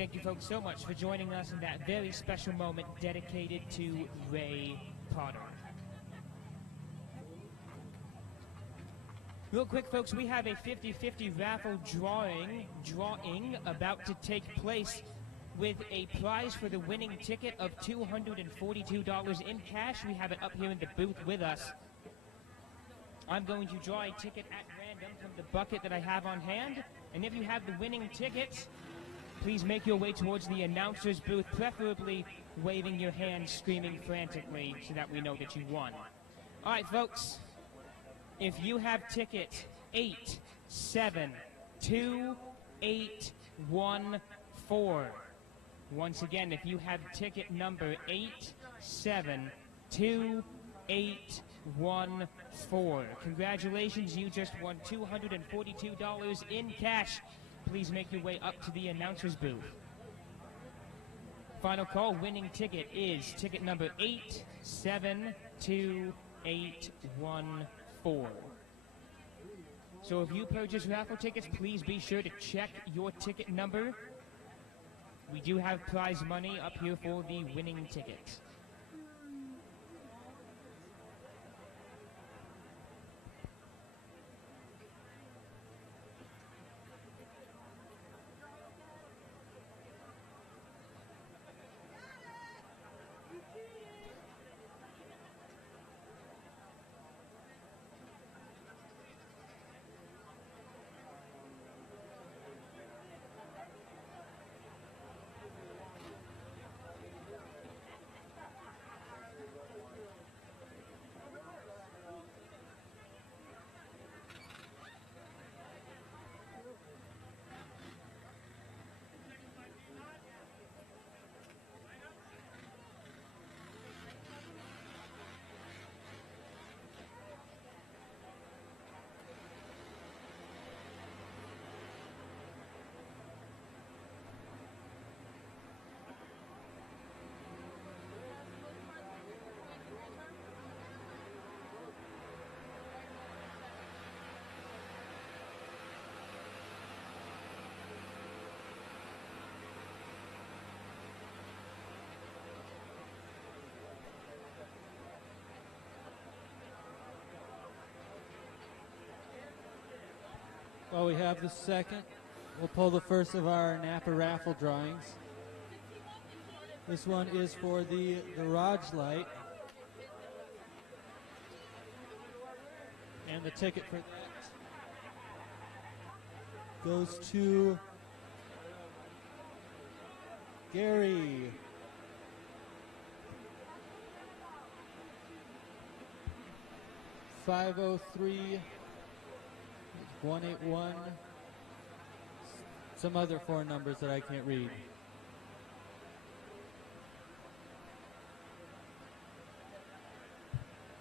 Thank you folks so much for joining us in that very special moment dedicated to Ray Potter. Real quick, folks, we have a 50-50 raffle drawing about to take place with a prize for the winning ticket of $242 in cash. We have it up here in the booth with us. I'm going to draw a ticket at random from the bucket that I have on hand. And if you have the winning tickets, please make your way towards the announcer's booth, preferably waving your hand, screaming frantically so that we know that you won. All right, folks. If you have ticket 872-814, once again, if you have ticket number 872-814, congratulations, you just won $242 in cash. Please make your way up to the announcer's booth. Final call, winning ticket is ticket number 872-814. So if you purchase raffle tickets, please be sure to check your ticket number. We do have prize money up here for the winning ticket. While we have the second, we'll pull the first of our Napa raffle drawings. This one is for the garage light. And the ticket for that goes to Gary. $503-181. Some other four numbers that I can't read.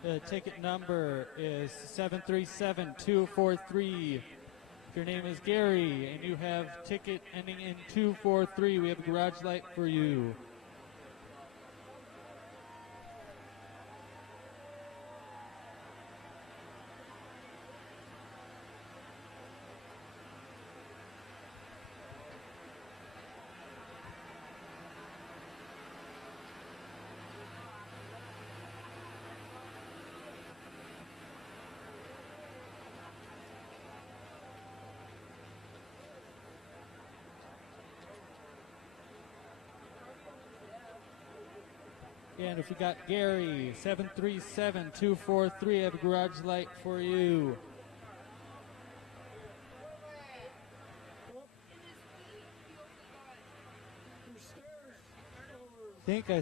The ticket number is 737-243. If your name is Gary and you have ticket ending in 243, we have a garage light for you. And if you got Gary, 737-243, I have a garage light for you. I think I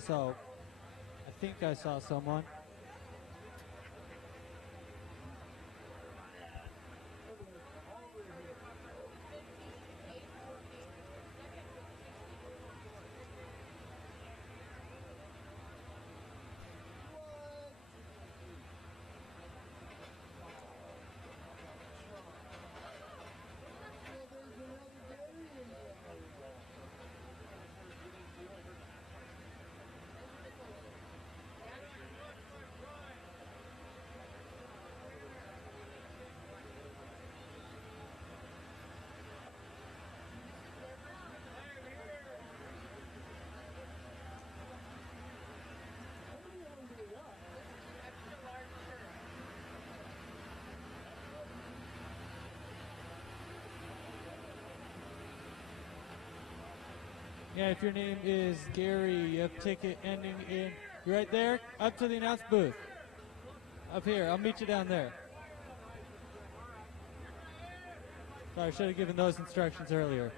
saw someone. Yeah, if your name is Gary, you have ticket ending in right there, up to the announce booth. Up here, I'll meet you down there. Sorry, I should have given those instructions earlier.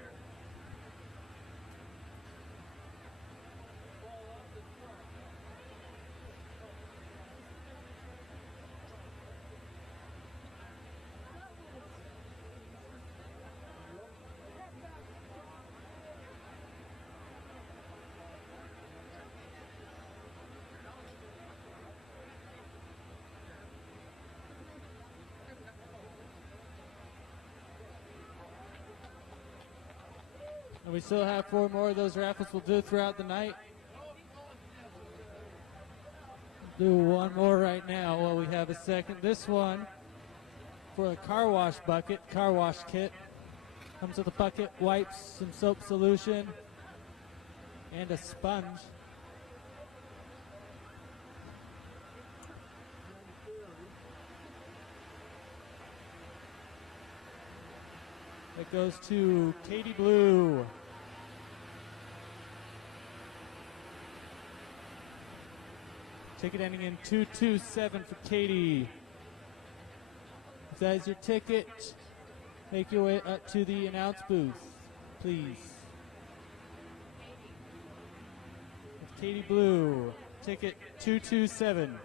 And we still have 4 more of those raffles we'll do throughout the night. Do one more right now while we have a second. This one for the car wash bucket, car wash kit. Comes with a bucket, wipes, some soap solution, and a sponge. That goes to Katie Blue. Ticket ending in 227 for Katie. If that is your ticket, make your way up to the announce booth, please. It's Katie Blue, ticket 227.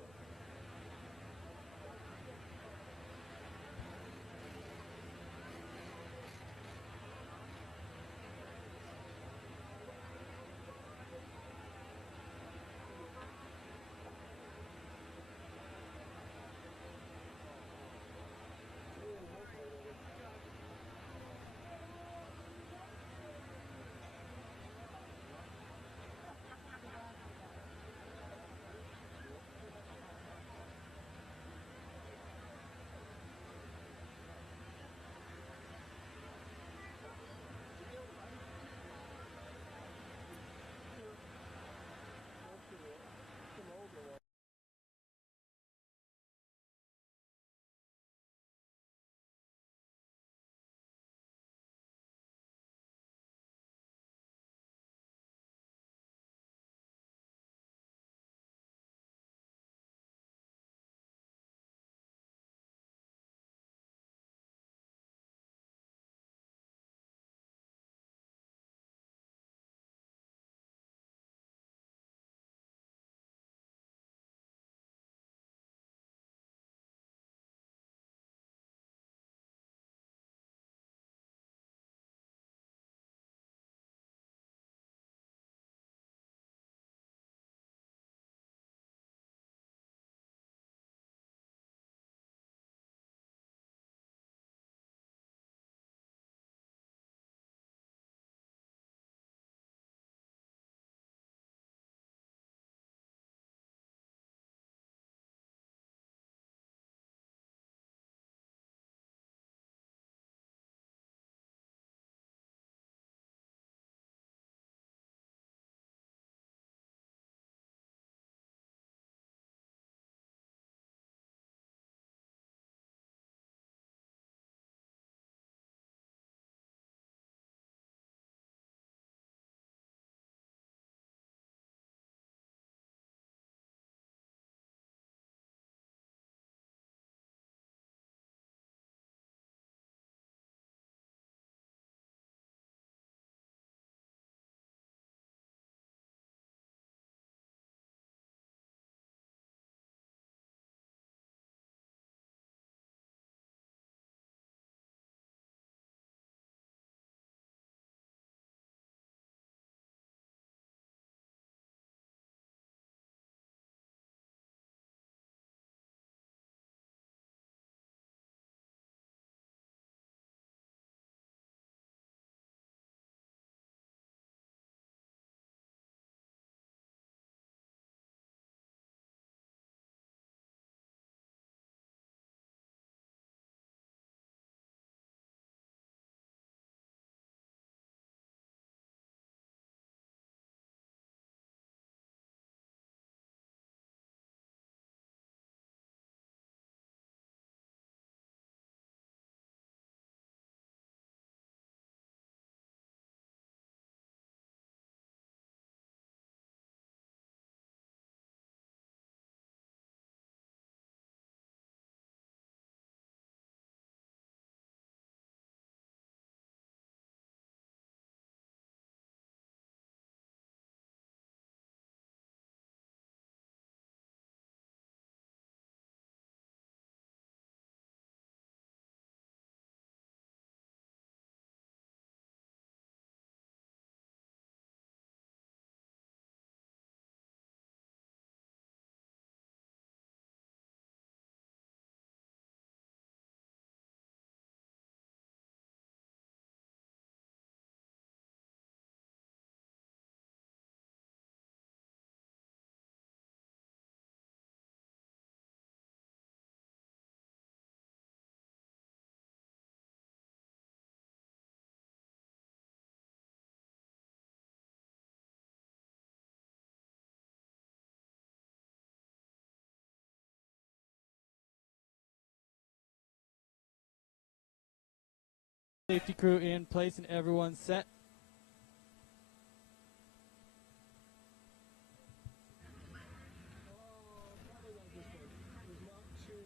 Safety crew in place and everyone's set.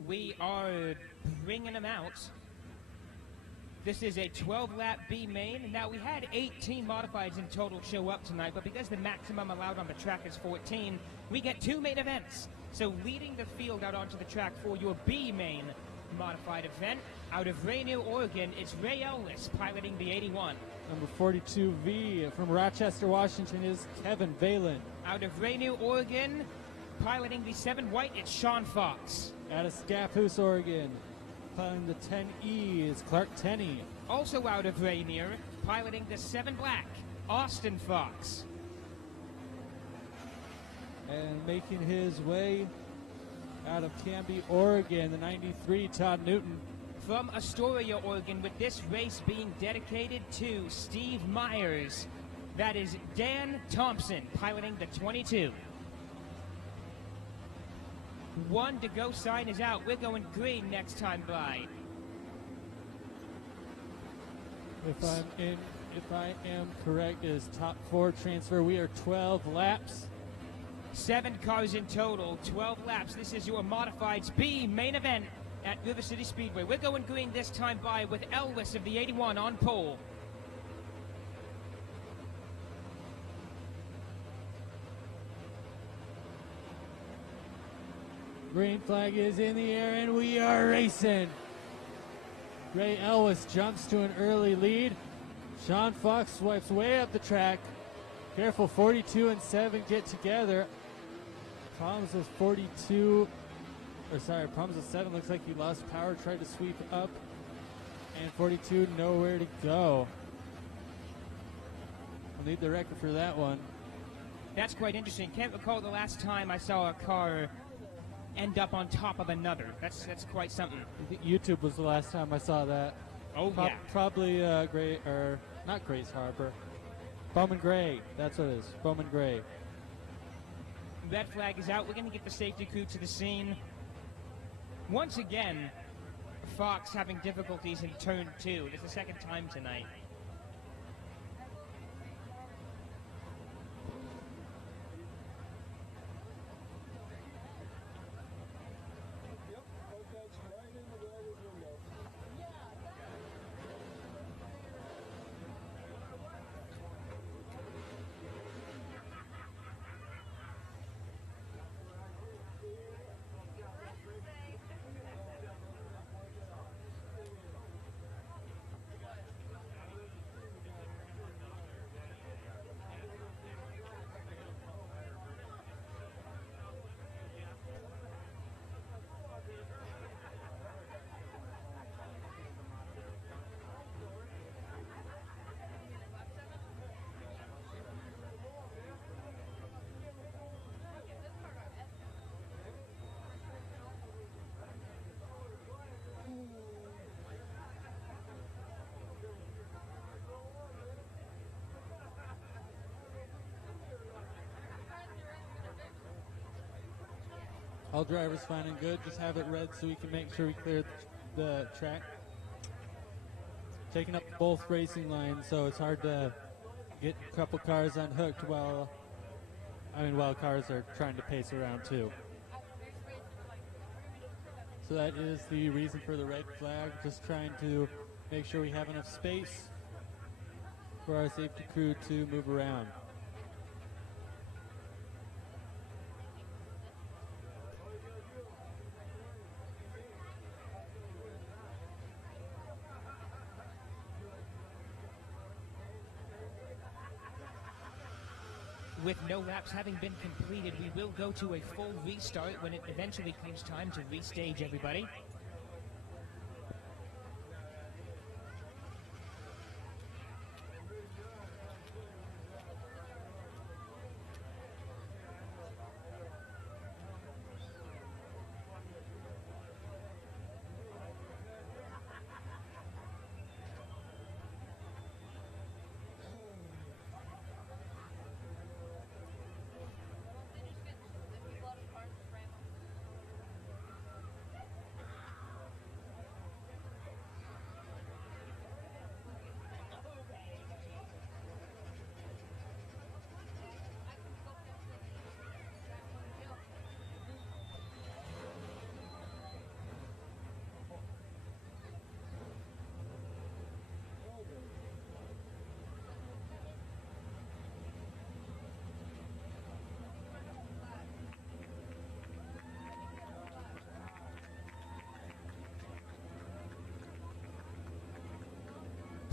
We are bringing them out. This is a 12-lap B main. Now, we had 18 modifieds in total show up tonight, but because the maximum allowed on the track is 14, we get 2 main events. So leading the field out onto the track for your B main modified event, out of Rainier, Oregon, it's Ray Ellis piloting the 81. Number 42V from Rochester, Washington is Kevin Valen. Out of Rainier, Oregon, piloting the 7 white, it's Sean Fox. Out of Scappoose, Oregon, piloting the 10E is Clark Tenney. Also out of Rainier, piloting the 7 black, Austin Fox. And making his way out of Canby, Oregon, the 93, Todd Newton. From Astoria, Oregon, with this race being dedicated to Steve Myers, that is Dan Thompson piloting the 22. 1 to go sign is out. We're going green next time by. If I am correct, it is top 4 transfer. We are 12 laps. 7 cars in total, 12 laps. This is your modifieds B main event at River City Speedway. We're going green this time by with Elvis of the 81 on pole. Green flag is in the air and we are racing. Ray Elvis jumps to an early lead. Sean Fox swipes way up the track. Careful, 42 and 7 get together. Problems with 7 looks like he lost power, tried to sweep up. And 42 nowhere to go. We'll need the record for that one. That's quite interesting. Can't recall the last time I saw a car end up on top of another. That's quite something. I think YouTube was the last time I saw that. Oh, yeah. Probably not Grace Harbor. Bowman Gray. That's what it is. Bowman Gray. Red flag is out. We're going to get the safety crew to the scene. Once again, Fox having difficulties in turn 2. It is the second time tonight. All drivers fine and good. Just have it red so we can make sure we clear the track. Taking up both racing lines, so it's hard to get a couple cars unhooked while cars are trying to pace around too. So that is the reason for the red flag. Just trying to make sure we have enough space for our safety crew to move around. With no laps having been completed, we will go to a full restart when it eventually comes time to restage everybody.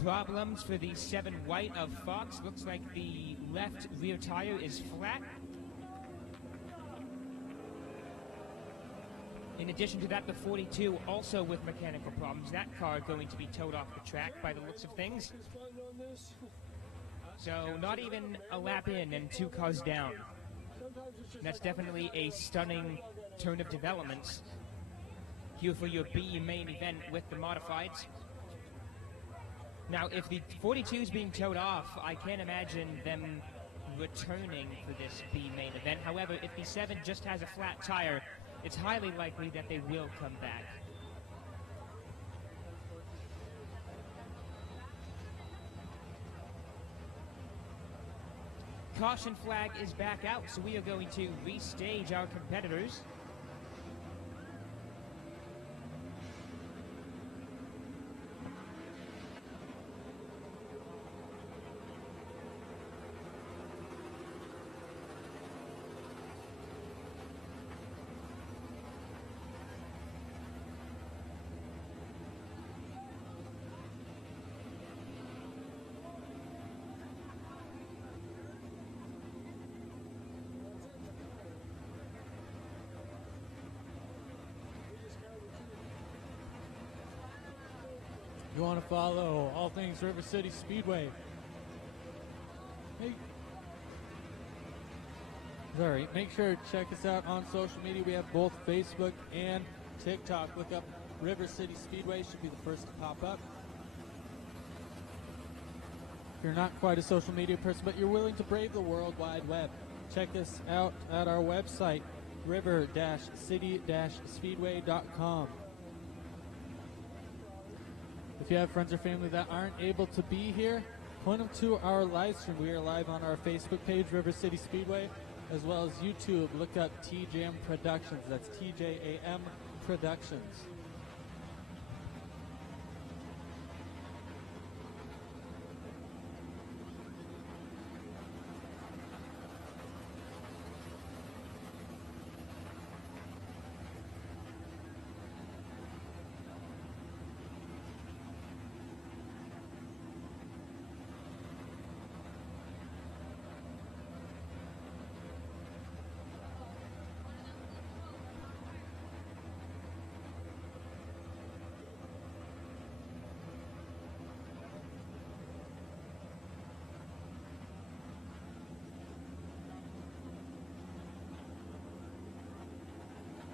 problems for the 7 white of Fox. Looks like the left rear tire is flat. In addition to that, the 42 also with mechanical problems. That car going to be towed off the track by the looks of things. So not even a lap in and 2 cars down. That's definitely a stunning turn of developments here for your B main event with the modifieds. Now, if the 42 is being towed off, I can't imagine them returning for this B main event. However, if the 7 just has a flat tire, it's highly likely that they will come back. Caution flag is back out, so we are going to restage our competitors. You want to follow all things River City Speedway. Make sure to check us out on social media. We have both Facebook and TikTok. Look up River City Speedway. Should be the first to pop up. If you're not quite a social media person, but you're willing to brave the World Wide Web, check us out at our website, river-city-speedway.com. If you have friends or family that aren't able to be here, point them to our live stream. We are live on our Facebook page, River City Speedway, as well as YouTube. Look up TJM Productions. That's TJAM Productions.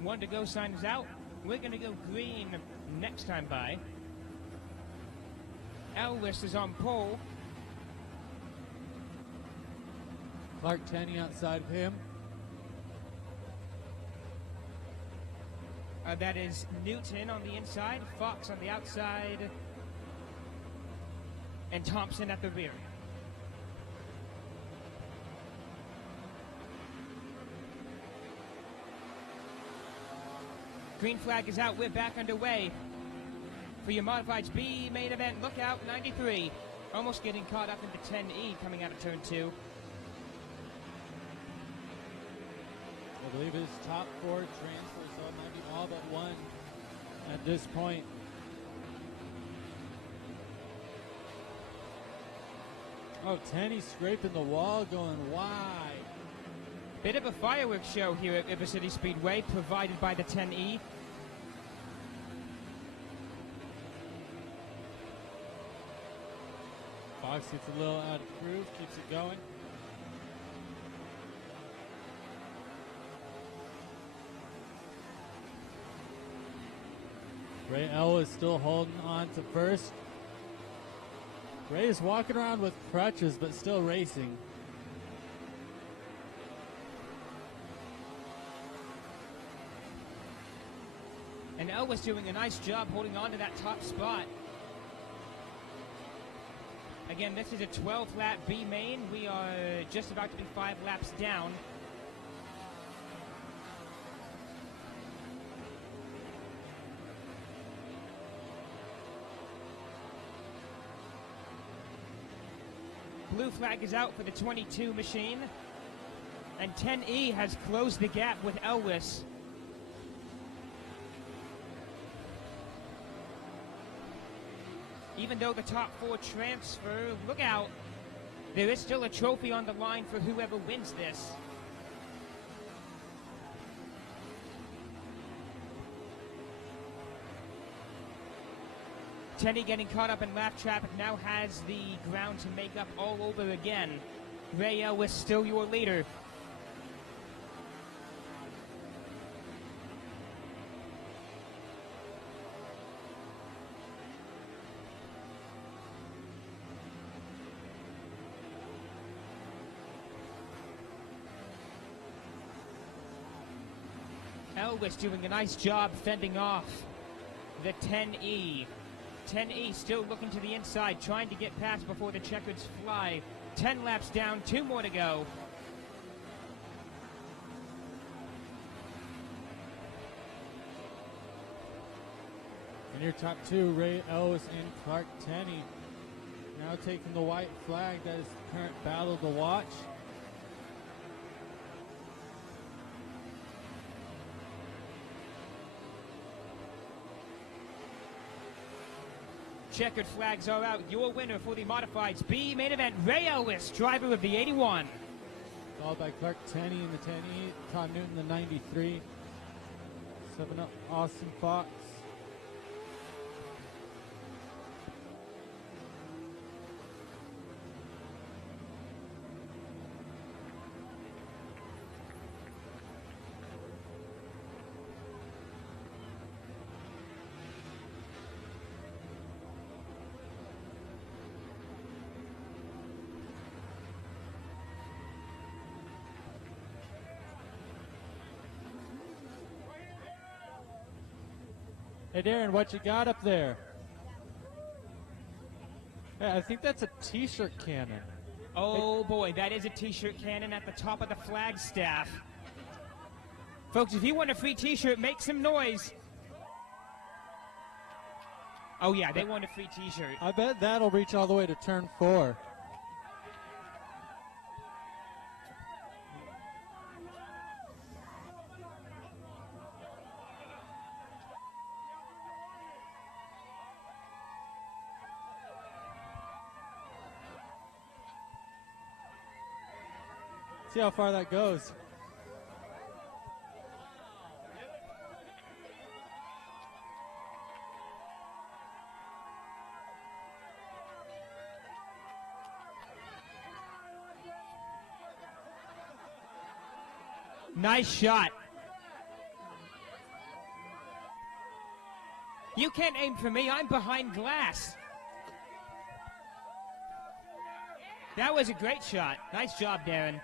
One to go sign is out. We're going to go green next time by. Elvis is on pole. Clark Tenney outside of him. That is Newton on the inside, Fox on the outside, and Thompson at the rear. Green flag is out. We're back underway for your Modifieds B main event. Look out, 93. Almost getting caught up into 10E coming out of turn 2. I believe his top 4 transfers, so it might be all but one at this point. Oh, Tenney scraping the wall, going wide. Bit of a fireworks show here at River City Speedway, provided by the 10E. Fox gets a little out of groove, keeps it going. Ray Ellis still holding on to first. Ray is walking around with crutches, but still racing. And Elvis doing a nice job holding on to that top spot. Again, this is a 12-lap B main. We are just about to be 5 laps down. Blue flag is out for the 22 machine. And 10E has closed the gap with Elvis. even though the top 4 transfer. Look out. There is still a trophy on the line for whoever wins this. Teddy getting caught up in lap traffic, now has the ground to make up all over again. Ray Ellis still your leader. Elvis doing a nice job fending off the 10E. 10E still looking to the inside, trying to get past before the checkers fly. 10 laps down, 2 more to go. In your top 2, Ray Ellis and Clark Tenney. Now taking the white flag. That is the current battle to watch. Checkered flags are out. Your winner for the Modifieds B main event, Ray Ellis, driver of the 81. Followed by Clark Tenney in the 10E, Todd Newton the 93. 7-up Austin Fox. Hey Darren, what you got up there? Hey, I think that's a t-shirt cannon. Oh boy, that is a t-shirt cannon at the top of the flagstaff. Folks, if you want a free t-shirt, make some noise. Oh yeah, they want a free t-shirt. I bet that'll reach all the way to turn 4. See how far that goes. Nice shot. You can't aim for me, I'm behind glass. That was a great shot. Nice job, Darren.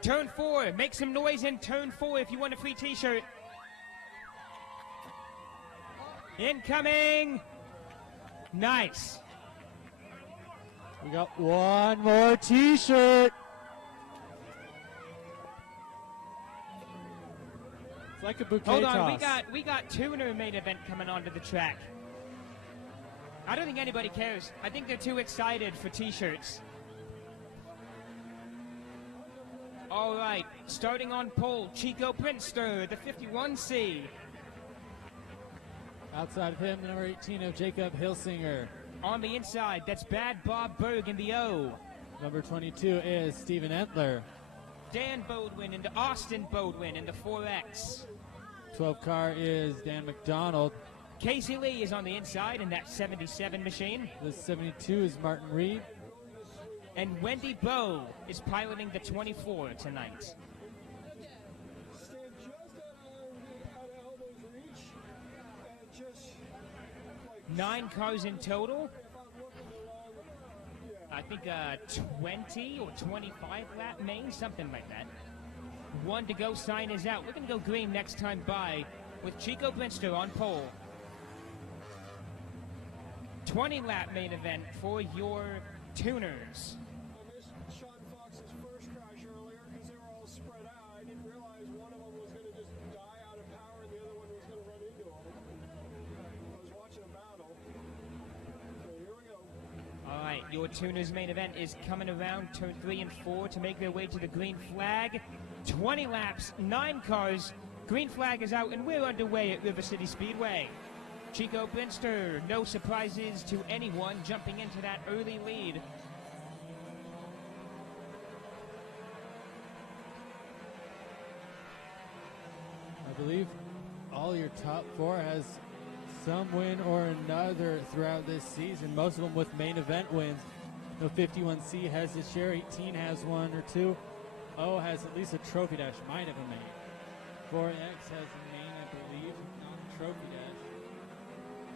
Turn 4, make some noise in turn 4 if you want a free t-shirt. Incoming! Nice. We got one more t-shirt. It's like a bouquet Hold on, toss. we got tuner main event coming onto the track. I don't think anybody cares. I think they're too excited for t-shirts. All right, starting on pole, Chico Prinster, the 51C. Outside of him, the number 18 of Jacob Hilsinger. On the inside, that's Bad Bob Berg in the O. Number 22 is Steven Entler. Dan Bodwin into Austin Bodwin in the 4X. 12 car is Dan McDonald. Casey Lee is on the inside in that 77 machine. The 72 is Martin Reed. And Wendy Bowe is piloting the 24 tonight. Stand just at elbows reach and just like 9 cars in total. if I'm looking along, I think 20 or 25 lap main, something like that. 1 to go, sign is out. We're going to go green next time by with Chico Brinster on pole. 20 lap main event for your tuners. I missed Sean Fox's first crash earlier because they were all spread out. I didn't realize one of them was going to just die out of power and the other one was going to run into him. I was watching a battle. So here we go. All right, your tuners main event is coming around turn 3 and 4 to make their way to the green flag. 20 laps, 9 cars, Green flag is out and we're underway at River City Speedway. Chico Blinster, no surprises to anyone, jumping into that early lead. I believe all your top four has some win or another throughout this season, most of them with main event wins. No 51C has his share, 18 has one or two. O has at least a trophy dash, might have a main. 4X has a main, I believe, not a trophy dash.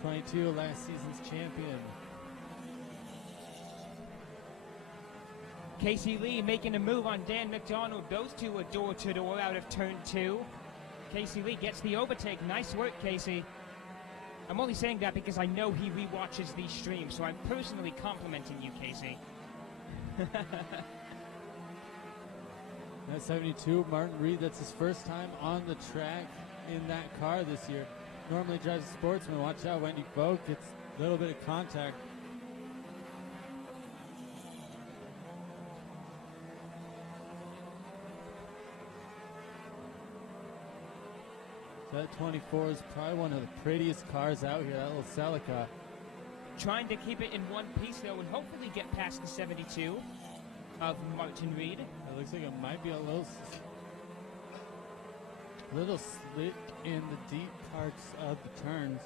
22, last season's champion. Casey Lee making a move on Dan McDonald. Those two are door-to-door out of turn 2. Casey Lee gets the overtake. Nice work, Casey. I'm only saying that because I know he rewatches these streams, so I'm personally complimenting you, Casey. That's 72, Martin Reed, that's his first time on the track in that car this year. Normally drives a Sportsman. Watch out, Wendy Vogt gets a little bit of contact. That 24 is probably one of the prettiest cars out here, that little Celica. Trying to keep it in one piece, though, and hopefully get past the 72 of Martin Reed. It looks like it might be a little slick in the deep parts of the turns.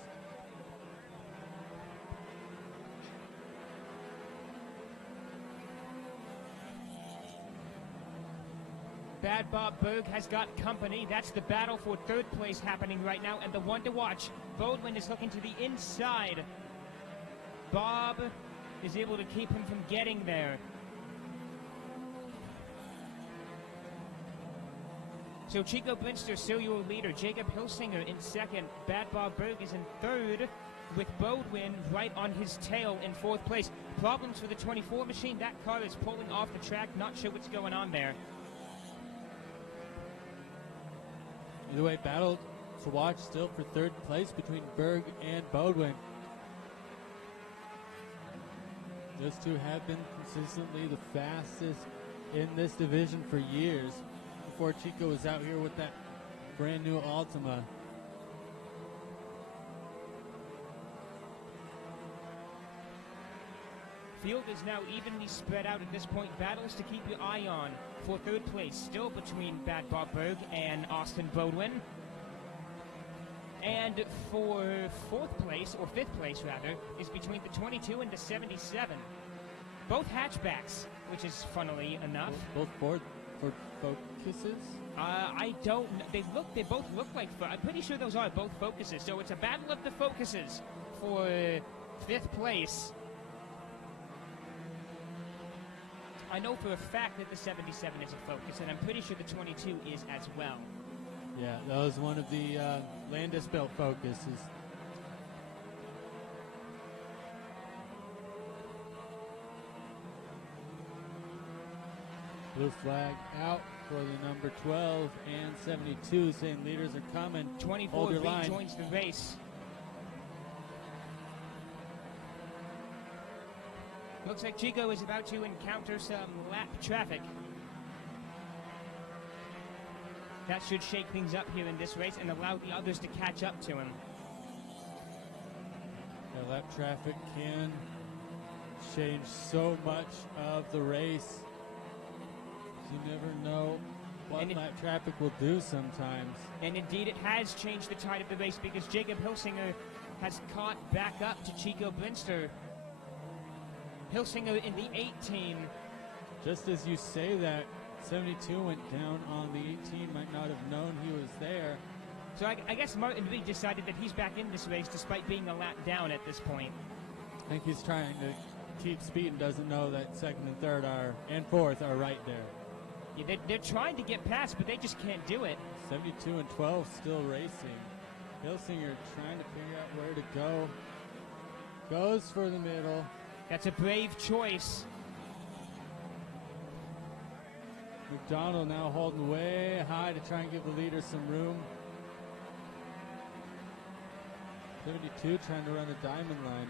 Bad Bob Berg has got company. That's the battle for third place happening right now, and the one to watch. Baldwin is looking to the inside. Bob is able to keep him from getting there. So Chico Blinster still your leader. Jacob Hilsinger in second. Bad Bob Berg is in third, with Baldwin right on his tail in fourth place. Problems for the 24 machine. That car is pulling off the track. Not sure what's going on there. Either way, battle to watch still for third place between Berg and Baldwin. Those two have been consistently the fastest in this division for years, before Chico was out here with that brand new Altima. Field is now evenly spread out at this point. Battles to keep your eye on for third place, still between Bad Bob Berg and Austin Baldwin. And for fourth place, or fifth place rather, is between the 22 and the 77. Both hatchbacks, which is funnily enough. Both Ford Focuses? I don't know. They both look like, I'm pretty sure those are both Focuses. So it's a battle of the Focuses for fifth place. I know for a fact that the 77 is a Focus, and I'm pretty sure the 22 is as well. Yeah, that was one of the Landis-built Focuses. Blue flag out for the number 12 and 72, saying leaders are coming. 24 rejoins the race. Looks like Chico is about to encounter some lap traffic. That should shake things up here in this race and allow the others to catch up to him. Yeah, lap traffic can change so much of the race. You never know what lap traffic will do sometimes. And indeed it has changed the tide of the race, because Jacob Hilsinger has caught back up to Chico Blinster. Hilsinger in the 18. Just as you say that, 72 went down on the 18, might not have known he was there. So I guess Martin Reed decided that he's back in this race despite being a lap down at this point. I think he's trying to keep speed and doesn't know that second and third and fourth are right there. Yeah, they're trying to get past, but they just can't do it. 72 and 12 still racing. Hilsinger trying to figure out where to go. Goes for the middle. That's a brave choice. McDonald now holding way high to try and give the leader some room. 72 trying to run a diamond line.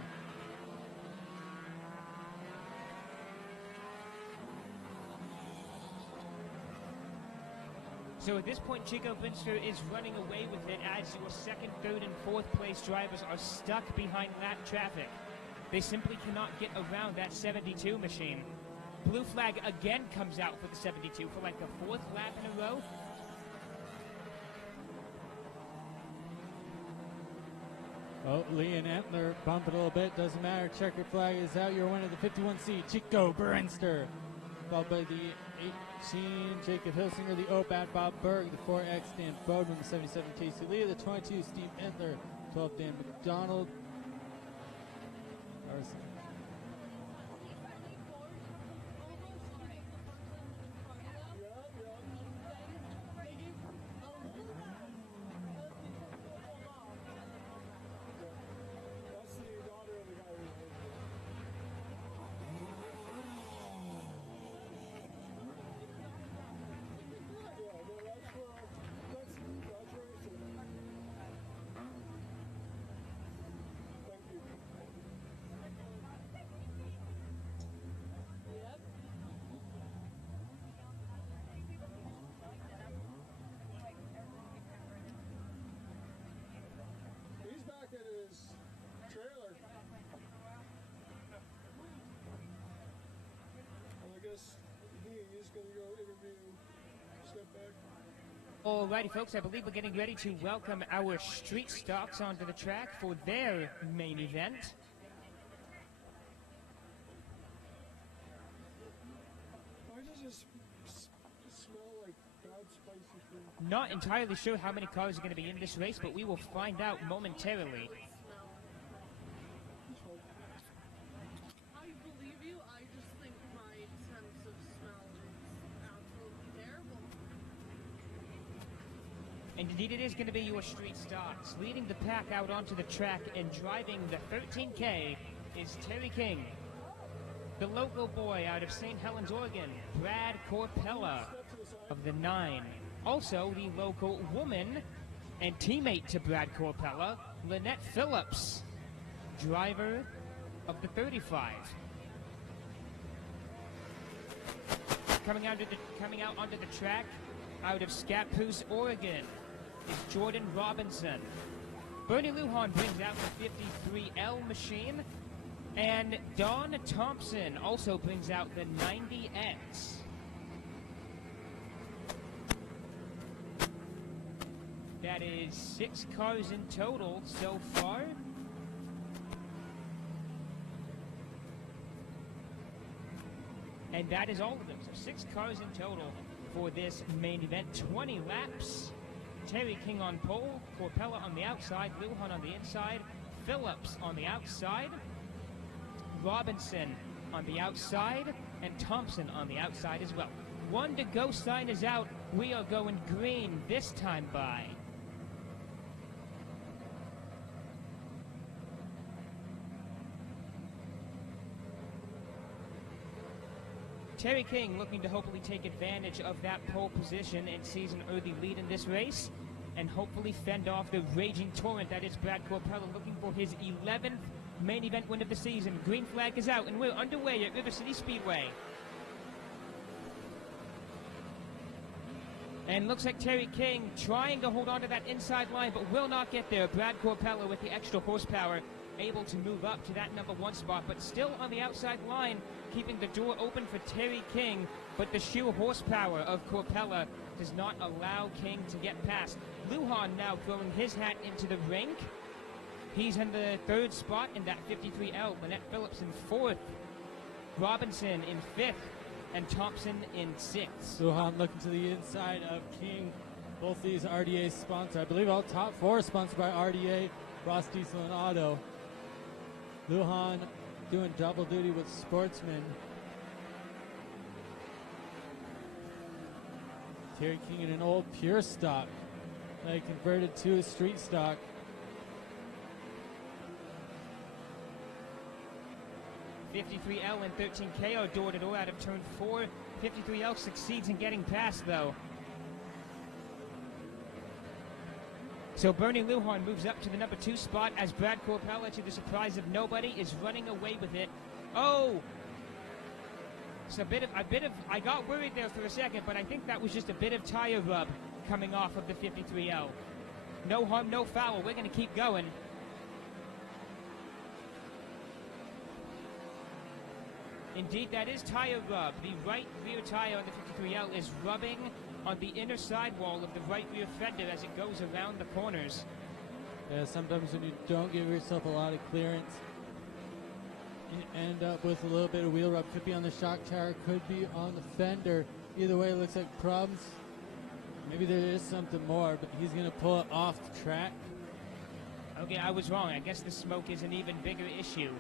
So at this point, Chico Binster is running away with it as your second, third, and fourth place drivers are stuck behind lap traffic. They simply cannot get around that 72 machine. Blue flag again comes out for the 72 for like the fourth lap in a row. Oh, Lee and Entler bump it a little bit. Doesn't matter. Checkered flag is out. Your winner, the 51C, Chico Brinster. Followed by the 18, Jacob Hilsinger, the Obat, Bob Berg, the 4X, Dan Bowden, the 77, Casey Lee, the 22, Steve Entler, 12, Dan McDonald. Alrighty, folks, I believe we're getting ready to welcome our street stocks onto the track for their main event. Why does this smell like bad spicy food? Not entirely sure how many cars are going to be in this race, but we will find out momentarily. I believe you. I just think my sense of smell is absolutely terrible. And indeed it is going to be your street stocks. Leading the pack out onto the track and driving the 13K is Terry King. The local boy out of St. Helens, Oregon, Brad Corpella of the 9. Also the local woman and teammate to Brad Corpella, Lynette Phillips, driver of the 35. Coming out onto the track out of Scappoose, Oregon, is Jordan Robinson. Bernie Lujan brings out the 53L machine, and Don Thompson also brings out the 90X. That is 6 cars in total so far. And that is all of them. So 6 cars in total for this main event. 20 laps. Terry King on pole, Corpella on the outside, Lujan on the inside, Phillips on the outside, Robinson on the outside, and Thompson on the outside as well. 1 to go sign is out. We are going green this time by. Terry King looking to hopefully take advantage of that pole position and seize an early lead in this race and hopefully fend off the raging torrent that is Brad Corpella, looking for his 11th main event win of the season. Green flag is out and we're underway at River City Speedway. And looks like Terry King trying to hold on to that inside line but will not get there. Brad Corpella with the extra horsepower able to move up to that number 1 spot, but still on the outside line, keeping the door open for Terry King, but the sheer horsepower of Corpella does not allow King to get past. Lujan now throwing his hat into the ring. He's in the 3rd spot in that 53L. Lynette Phillips in 4th. Robinson in 5th. And Thompson in 6th. Lujan looking to the inside of King. Both these RDA sponsored. I believe all top 4 sponsored by RDA, Ross Diesel and Auto. Lujan doing double duty with Sportsman. Terry King in an old pure stock that he converted to a street stock. .53L and 13K are door-to-door out of turn 4. 53L succeeds in getting past, though. So Bernie Lujan moves up to the number 2 spot as Brad Corpella, to the surprise of nobody, is running away with it. Oh! It's a bit of, I got worried there for a second, but I think that was just a bit of tire rub coming off of the 53L. No harm, no foul. We're going to keep going. Indeed, that is tire rub. The right rear tire on the 53L is rubbing on the inner sidewall of the right rear fender as it goes around the corners. Yeah, sometimes when you don't give yourself a lot of clearance, you end up with a little bit of wheel rub. Could be on the shock tower, could be on the fender. Either way, it looks like problems. Maybe there is something more, but he's going to pull it off the track. Okay, I was wrong. I guess the smoke is an even bigger issue.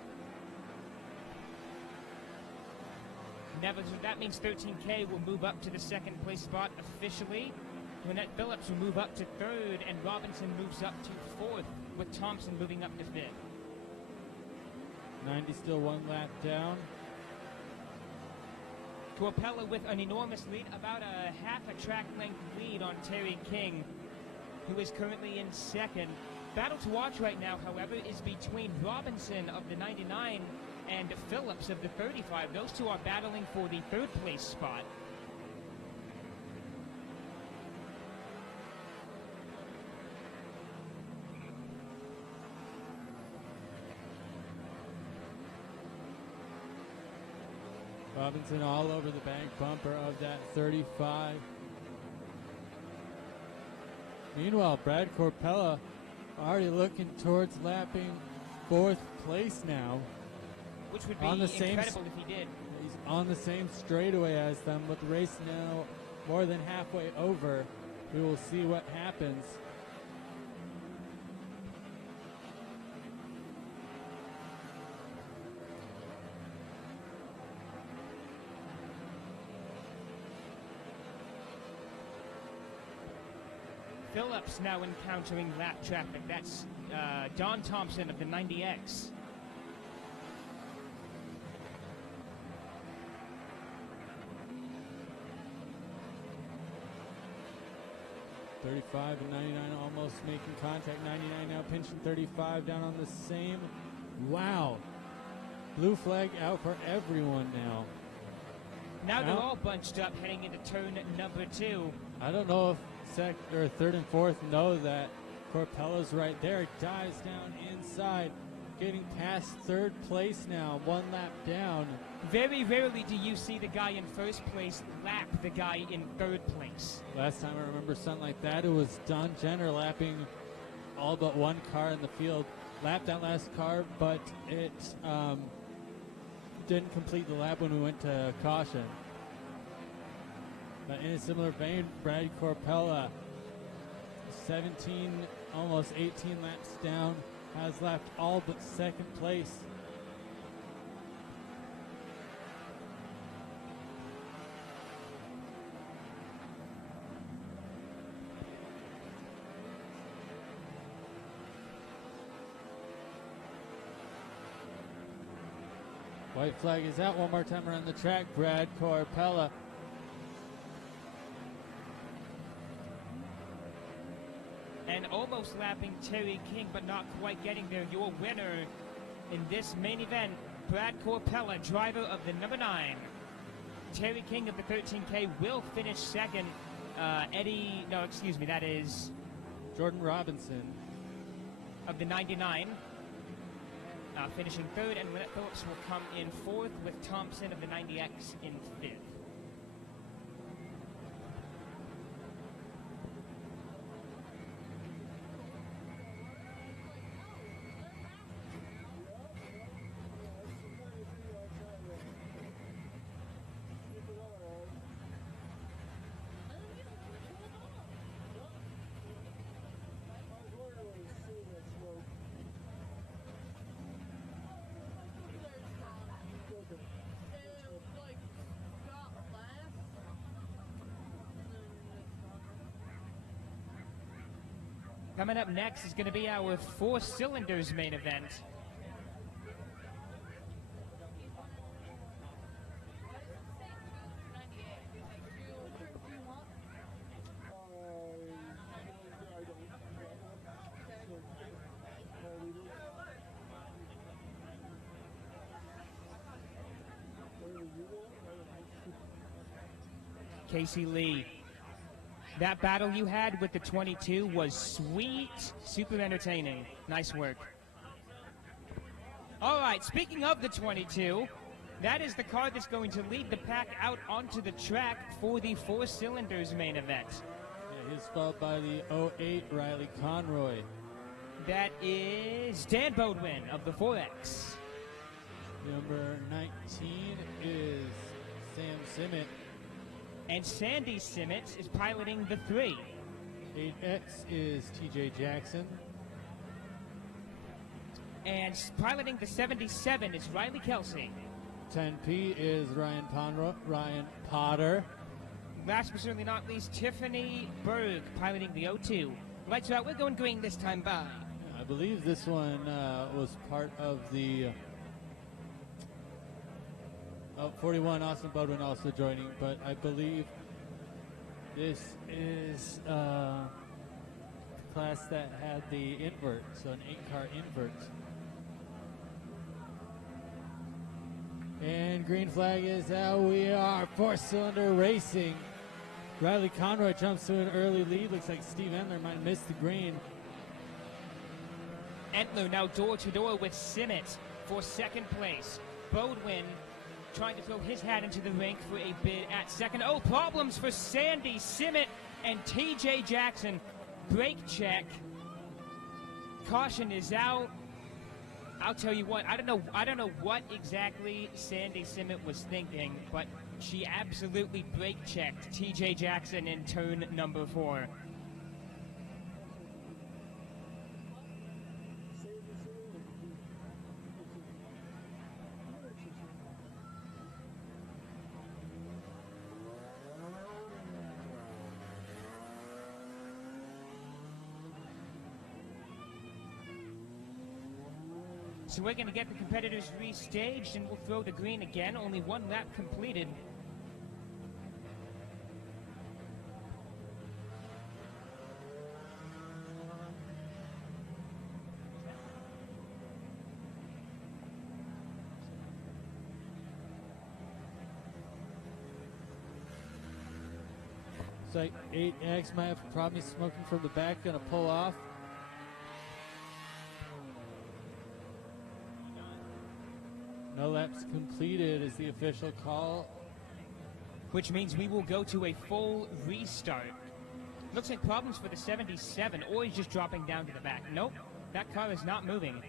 Never, so that means 13K will move up to the second place spot officially. Lynette Phillips will move up to third, and Robinson moves up to fourth, with Thompson moving up to fifth. 90 still one lap down. Corpella with an enormous lead, about a half a track length lead on Terry King, who is currently in second. Battle to watch right now, however, is between Robinson of the 99 and Phillips of the 35. Those two are battling for the third place spot. Robinson all over the bank bumper of that 35. Meanwhile, Brad Corpella already looking towards lapping fourth place now. Which would be incredible if he did. He's on the same straightaway as them, with the race now more than halfway over. We will see what happens. Phillips now encountering lap traffic. That's Don Thompson of the 90X. .35 and 99 almost making contact. 99 now pinching 35 down on the same. Wow. Blue flag out for everyone now. Now they're all bunched up heading into turn number 2. I don't know if third and fourth know that Corpella's right there. Dives down inside, getting past third place now, one lap down. Very rarely do you see the guy in first place lap the guy in third place. Last time I remember something like that, it was Don Jenner lapping all but one car in the field. Lapped that last car, but it didn't complete the lap when we went to caution. But in a similar vein, Brad Corpella, 17, almost 18 laps down, has lapped all but second place. White flag is out one more time around the track. Brad Corpella. And almost lapping Terry King, but not quite getting there. Your winner in this main event, Brad Corpella, driver of the number 9. Terry King of the 13K will finish second. That is Jordan Robinson of the 99. Finishing third, and Lynette Phillips will come in fourth, with Thompson of the 90X in fifth. Coming up next is going to be our 4 cylinders main event. Casey Lee That battle you had with the 22 was sweet, super entertaining. Nice work. All right, speaking of the 22, that is the car that's going to lead the pack out onto the track for the 4 Cylinders main event. Yeah, he's followed by the 08 Riley Conroy. That is Dan Bodwin of the 4X. Number 19 is Sam Simmet. And Sandy Simmet is piloting the 3. 8X is TJ Jackson. And piloting the 77 is Riley Kelsey. 10P is Ryan Potter. Last but certainly not least, Tiffany Berg piloting the 02. Lights are out, we're going green this time by. I believe this one was part of the 41, Austin Budwin also joining, but I believe this is the class that had the invert, so an 8-car invert. And green flag is out. We are 4-cylinder racing. Riley Conroy jumps to an early lead. Looks like Steve Entler might miss the green. Entler now door-to-door with Simmet for second place. Bodwin trying to throw his hat into the ring for a bid at second. Oh, problems for Sandy Simmet and TJ Jackson. Brake check. Caution is out. I'll tell you what, I don't know what exactly Sandy Simmet was thinking, but she absolutely brake checked TJ Jackson in turn number 4. So we're going to get the competitors restaged, and we'll throw the green again. Only 1 lap completed. It's like 8X might have a problem. He's smoking from the back, going to pull off. No laps completed is the official call. Which means we will go to a full restart. Looks like problems for the 77, or he's just dropping down to the back. Nope, that car is not moving.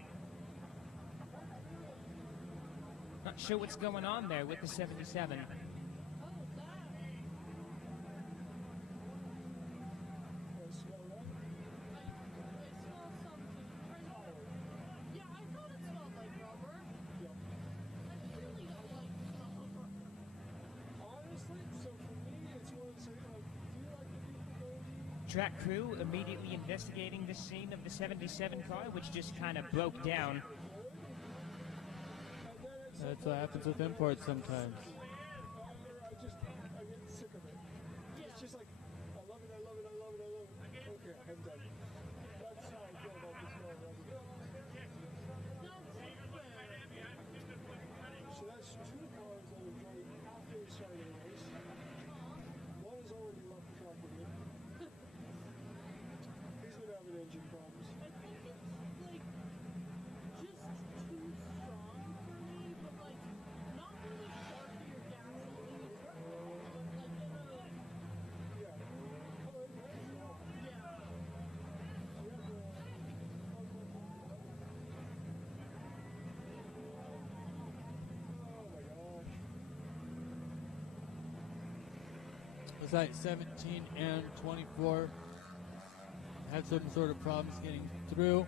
Not sure what's going on there with the 77. Track crew immediately investigating the scene of the 77 car, which just kind of broke down. That's what happens with imports sometimes. I get sick of it. It's just like, I love it. Okay, I'm done. That's how I feel about this car already. So that's 2 cars that are joined after the start of the race. One has already left the track with it. He's been having engine problems. I think it's like just too strong for me, but like not really sharp for your gasoline. Yeah. Oh, it is. Yeah. Oh my gosh. It's like 17 and 24 had some sort of problems getting through.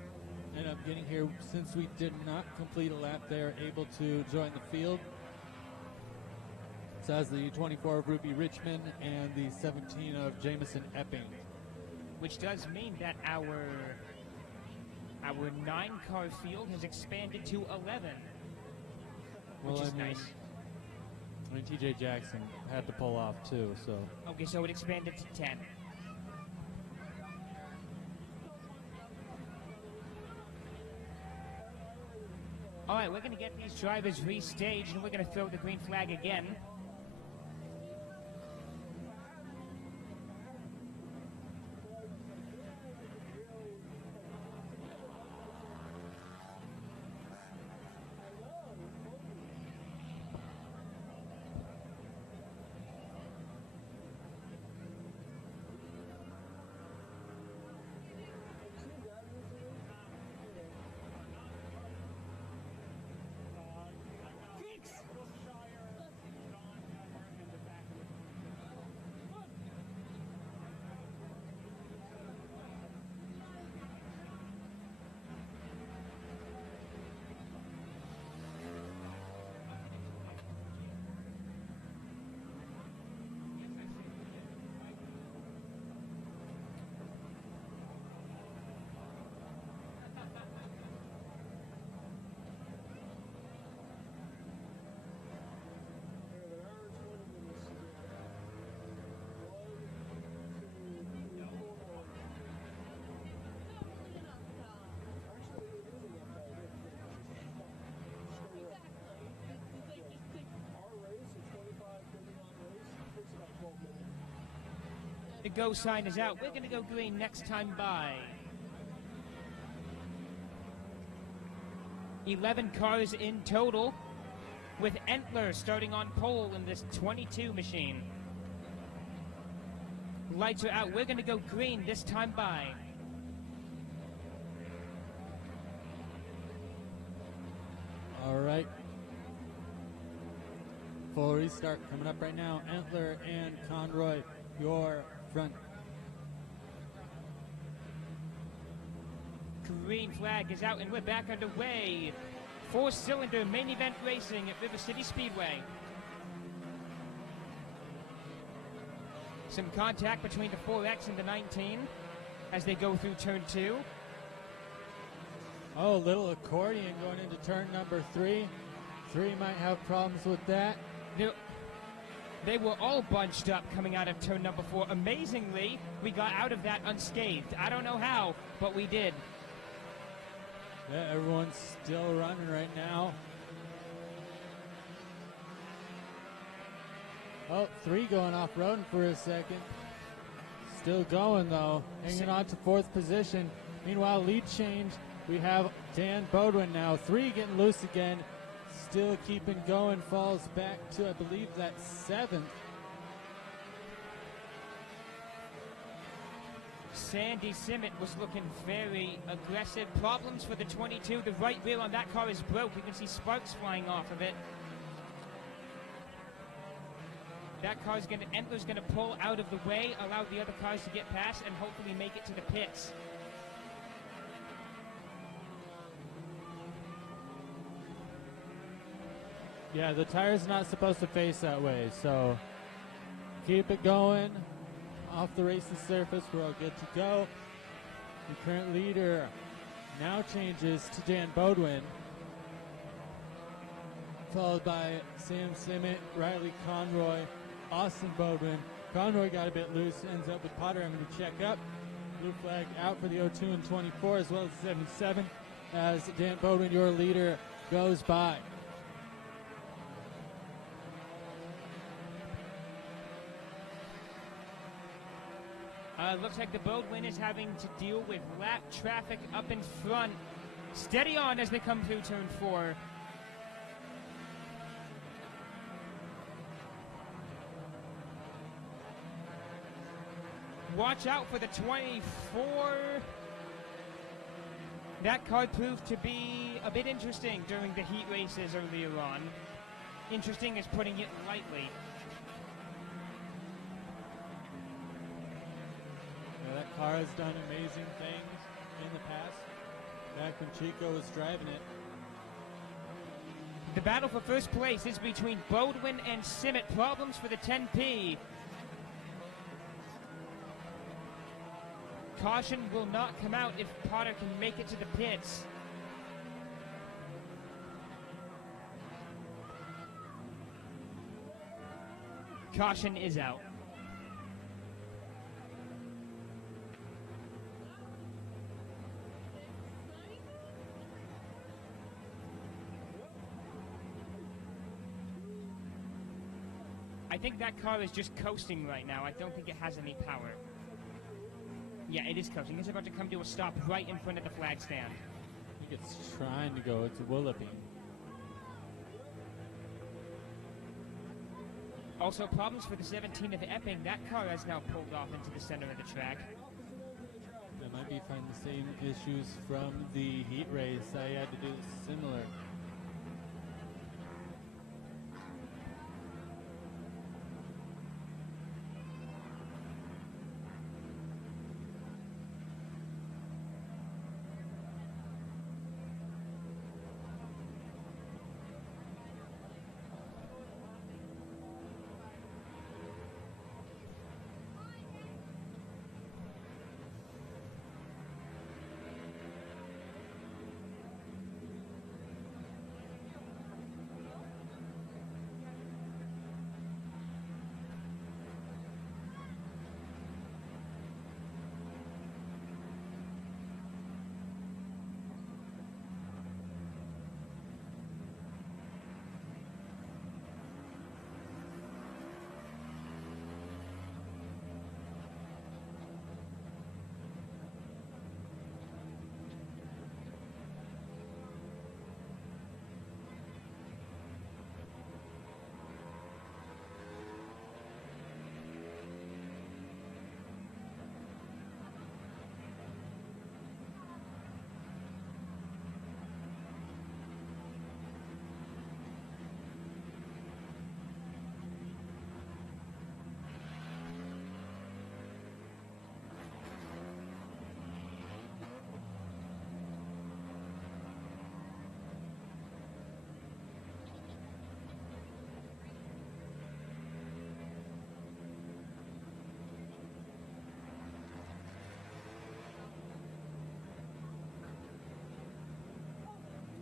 Ended up getting here since we did not complete a lap. They are able to join the field. So as the 24 of Ruby Richmond and the 17 of Jamison Epping. Which does mean that our 9-car field has expanded to 11, which is nice. I mean, TJ Jackson had to pull off too, so. Okay, so it expanded to 10. All right, we're going to get these drivers restaged, and we're going to throw the green flag again. go sign is out. We're going to go green next time by. 11 cars in total, with Entler starting on pole in this 22 machine. Lights are out. We're going to go green this time by. All right. Full restart coming up right now. Entler and Conroy, your front. Green flag is out and we're back underway. 4-cylinder main event racing at River City Speedway. Some contact between the 4X and the 19 as they go through turn 2. Oh, little accordion going into turn number 3. 3 might have problems with that. They were all bunched up coming out of turn number 4. Amazingly, we got out of that unscathed. I don't know how, but we did. Yeah, everyone's still running right now. Oh, 3 going off-roading for a second. Still going, though. Hanging on to 4th position. Meanwhile, lead change. We have Dan Bodwin now. 3 getting loose again. Still keeping going. Falls back to, I believe, that 7th. Sandy Simmet was looking very aggressive. Problems for the 22. The right wheel on that car is broke. You can see sparks flying off of it. That car's going to, Entler's going to pull out of the way, allow the other cars to get past, and hopefully make it to the pits. Yeah, the tire's not supposed to face that way, so keep it going. Off the racing surface, we're all good to go. The current leader now changes to Dan Bodwin, followed by Sam Simmet, Riley Conroy, Austin Bodwin. Conroy got a bit loose, ends up with Potter having to check up. Blue flag out for the 02 and 24 as well as 77 as Dan Bodwin, your leader, goes by. Looks like the Bodwin is having to deal with lap traffic up in front. Steady on as they come through turn 4. Watch out for the 24. That car proved to be a bit interesting during the heat races earlier on. Interesting is putting it lightly. That car has done amazing things in the past, back when Chico was driving it. The battle for first place is between Bodwin and Simmet. Problems for the 10P. Caution will not come out if Potter can make it to the pits. Caution is out. I think that car is just coasting right now. I don't think it has any power. Yeah, it is coasting. It's about to come to a stop right in front of the flag stand. I think it's trying to go. It's walloping. Also, problems for the 17 of Epping. That car has now pulled off into the center of the track. I might be finding the same issues from the heat race. I had to do similar.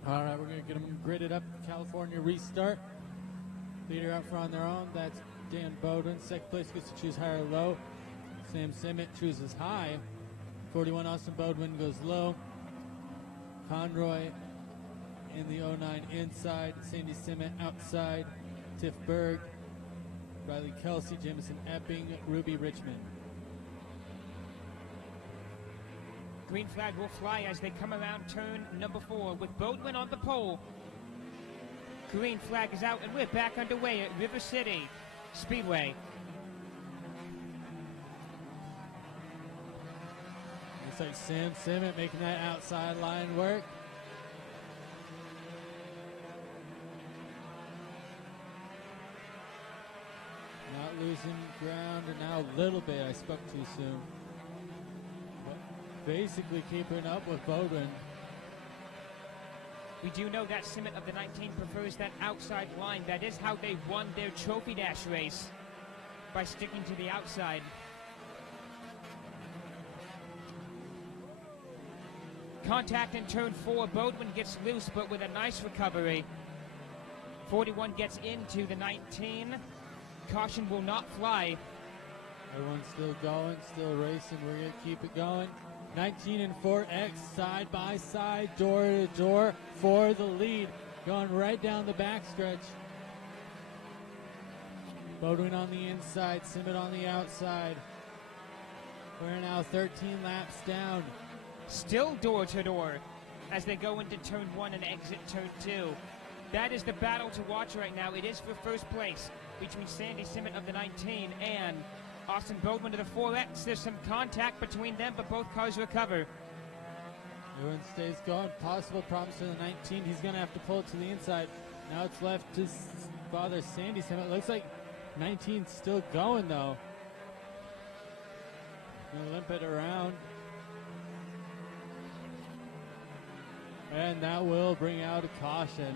All right, we're going to get them gridded up. California restart. Leader up front on their own. That's Dan Bowden. Second place gets to choose high or low. Sam Simmet chooses high. 41 Austin Bowden goes low. Conroy in the 09 inside. Sandy Simmet outside. Tiff Berg. Riley Kelsey, Jamison Epping, Ruby Richmond. Green flag will fly as they come around turn number 4 with Bodwin on the pole. Green flag is out and we're back underway at River City Speedway. Looks like Sam Simmet making that outside line work. Not losing ground, and now a little bit. I spoke too soon. But basically keeping up with Bowden. We do know that Simmet of the 19 prefers that outside line. That is how they won their trophy dash race, by sticking to the outside. Contact in turn 4. Bodwin gets loose, but with a nice recovery. 41 gets into the 19. Caution will not fly. Everyone's still going, still racing. We're going to keep it going. 19 and 4X side by side, door to door for the lead. Going right down the backstretch. Bodwin on the inside, Simmet on the outside. We're now 13 laps down. Still door to door as they go into turn 1 and exit turn 2. That is the battle to watch right now. It is for first place between Sandy Simmet of the 19 and Austin Bodwin of the 4X. There's some contact between them, but both cars recover. Everyone stays going. Possible problems for the 19. He's going to have to pull it to the inside. Now it's left to father Sandy Simmet. Looks like 19's still going, though. Going to limp it around. And that will bring out a caution.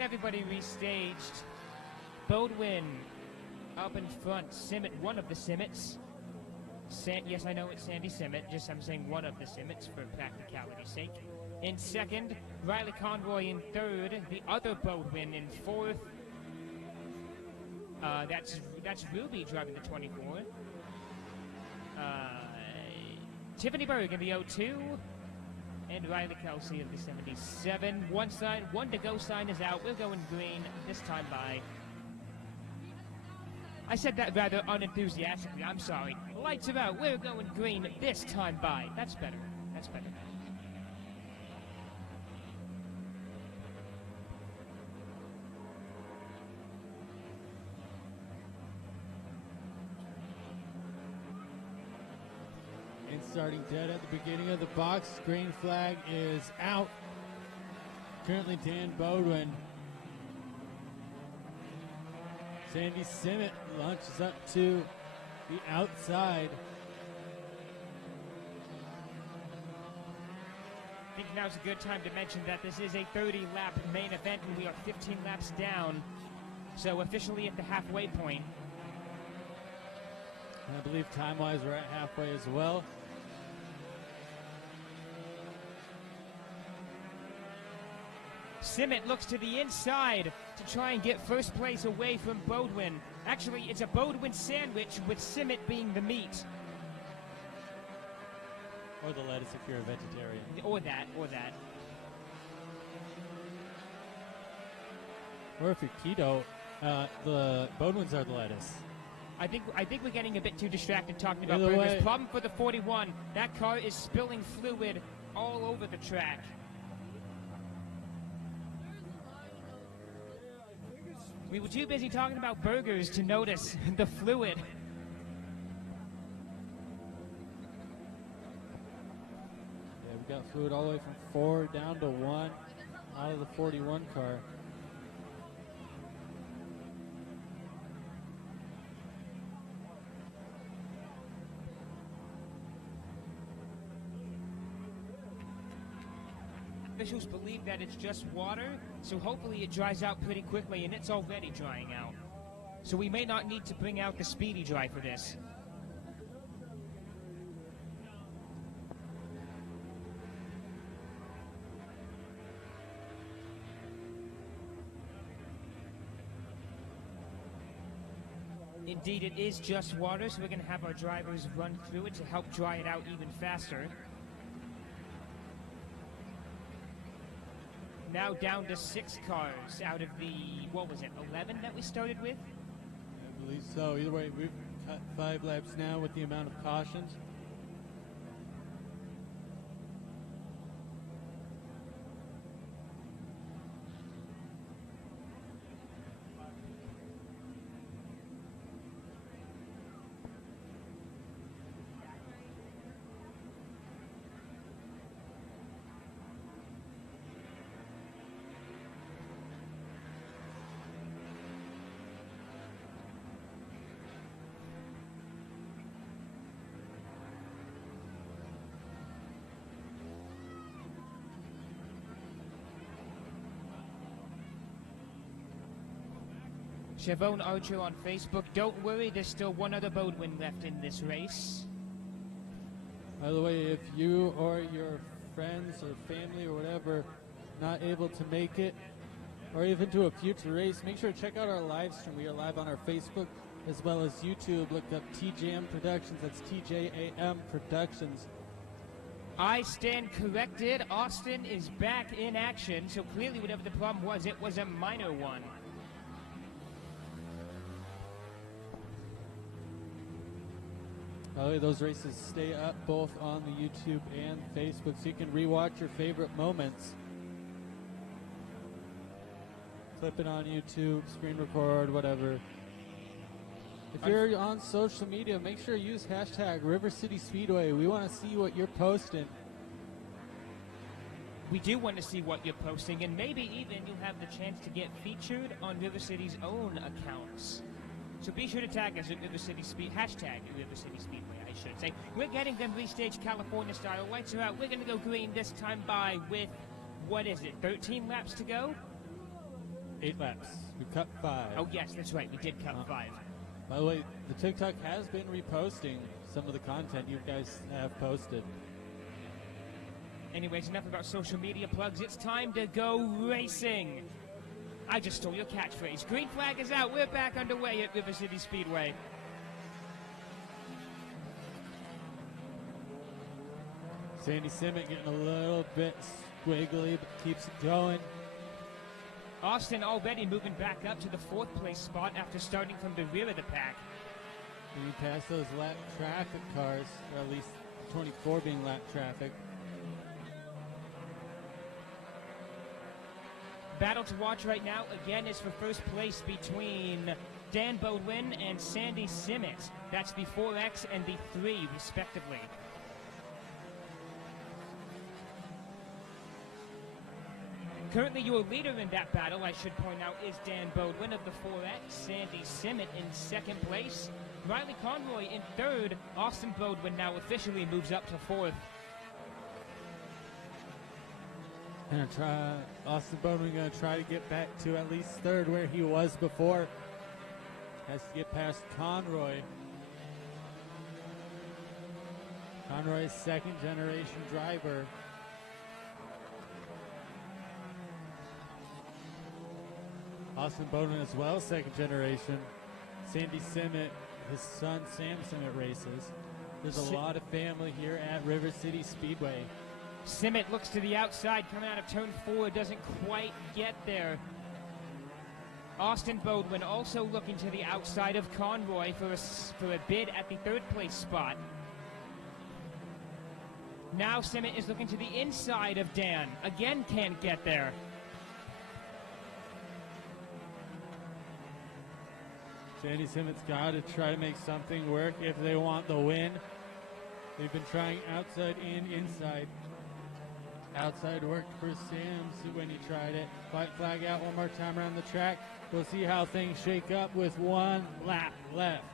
Everybody restaged. Bodwin up in front. Simmet, one of the Simmets. Yes, I know it's Sandy Simmet. Just I'm saying one of the Simmets for practicality's sake. In second, Riley Conroy in third. The other Bodwin in fourth. That's Ruby driving the 24. Tiffany Berg in the 02. And Riley Kelsey of the 77. One to go sign is out. We're going green this time by. I said that rather unenthusiastically. I'm sorry. Lights are out. We're going green this time by. That's better. That's better. And starting dead at the beginning of the box. Green flag is out. Currently Dan Bodwin. Sandy Simmet launches up to the outside. I think now's a good time to mention that this is a 30-lap main event, and we are 15 laps down, so officially at the halfway point. I believe time-wise we're at halfway as well. Simmet looks to the inside to try and get first place away from Bodwin. Actually, it's a Bodwin sandwich with Simmet being the meat. Or the lettuce if you're a vegetarian. Or that, or that. Or if you're keto, the Bodwins are the lettuce. I think we're getting a bit too distracted talking about Either burgers. way. Problem for the 41. That car is spilling fluid all over the track. We were too busy talking about burgers to notice the fluid. Yeah, we got fluid all the way from 4 down to 1 out of the 41 car. Officials believe that it's just water, so hopefully it dries out pretty quickly, and it's already drying out. So we may not need to bring out the Speedy Dry for this. Indeed, it is just water, so we're going to have our drivers run through it to help dry it out even faster. Now down to 6 cars out of the, what was it, 11 that we started with? I believe so. Either way, we've cut 5 laps now with the amount of cautions. Chavone Archer on Facebook. Don't worry, there's still one other Bodwin left in this race. By the way, if you or your friends or family or whatever not able to make it, or even to a future race, make sure to check out our live stream. We are live on our Facebook as well as YouTube. Look up TJM Productions. That's TJAM Productions. I stand corrected. Austin is back in action, so clearly whatever the problem was, it was a minor one. By the way, those races stay up both on the YouTube and Facebook, so you can rewatch your favorite moments. Clip it on YouTube, screen record, whatever. If you're on social media, make sure you use hashtag River City Speedway. We want to see what you're posting. We do want to see what you're posting, and maybe even you'll have the chance to get featured on River City's own accounts. So be sure to tag us at River City hashtag River City Speedway, I should say. We're getting them restaged California style. Lights are out. We're going to go green this time by with, what is it, 13 laps to go? 8 laps. We cut 5. Oh, yes, that's right. We did cut 5. By the way, the TikTok has been reposting some of the content you guys have posted. Anyways, enough about social media plugs. It's time to go racing. I just stole your catchphrase. Green flag is out. We're back underway at River City Speedway. Sandy Simmet getting a little bit squiggly, but keeps it going. Austin already moving back up to the 4th place spot after starting from the rear of the pack. When you pass those lap traffic cars, or at least 24 being lap traffic. Battle to watch right now, again, is for first place between Dan Bodwin and Sandy Simmet. That's the 4X and the 3, respectively. Currently, your leader in that battle, I should point out, is Dan Bodwin of the 4X, Sandy Simmet in 2nd place, Riley Conroy in 3rd, Austin Bodwin now officially moves up to 4th. Austin Bowman gonna try to get back to at least third where he was before. Has to get past Conroy. Conroy's second generation driver. Austin Bowman as well, second generation. Sandy Simmet, his son Sam Simmet races. There's a lot of family here at River City Speedway. Simmet looks to the outside, coming out of turn 4, doesn't quite get there. Austin Bowman also looking to the outside of Conroy for a bid at the third place spot. Now Simmet is looking to the inside of Dan. Again, can't get there. Sandy Simmet's got to try to make something work if they want the win. They've been trying outside and inside. Outside worked for Sam when he tried it. White flag out one more time around the track. We'll see how things shake up with 1 lap left.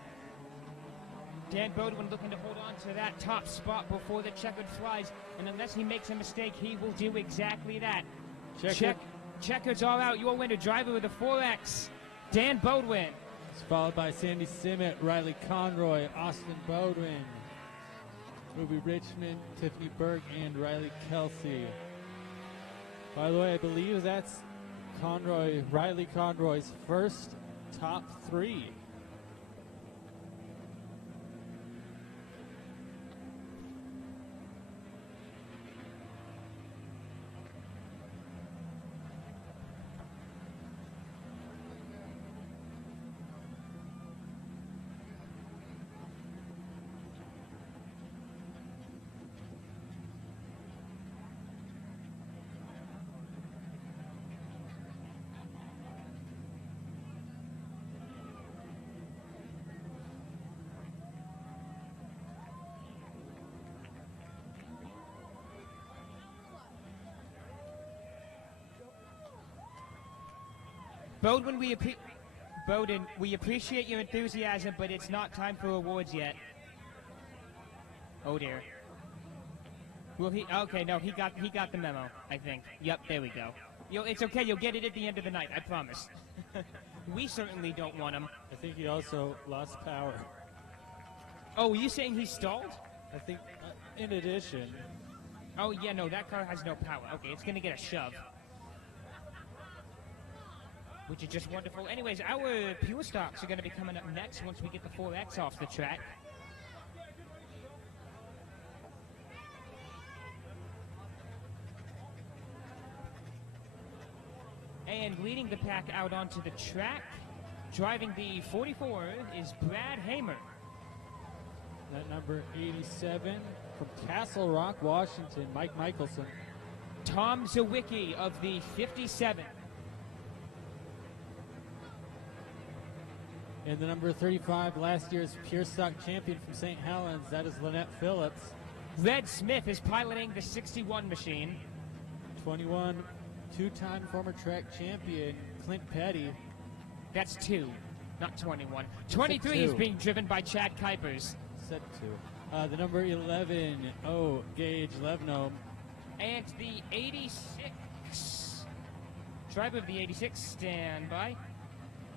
Dan Bodwin looking to hold on to that top spot before the checkered flies, and unless he makes a mistake, he will do exactly that. Checkered's all out. Your winner, driver with the 4X, Dan Bodwin. It's followed by Sandy Simmet, Riley Conroy, Austin Bodwin, Ruby Richmond, Tiffany Burke, and Riley Kelsey. By the way, I believe that's Riley Conroy's first top 3. Bowden, we appreciate your enthusiasm, but it's not time for awards yet. Oh dear. Well, okay, no, he got the memo, I think. Yep, there we go. It's okay, you'll get it at the end of the night, I promise. We certainly don't want him. I think he also lost power. Oh, are you saying he stalled? I think, in addition. Oh, yeah, no, that car has no power. Okay, it's going to get a shove. Which is just wonderful. Anyways, our Pure Stocks are going to be coming up next once we get the 4X off the track. And leading the pack out onto the track, driving the 44 is Brad Hamer. That number 87 from Castle Rock, Washington, Mike Michelson. Tom Zawicki of the 57. And the number 35, last year's Pure Stock champion from St. Helens, that is Lynette Phillips. Red Smith is piloting the 61 machine. 21, two-time former track champion, Clint Petty. That's 2, not 21. 23 is being driven by Chad Kuipers. Set 2. The number 11, Gage Levno. And the 86, driver of the 86, stand by.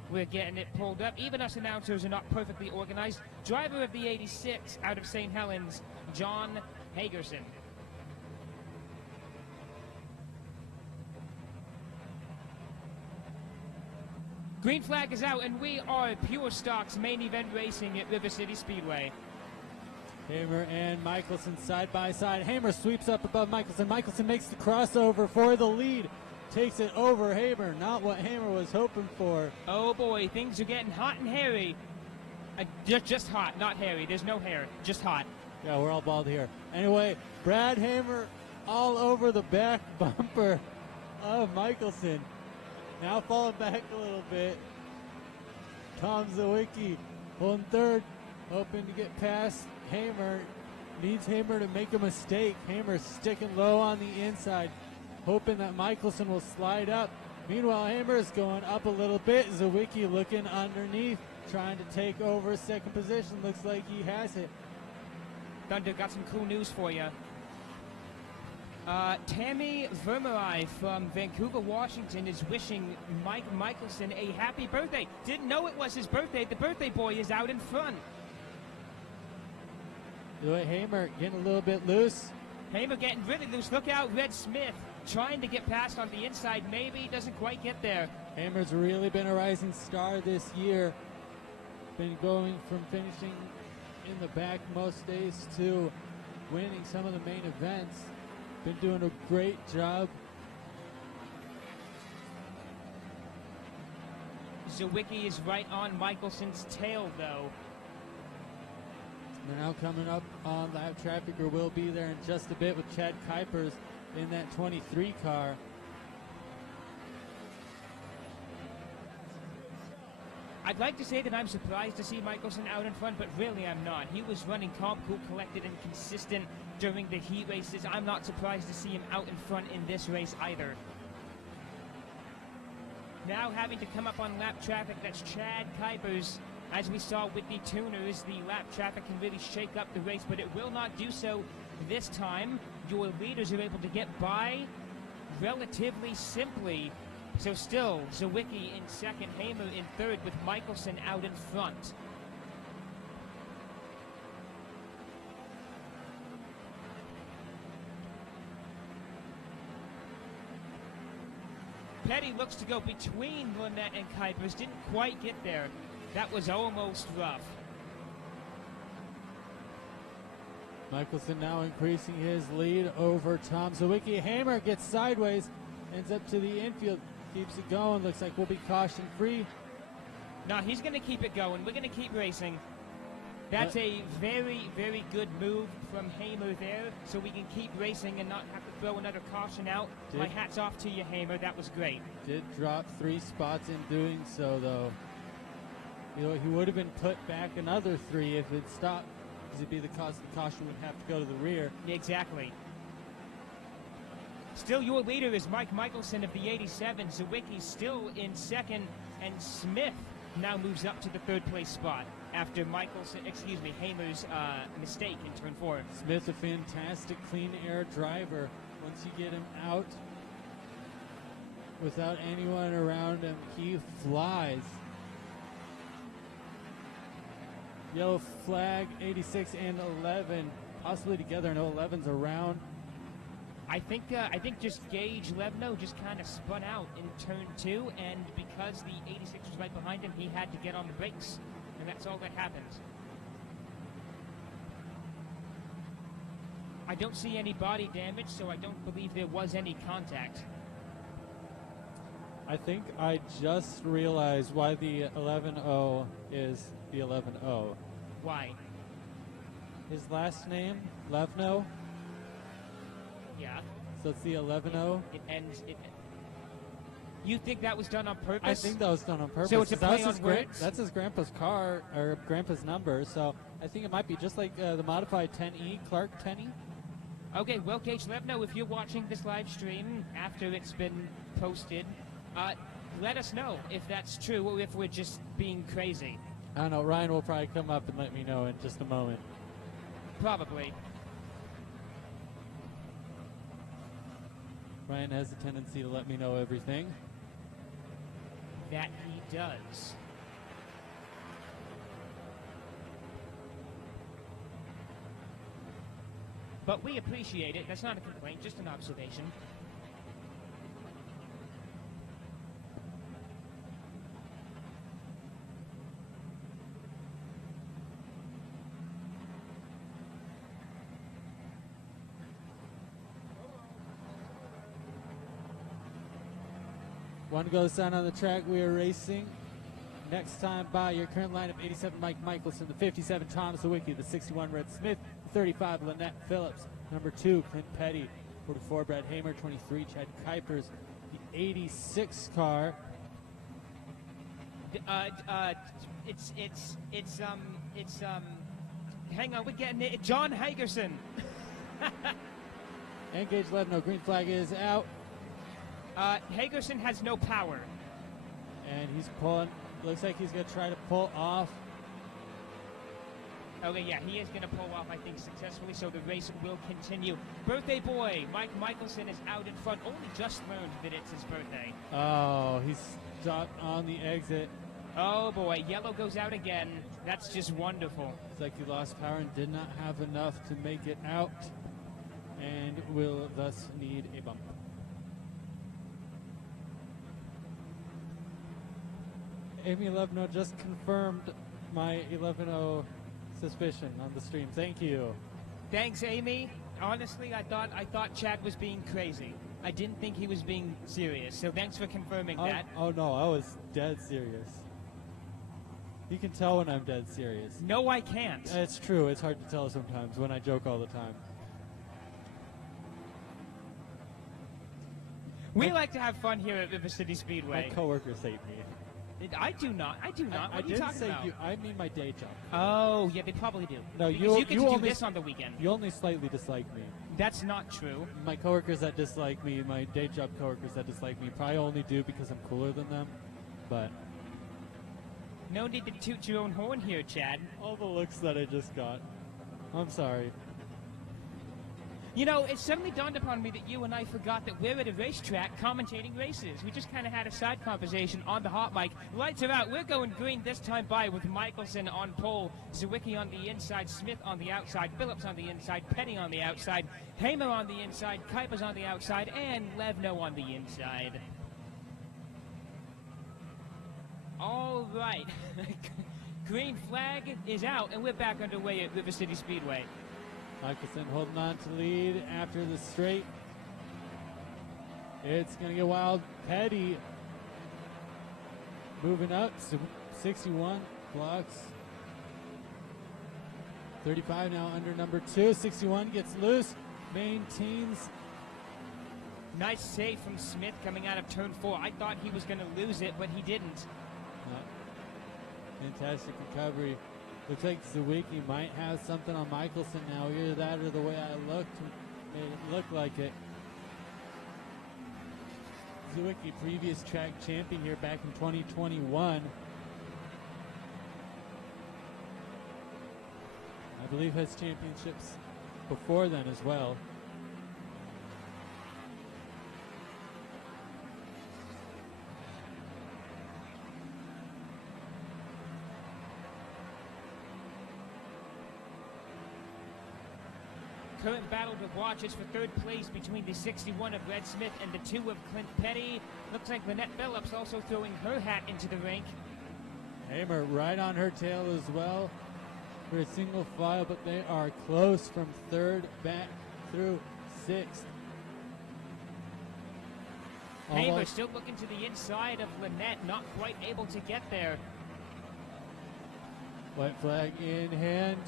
We're getting it pulled up. Even us announcers are not perfectly organized. Driver of the 86 out of St. Helens, John Hagerson. Green flag is out, and we are Pure Stock's main event racing at River City Speedway. Hamer and Michelson side by side. Hamer sweeps up above Michelson. Michelson makes the crossover for the lead. Takes it over Hamer, not what Hamer was hoping for. Oh boy, things are getting hot and hairy. Just hot, not hairy. There's no hair, just hot. Yeah, we're all bald here. Anyway, Brad Hamer all over the back bumper of Michelson. Now falling back a little bit. Tom Zawicki pulling third, hoping to get past Hamer. Needs Hamer to make a mistake. Hamer sticking low on the inside, hoping that Michelson will slide up. Meanwhile, Hamer is going up a little bit. Zawicki looking underneath, trying to take over second position. Looks like he has it. Thunder, got some cool news for you. Tammy Vermeray from Vancouver, Washington is wishing Mike Michelson a happy birthday. Didn't know it was his birthday. The birthday boy is out in front. Hamer getting a little bit loose. Hamer getting really loose. Look out, Red Smith trying to get past on the inside. Maybe doesn't quite get there. Hamer's really been a rising star this year. Been going from finishing in the back most days to winning some of the main events. Been doing a great job. Zawicki is right on Michelson's tail, though. They're now coming up on lap traffic, or will be there in just a bit, with Chad Kuipers in that 23 car. I'd like to say that I'm surprised to see Michelson out in front, but really I'm not. He was running calm, cool, collected, and consistent during the heat races. I'm not surprised to see him out in front in this race either. Now having to come up on lap traffic, that's Chad Kuipers. As we saw with the tuners, the lap traffic can really shake up the race, but it will not do so this time. Your leaders are able to get by relatively simply. So still, Zawicki in second, Hamer in third, with Michelson out in front. Petty looks to go between Lynette and Kuipers, didn't quite get there. That was almost rough. Michelson now increasing his lead over Tom Zawicki. Hamer gets sideways, ends up to the infield, keeps it going. Looks like we'll be caution free. No, he's going to keep it going. We're going to keep racing. That's a very, very good move from Hamer there, so we can keep racing and not have to throw another caution out. My hat's off to you, Hamer. That was great. Did drop 3 spots in doing so, though. You know, he would have been put back another 3 if it stopped, because it'd be the cause the caution would have to go to the rear. Exactly. Still, your leader is Mike Michelson of the 87. Zawicki still in second, and Smith now moves up to the third place spot after Hamer's mistake in turn 4. Smith, a fantastic clean air driver. Once you get him out without anyone around him, he flies. Yellow flag, 86 and 11, possibly together. No, 11's around. I think just Gage Levno just kind of spun out in turn 2, and because the 86 was right behind him, he had to get on the brakes, and that's all that happened. I don't see any body damage, so I don't believe there was any contact. I think I just realized why the 11-0 is the 11-0. Why? His last name, Levno. Yeah. So it's the 11-0. It ends. You think that was done on purpose? I think that was done on purpose. So it's a play on words? That's his grandpa's car, or grandpa's number. So I think it might be just like the modified 10E, Clark 10E. Okay, well, Gage Levno, if you're watching this live stream after it's been posted, let us know if that's true or if we're just being crazy. I don't know. Ryan will probably come up and let me know in just a moment. Probably. Ryan has a tendency to let me know everything. That he does. But we appreciate it. That's not a complaint, just an observation. One goes down on the track. We are racing. Next time by your current lineup: 87 Mike Michelson, the 57 Thomas Zawicki, the 61 Red Smith, the 35 Lynette Phillips, number 2 Clint Petty, 44 Brad Hamer, 23 Chad Kuipers, the 86 car. Hang on, we're getting it. John Hagerson. And Gage Levno, green flag is out. Hagerson has no power. And he's pulling. Looks like he's going to try to pull off. Okay, yeah, he is going to pull off, I think, successfully, so the race will continue. Birthday boy, Mike Michelson, is out in front. Only just learned that it's his birthday. Oh, he's stopped on the exit. Oh, boy, yellow goes out again. That's just wonderful. It's like he lost power and did not have enough to make it out, and will thus need a bump. Amy 11-0 just confirmed my 11-0 suspicion on the stream. Thank you. Thanks, Amy. Honestly, I thought Chad was being crazy. I didn't think he was being serious, so thanks for confirming that. Oh no, I was dead serious. You can tell when I'm dead serious. No, I can't. It's true. It's hard to tell sometimes when I joke all the time. We like to have fun here at River City Speedway. My coworkers hate me. I do not. I do not. What are you talking about? I mean my day job. Oh, yeah, they probably do. No, because you get to only do this on the weekend. You only slightly dislike me. That's not true. My coworkers that dislike me, my day job coworkers that dislike me, probably only do because I'm cooler than them. But no need to toot your own horn here, Chad. All the looks that I just got. I'm sorry. You know, it suddenly dawned upon me that you and I forgot that we're at a racetrack commentating races. We just kind of had a side conversation on the hot mic. Lights are out. We're going green this time by with Michelson on pole, Zawicki on the inside, Smith on the outside, Phillips on the inside, Petty on the outside, Hamer on the inside, Kuipers on the outside, and Levno on the inside. All right. Green flag is out, and we're back underway at River City Speedway. Michelson holding on to lead after the straight. It's going to get wild. Petty moving up. 61 blocks. 35 now under number 2. 61 gets loose. Maintains. Nice save from Smith coming out of turn 4. I thought he was going to lose it, but he didn't. Fantastic recovery. Looks like Zawicki might have something on Michelson now. Either that or the way I looked made it look like it. Zawicki, previous track champion here back in 2021. I believe has championships before then as well. Current battle to watch is for third place between the 61 of Red Smith and the 2 of Clint Petty. Looks like Lynette Phillips also throwing her hat into the rink. Hamer right on her tail as well for a single file, but they are close from third back through 6th. Hamer still looking to the inside of Lynette, not quite able to get there. White flag in hand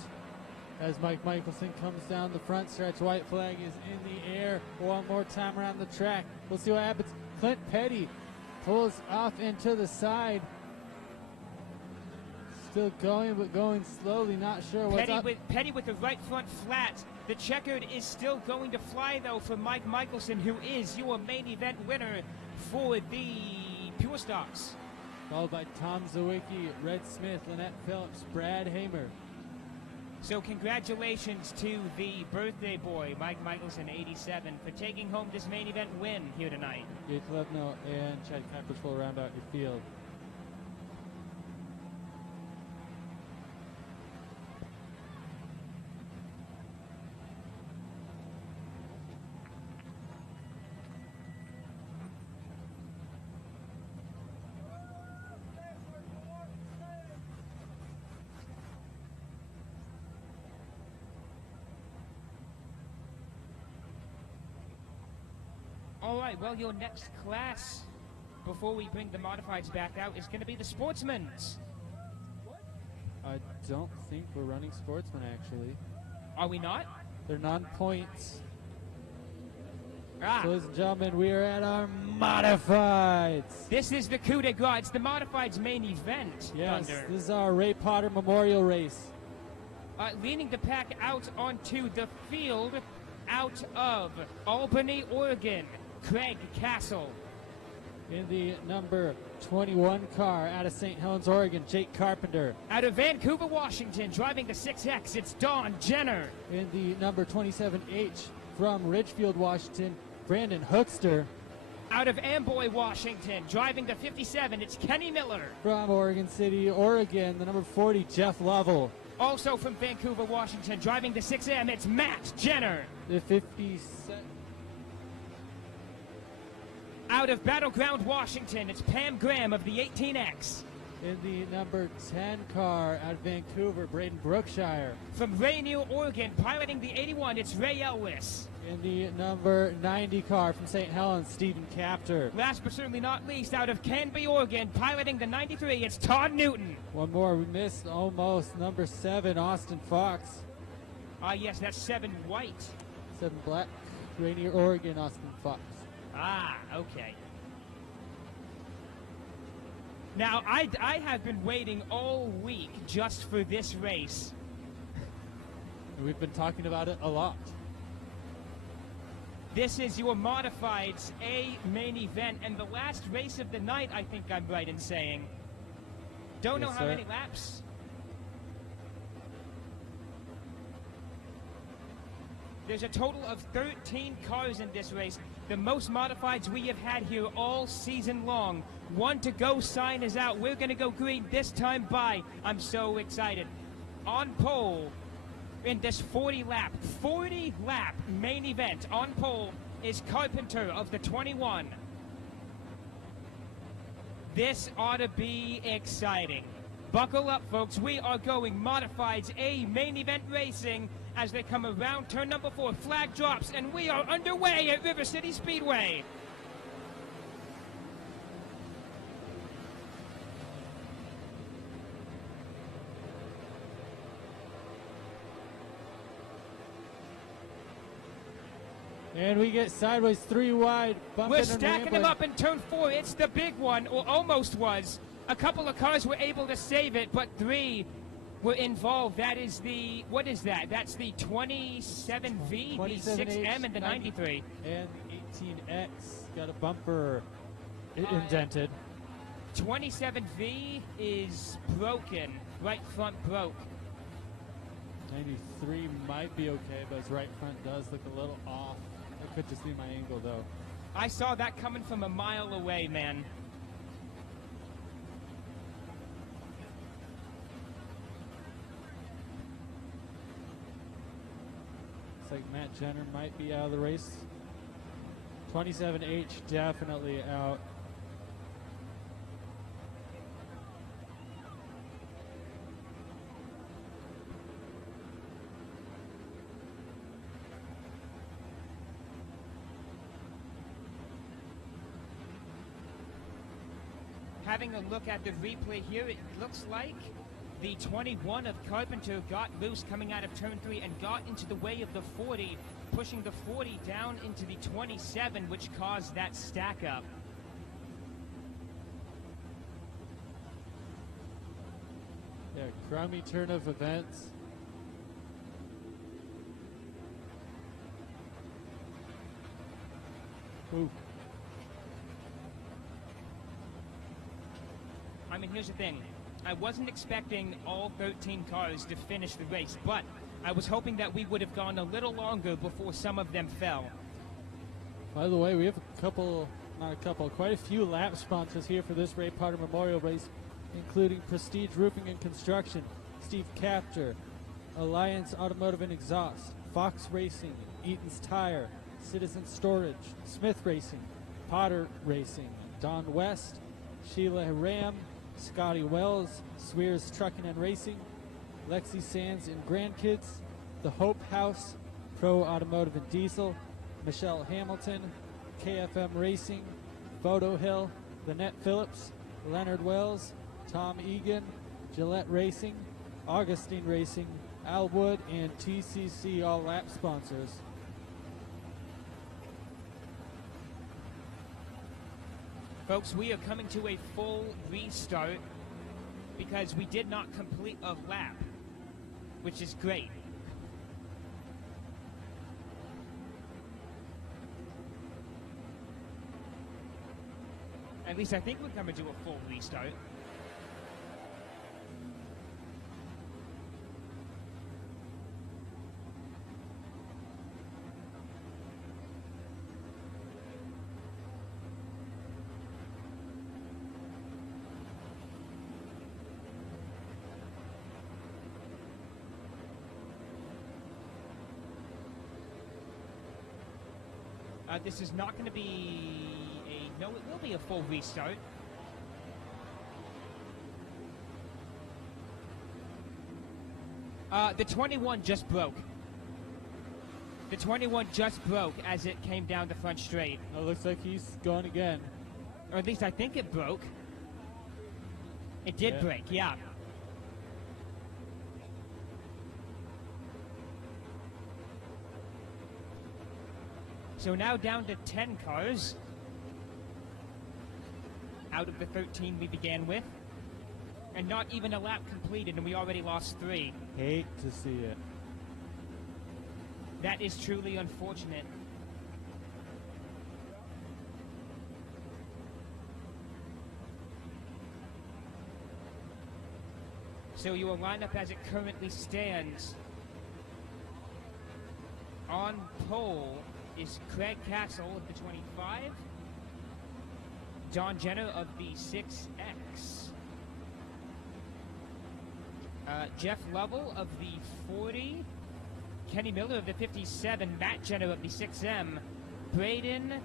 as Mike Michelson comes down the front stretch. White flag is in the air one more time around the track. We'll see what happens. Clint Petty pulls off into the side. Still going, but going slowly, not sure what's up. Petty with the right front flat. The checkered is still going to fly, though, for Mike Michelson, who is your main event winner for the Pure Stocks. Followed by Tom Zawicki, Red Smith, Lynette Phillips, Brad Hamer. So congratulations to the birthday boy, Mike Michelson, 87, for taking home this main event win here tonight. Jake Levno and Chad Kuipers will round out your field. All right, well, your next class, before we bring the modifieds back out, is going to be the Sportsman's. I don't think we're running Sportsman, actually. Are we not? They're non-points. Ah. So, ladies and gentlemen, we are at our modifieds. This is the coup de grace. It's the modifieds main event. Yes, Thunder. this is our Ray Potter Memorial Race. Leading the pack out onto the field out of Albany, Oregon, Craig Castle. In the number 21 car out of St. Helens, Oregon, Jake Carpenter. Out of Vancouver, Washington, driving the 6X, it's Don Jenner. In the number 27H from Ridgefield, Washington, Brandon Hookster. Out of Amboy, Washington, driving the 57, it's Kenny Miller. From Oregon City, Oregon, the number 40, Jeff Lovell. Also from Vancouver, Washington, driving the 6M, it's Matt Jenner. The 57. Out of Battleground, Washington, it's Pam Graham of the 18X. In the number 10 car out of Vancouver, Braden Brookshire. From Rainier, Oregon, piloting the 81, it's Ray Elwes. In the number 90 car from St. Helens, Stephen Capter. Last but certainly not least, out of Canby, Oregon, piloting the 93, it's Todd Newton. One more we missed almost. Number 7, Austin Fox. Yes, that's 7 white. 7 black, Rainier, Oregon, Austin Fox. Okay. Now, I have been waiting all week just for this race. We've been talking about it a lot. This is your Modifieds A main event and the last race of the night, I think I'm right in saying. Don't know Yes, how sir. many laps. There's a total of 13 cars in this race, the most Modifieds we have had here all season long. One to go sign is out. We're going to go green this time by. I'm so excited. On pole in this 40 lap main event on pole is Carpenter of the 21. This ought to be exciting. Buckle up, folks. We are going Modifieds A main event racing as they come around turn number 4. Flag drops, and we are underway at River City Speedway. And we get sideways 3 wide. We're stacking them up in turn 4. It's the big one, or almost was. A couple of cars were able to save it, but 3 were involved. That is the, what is that? That's the 27V, the 6M, and the 93. And 18X got a bumper indented. 27V is broken. Right front broke. 93 might be okay, but his right front does look a little off. I could just be my angle, though. I saw that coming from a mile away, man. Looks like Matt Jenner might be out of the race. 27H definitely out. Having a look at the replay here, it looks like the 21 of Carpenter got loose coming out of turn 3 and got into the way of the 40, pushing the 40 down into the 27, which caused that stack up. Yeah, crummy turn of events. Ooh. I mean, here's the thing. I wasn't expecting all 13 cars to finish the race, but I was hoping that we would have gone a little longer before some of them fell. By the way, we have quite a few lap sponsors here for this Ray Potter Memorial Race, including Prestige Roofing and Construction, Steve Capter, Alliance Automotive and Exhaust, Fox Racing, Eaton's Tire, Citizen Storage, Smith Racing, Potter Racing, Don West, Sheila Ram, Scotty Wells, Swears Trucking and Racing, Lexi Sands and Grandkids, The Hope House, Pro Automotive and Diesel, Michelle Hamilton, KFM Racing, Photo Hill, Lynette Phillips, Leonard Wells, Tom Egan, Gillette Racing, Augustine Racing, Al Wood, and TCC all lap sponsors. Folks, we are coming to a full restart because we did not complete a lap, which is great. At least I think we're coming to a full restart. This is not going to be a... No, it will be a full restart. The 21 just broke. The 21 just broke as it came down the front straight. It looks like he's going again. Or at least I think it broke. It did break, yeah. So now down to 10 cars out of the 13 we began with. And not even a lap completed, and we already lost 3. Hate to see it. That is truly unfortunate. So your lineup as it currently stands on pole is Craig Castle of the 25, John Jenner of the 6X, Jeff Lovell of the 40, Kenny Miller of the 57, Matt Jenner of the 6M, Braden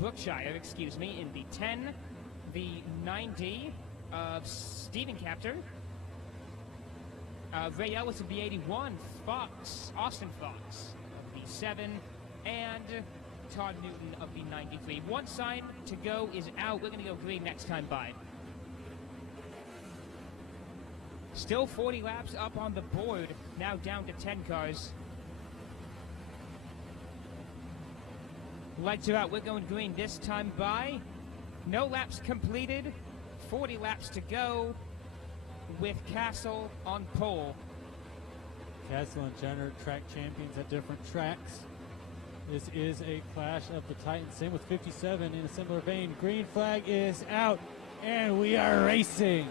Brookshire, excuse me, in the 10, the 90 of Stephen Capter, Ray Ellis of the 81, Austin Fox of the 7, and Todd Newton of the 93. One sign to go is out. We're going to go green next time by. Still 40 laps up on the board, now down to 10 cars. Lights are out. We're going green this time by. No laps completed. 40 laps to go with Castle on pole. Castle and Jenner, track champions at different tracks. This is a clash of the Titans. Same with 57 in a similar vein. Green flag is out, and we are racing.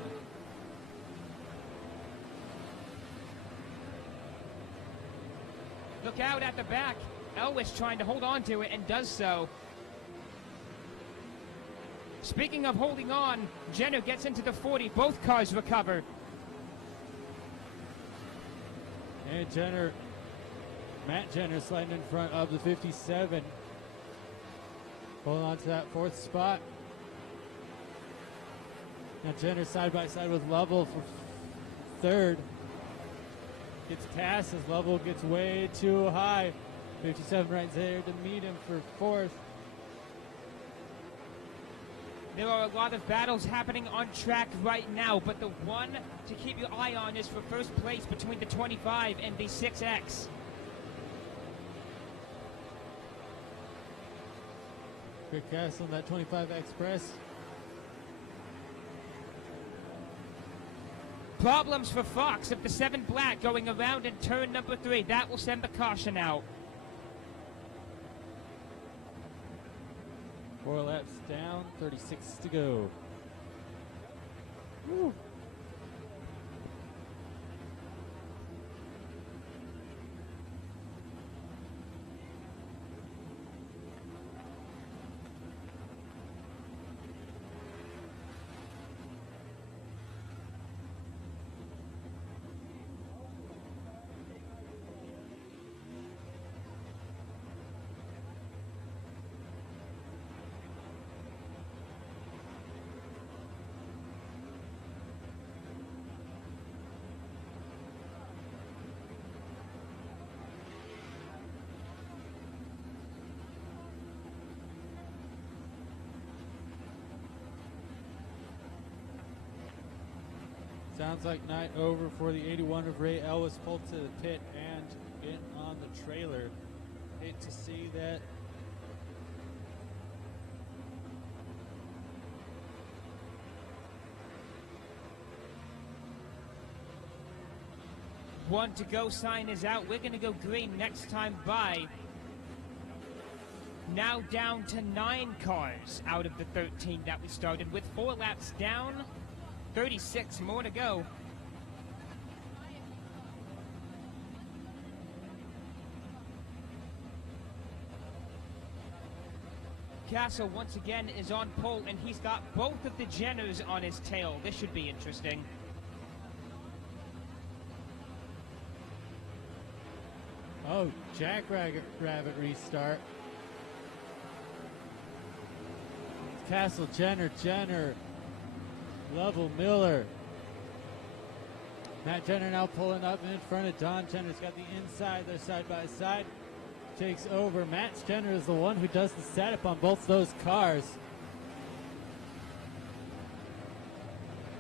Look out at the back. Elwes trying to hold on to it and does so. Speaking of holding on, Jenner gets into the 40. Both cars recover. And Jenner, Matt Jenner sliding in front of the 57. Holding on to that 4th spot. Now Jenner side by side with Lovell for 3rd. Gets past as Lovell gets way too high. 57 right there to meet him for 4th. There are a lot of battles happening on track right now, but the one to keep your eye on is for first place between the 25 and the 6X. Craig Castle in that 25 Express. Problems for Fox of the 7 Black going around in turn number 3. That will send the caution out. 4 laps down, 36 to go. Woo. Sounds like night over for the 81 of Ray Elwes, pulled to the pit and in on the trailer. Hate to see that. One to go sign is out. We're going to go green next time by. now down to 9 cars out of the 13 that we started with. 4 laps down, 36 more to go. Castle once again is on pole, and he's got both of the Jenners on his tail. This should be interesting. Oh, Jackrabbit restart. Castle, Jenner, Lovell, Miller. Matt Jenner now pulling up in front of Don Jenner's got the inside, they're side by side. Takes over. Matt Jenner is the one who does the setup on both those cars.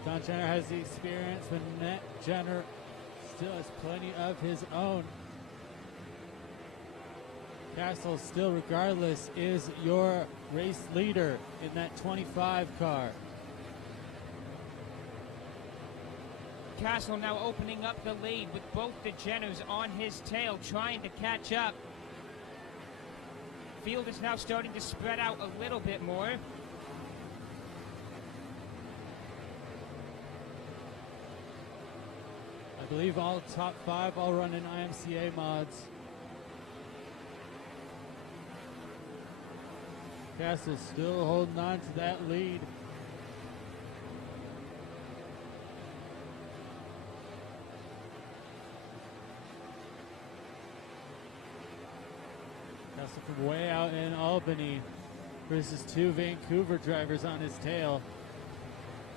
Don Jenner has the experience, but Matt Jenner still has plenty of his own. Castle still, regardless, is your race leader in that 25 car. Castle now opening up the lead with both the Jenners on his tail, trying to catch up. Field is now starting to spread out a little bit more. I believe all top 5 all run in IMCA mods. Castle still holding on to that lead. Castle from way out in Albany versus 2 Vancouver drivers on his tail.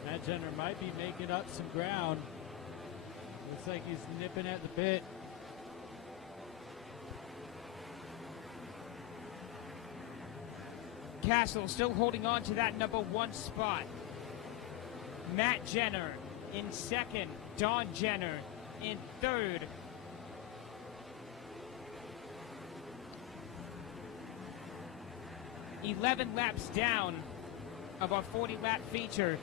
Matt Jenner might be making up some ground. Looks like he's nipping at the bit. Castle still holding on to that number 1 spot. Matt Jenner in second. Don Jenner in third. "11 laps down of our 40-lap feature."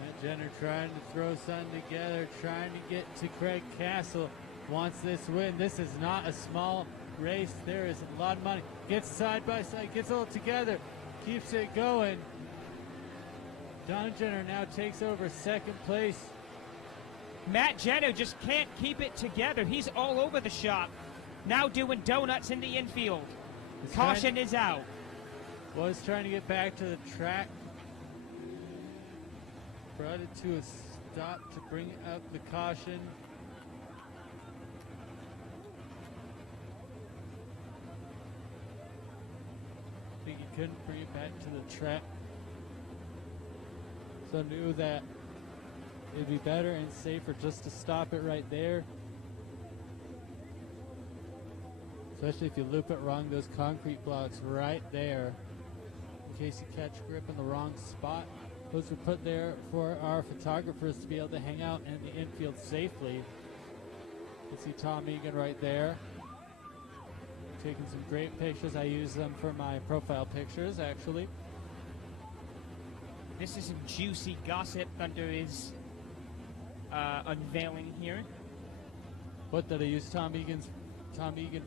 Matt Jenner trying to throw something together, trying to get to Craig Castle. Wants this win. This is not a small race. There is a lot of money. Gets side by side, gets all together, keeps it going. Don Jenner now takes over second place. Matt Jenner just can't keep it together. He's all over the shop. Now doing donuts in the infield. Caution is out. Was trying to get back to the track. Brought it to a stop to bring up the caution. I think he couldn't bring it back to the track. So knew that it'd be better and safer just to stop it right there. Especially if you loop it wrong, those concrete blocks right there. In case you catch grip in the wrong spot. Those were put there for our photographers to be able to hang out in the infield safely. You can see Tom Egan right there. Taking some great pictures. I use them for my profile pictures, actually. This is some juicy gossip under his unveiling here. What, did I use Tom Egan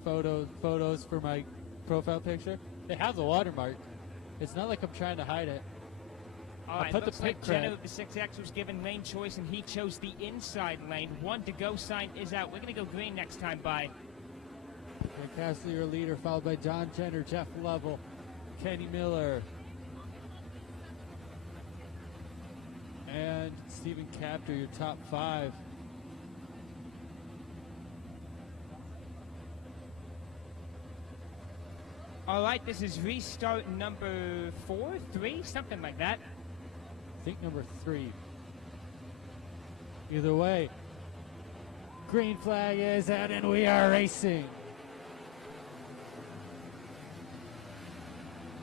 photos for my profile picture? They have the watermark. It's not like I'm trying to hide it. I put the pick Jenner of the 6X was given lane choice, and he chose the inside lane. 1 to go sign is out. We're going to go green next time by. And Castle, your leader, followed by Don Jenner, Jeff Lovell, Kenny Miller, and Stephen Capter, your top 5. All right, this is restart number 4, 3, something like that. I think number 3. Either way, green flag is out and we are racing.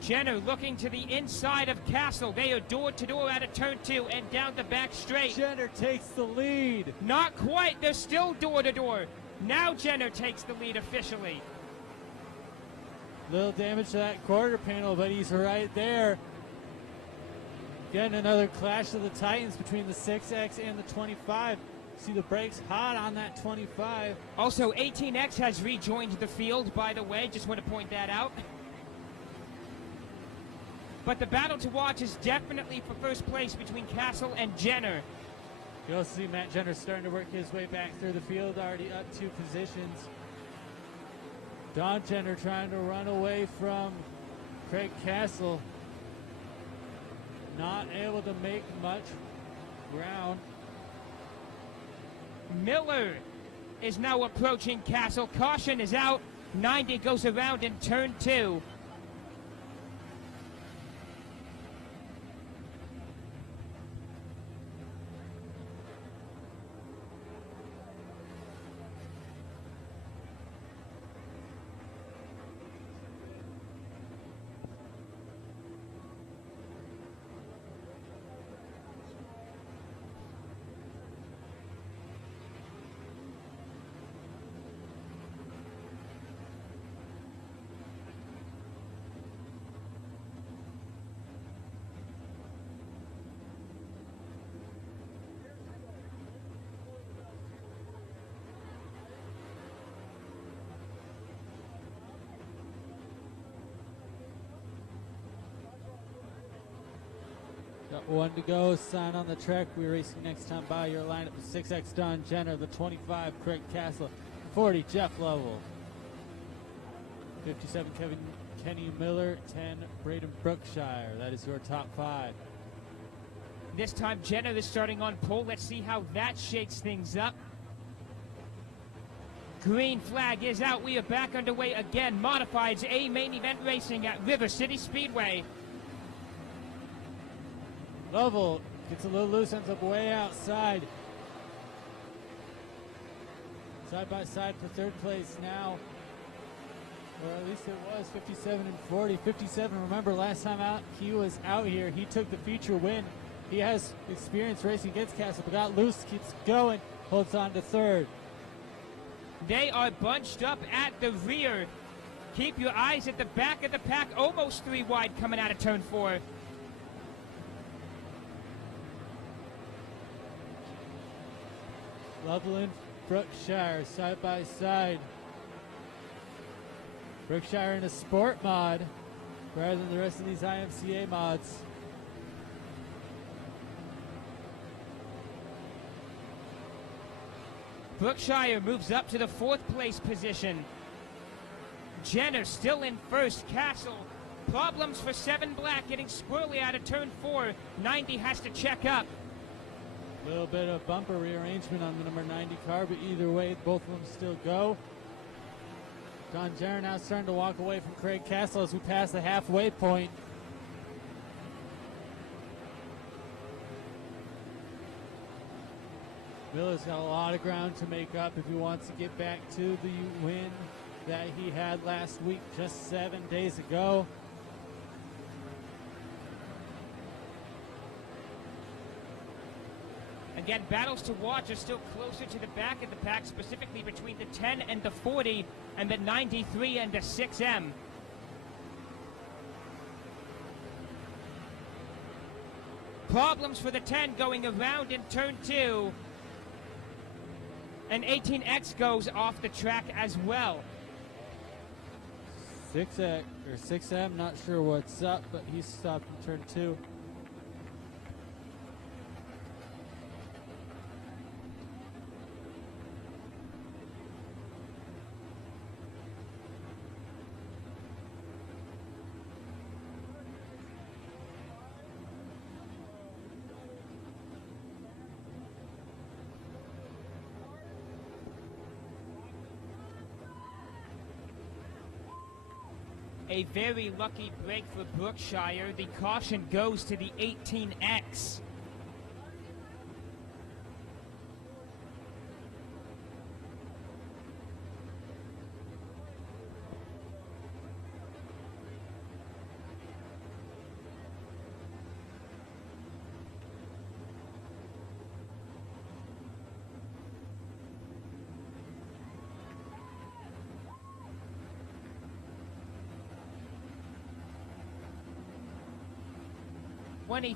Jenner looking to the inside of Castle. They are door to door out of turn 2 and down the back straight. Jenner takes the lead. Not quite. They're still door to door. Now Jenner takes the lead officially. Little damage to that quarter panel, but he's right there. Getting another clash of the Titans between the 6X and the 25. See the brakes hot on that 25. Also, 18X has rejoined the field, by the way. Just want to point that out. But the battle to watch is definitely for first place between Castle and Jenner. You'll see Matt Jenner starting to work his way back through the field, already up 2 positions. Don Jenner trying to run away from Craig Castle. Not able to make much ground. Miller is now approaching Castle. Caution is out. 90 goes around in turn 2. Got 1 to go. Sign on the track. We're racing next time by. Your lineup is 6X Don Jenner, the 25 Craig Castle, 40 Jeff Lovell, 57 Kenny Miller, 10 Braden Brookshire. That is your top 5. This time Jenner is starting on pole. Let's see how that shakes things up. Green flag is out. We are back underway again. Modifieds A main event racing at River City Speedway. Lovell gets a little loose, ends up way outside. Side by side for 3rd place now. Or at least it was 57 and 40. 57, remember last time out he was out here. He took the feature win. He has experience racing against Castle, but got loose, keeps going, holds on to 3rd. They are bunched up at the rear. Keep your eyes at the back of the pack, almost 3 wide coming out of turn 4. Loveland, Brookshire, side by side. Brookshire in a sport mod rather than the rest of these IMCA mods. Brookshire moves up to the 4th place position. Jenner still in 1st. Castle, problems for 7 Black, getting squirrely out of turn 4. 90 has to check up. A little bit of bumper rearrangement on the number 90 car, but either way, both of them still go. Don Jenner now starting to walk away from Craig Castle as we pass the halfway point. Miller's got a lot of ground to make up if he wants to get back to the win that he had last week, just 7 days ago. Again, battles to watch are still closer to the back of the pack, specifically between the 10 and the 40 and the 93 and the 6M. Problems for the 10 going around in turn 2. And 18X goes off the track as well. 6M, not sure what's up, but he's stopped in turn 2. A very lucky break for Brookshire. The caution goes to the 18X.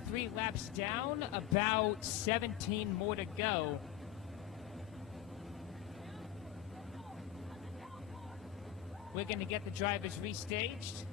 Three laps down, about 17 more to go. We're going to get the drivers restaged.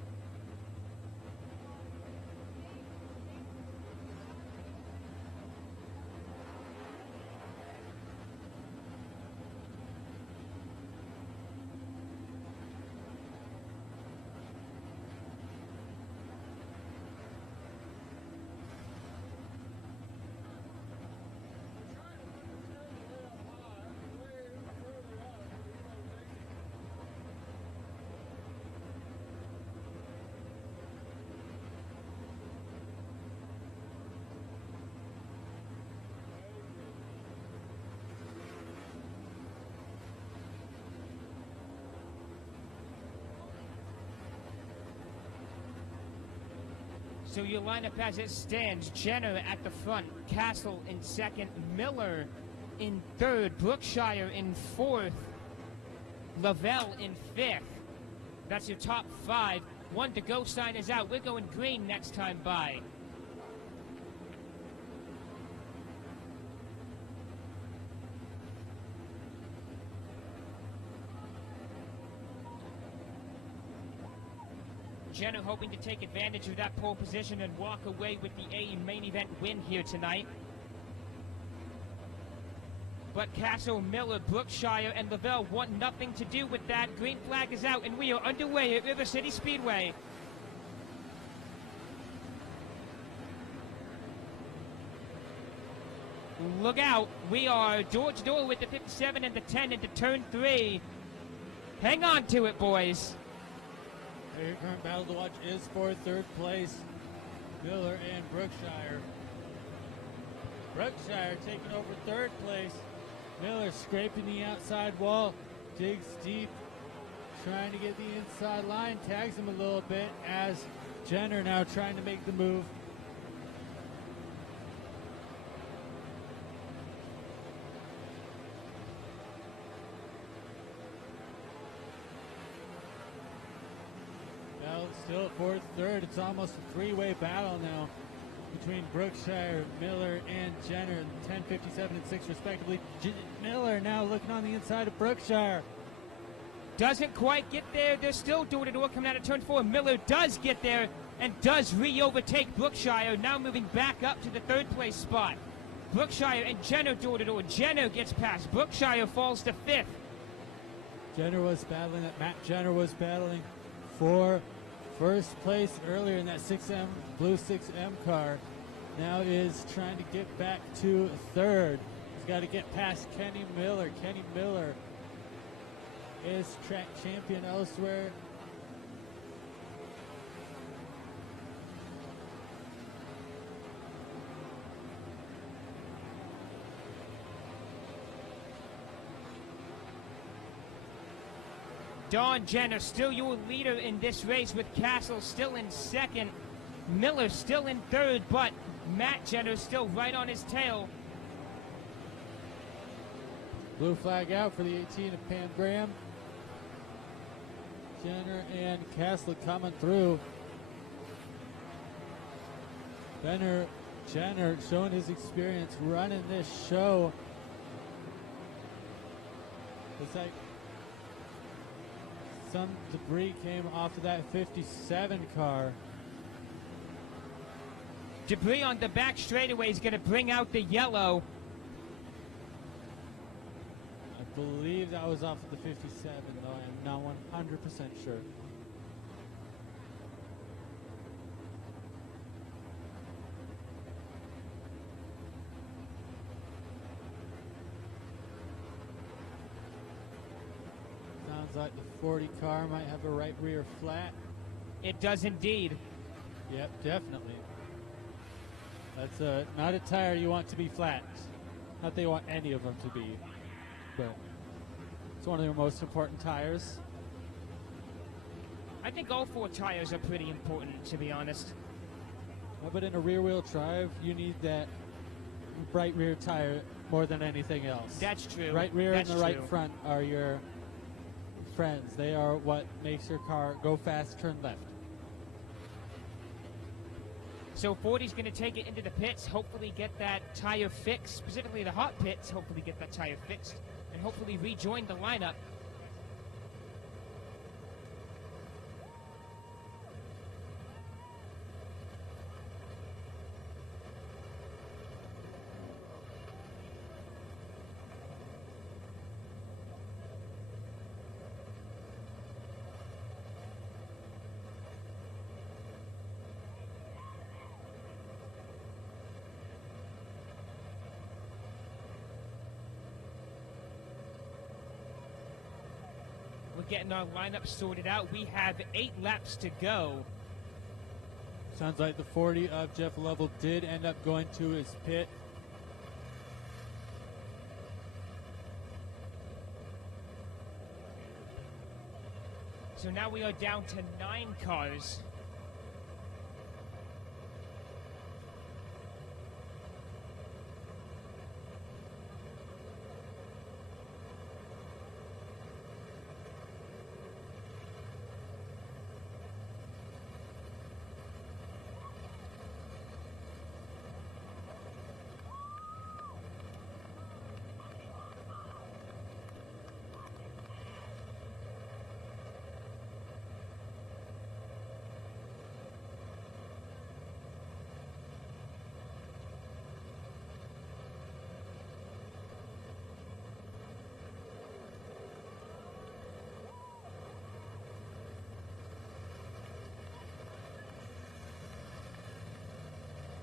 So your lineup as it stands: Jenner at the front, Castle in second, Miller in third, Brookshire in fourth, Lavelle in fifth. That's your top five. 1 to go sign is out. We're going green next time by. Jenner hoping to take advantage of that pole position and walk away with the A main event win here tonight. But Castle, Miller, Brookshire, and Lavelle want nothing to do with that. Green flag is out, and we are underway at River City Speedway. Look out. We are door to door with the 57 and the 10 into turn 3. Hang on to it, boys. Your current battle to watch is for third place, Miller and Brookshire. Brookshire taking over third place. Miller scraping the outside wall, digs deep, trying to get the inside line, tags him a little bit as Jenner now trying to make the move. Still at fourth, third. It's almost a three-way battle now between Brookshire, Miller, and Jenner. 10, 57, and 6 respectively. Miller now looking on the inside of Brookshire. Doesn't quite get there. They're still door to door coming out of turn 4. Miller does get there and does re-overtake Brookshire, now moving back up to the third place spot. Brookshire and Jenner door to door. Jenner gets past. Brookshire falls to 5th. Jenner was battling, Matt Jenner was battling for first place earlier in that 6M, blue 6M car. Now is trying to get back to third. He's got to get past Kenny Miller. Kenny Miller is track champion elsewhere. Don Jenner still your leader in this race, with Castle still in second, Miller still in third, but Matt Jenner still right on his tail. Blue flag out for the 18 of Pam Graham. Jenner and Castle coming through. Jenner showing his experience running this show. Looks like some debris came off of that 57 car. Debris on the back straightaway is going to bring out the yellow. I believe that was off of the 57, though I am not 100% sure. Sounds like the 40 car might have a right rear flat. It does indeed. Yep, definitely. That's not a tire you want to be flat. Not that you want any of them to be, but it's one of their most important tires. I think all 4 tires are pretty important, to be honest. Well, but in a rear wheel drive, you need that right rear tire more than anything else. That's true. Right rear That's and the right true. front are your friends. They are what makes your car go fast, turn left. So 40's going to take it into the pits, hopefully get that tire fixed, specifically the hot pits, hopefully get that tire fixed, and hopefully rejoin the lineup. getting our lineup sorted out. We have 8 laps to go. Sounds like the 40 of Jeff Lovell did end up going to his pit. So now we are down to 9 cars.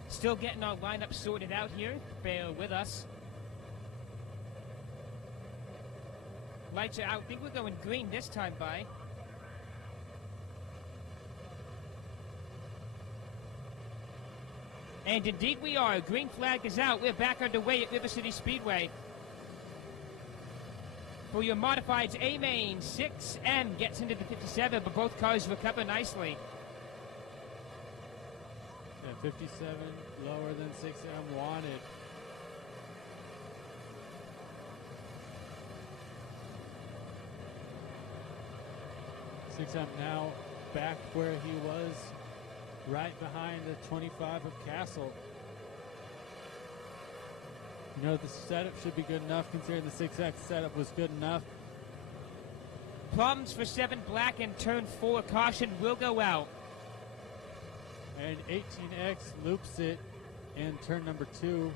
Still getting our lineup sorted out here. Bear with us. Lights are out. I think we're going green this time, by. And indeed we are. Green flag is out. We're back underway at River City Speedway. For your modifieds, A-Main 6M gets into the 57, but both cars recover nicely. Yeah, 57 lower than 6M wanted. M now back where he was, right behind the 25 of Castle. You know, the setup should be good enough, considering the 6X setup was good enough. Problems for 7 Black in turn 4. Caution will go out. And 18X loops it in turn number 2.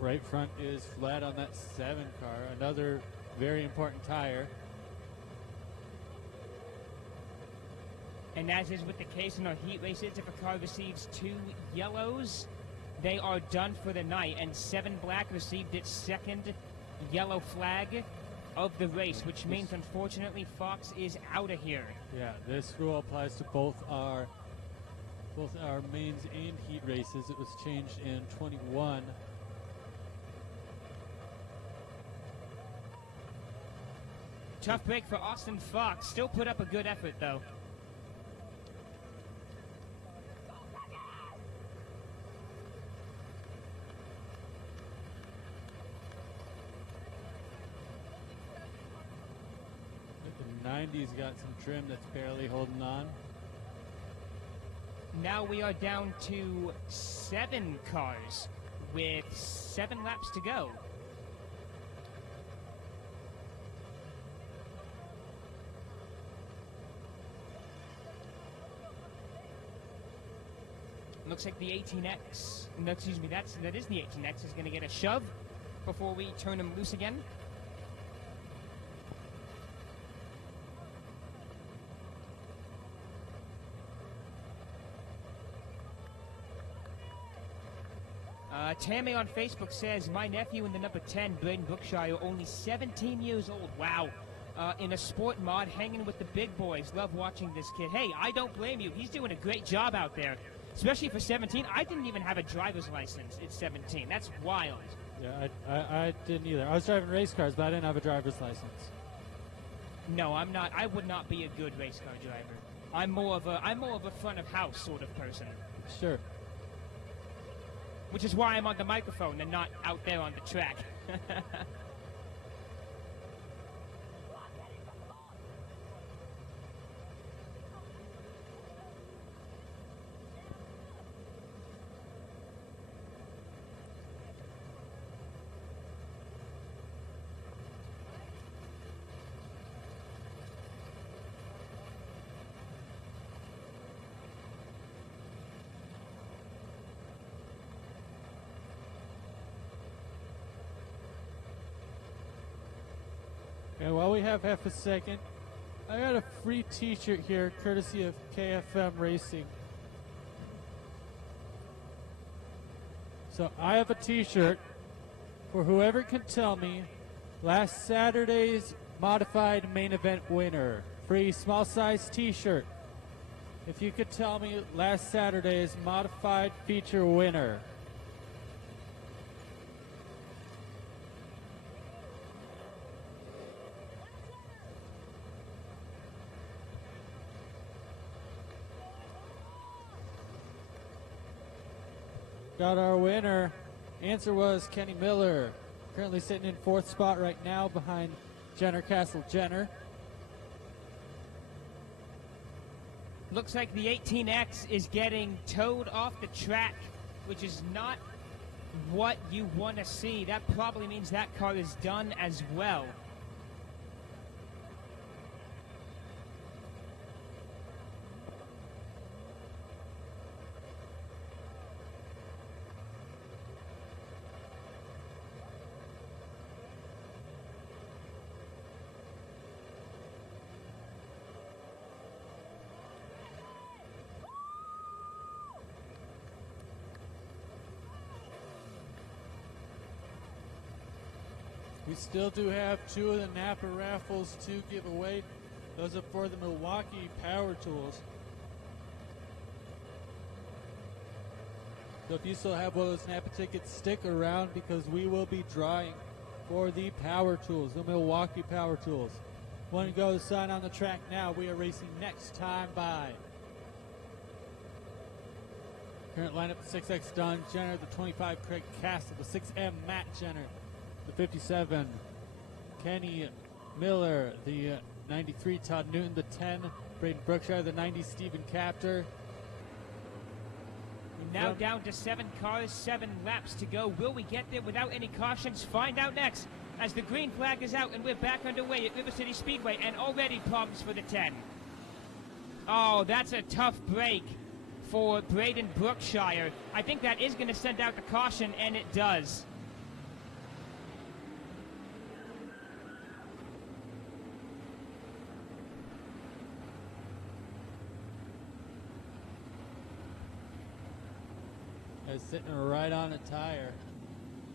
Right front is flat on that 7 car, another very important tire. And as is with the case in our heat races, if a car receives 2 yellows, they are done for the night. And 7 Black received its 2nd yellow flag of the race, which means, unfortunately, Fox is out of here. Yeah, this rule applies to both our mains and heat races. It was changed in 21. Tough break for Austin Fox. Still put up a good effort, though. The 90's got some trim that's barely holding on. Now we are down to 7 cars with 7 laps to go. Looks like the 18X, no, excuse me, that is the 18X, is going to get a shove before we turn him loose again. Tammy on Facebook says, my nephew in the number 10, Braden Brookshire, only 17 years old. Wow. In a sport mod, hanging with the big boys. Love watching this kid. Hey, I don't blame you. He's doing a great job out there. Especially for 17. I didn't even have a driver's license at 17. That's wild. Yeah, I didn't either. I was driving race cars, but I didn't have a driver's license. No, I'm not. I would not be a good race car driver. I'm more of a front of house sort of person. Sure. Which is why I'm on the microphone and not out there on the track. And while we have half a second, I got a free t-shirt here courtesy of KFM Racing. So I have a t-shirt for whoever can tell me last Saturday's modified main event winner. Free small size t-shirt. If you could tell me last Saturday's modified feature winner. Got our winner. Answer was Kenny Miller. Currently sitting in 4th spot right now behind Jenner Castle Jenner. Looks like the 18X is getting towed off the track, which is not what you want to see. That probably means that car is done as well. We still do have 2 of the Napa raffles to give away. Those are for the Milwaukee Power Tools. So if you still have one of those Napa tickets, stick around because we will be drawing for the Power Tools, the Milwaukee Power Tools. Want to go sign on the track now. We are racing next time by. Current lineup, the 6X Don Jenner, the 25 Craig Castle, the 6M Matt Jenner, the 57 Kenny Miller, the 93 Todd Newton, the 10 Braden Brookshire, the 90 Stephen Capter. Now down to 7 cars, 7 laps to go. Will we get there without any cautions? Find out next as the green flag is out and we're back underway at River City Speedway, and already problems for the 10. Oh, that's a tough break for Braden Brookshire. I think that is going to send out the caution, and it does. Sitting right on a tire.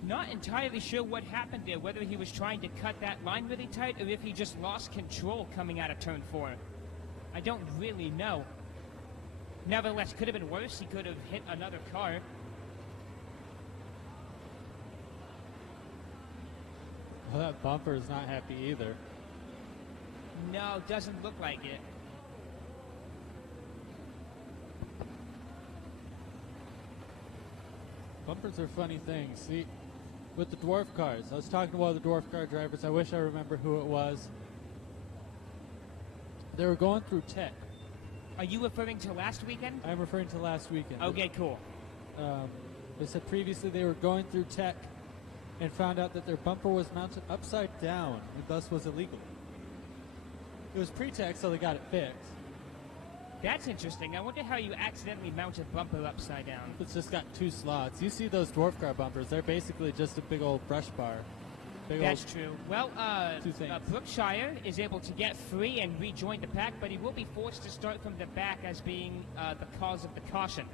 Not entirely sure what happened there, whether he was trying to cut that line really tight or if he just lost control coming out of turn 4. I don't really know. Nevertheless, could have been worse. He could have hit another car. Well, that bumper is not happy either. No, doesn't look like it. Bumpers are funny things. See, with the dwarf cars, I was talking to one of the dwarf car drivers. I wish I remember who it was. They were going through tech. Are you referring to last weekend? I'm referring to last weekend. Okay, cool. They said previously they were going through tech and found out that their bumper was mounted upside down and thus was illegal. It was pre-tech, so they got it fixed. That's interesting. I wonder how you accidentally mount a bumper upside down. It's just got 2 slots. You see those dwarf car bumpers, they're basically just a big old brush bar. That's true. Well, Brookshire is able to get free and rejoin the pack, but he will be forced to start from the back as being the cause of the caution.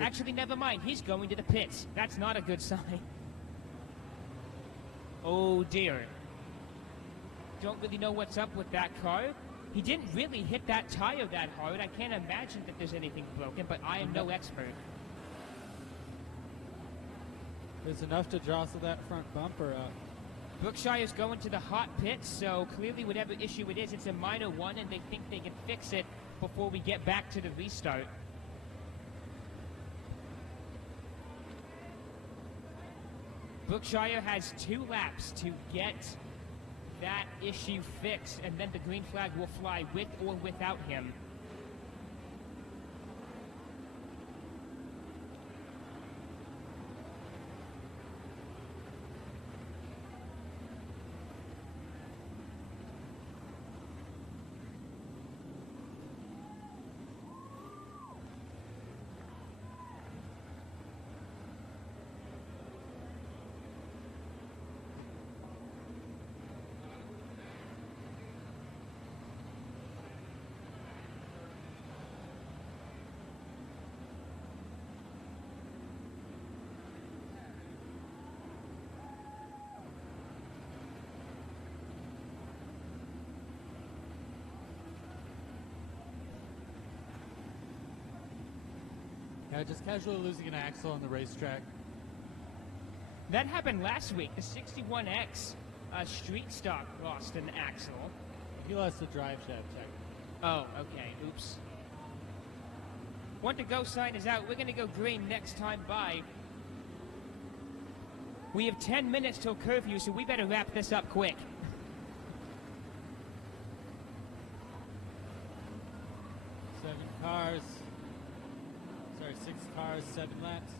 Actually, never mind. He's going to the pits. That's not a good sign. Oh, dear. Don't really know what's up with that car. He didn't really hit that tire that hard. I can't imagine that there's anything broken, but I am no expert. There's enough to jostle that front bumper up. Brookshire is going to the hot pits, so clearly whatever issue it is, it's a minor one, and they think they can fix it before we get back to the restart. Brookshire has 2 laps to get that issue fixed, and then the green flag will fly with or without him. just casually losing an axle on the racetrack. That happened last week. The 61X street stock lost an axle. He lost the drive shaft check. Oh, okay. Oops. Want to go sign is out. We're going to go green next time by. We have 10 minutes till curfew, so we better wrap this up quick. Six cars, 7 laps.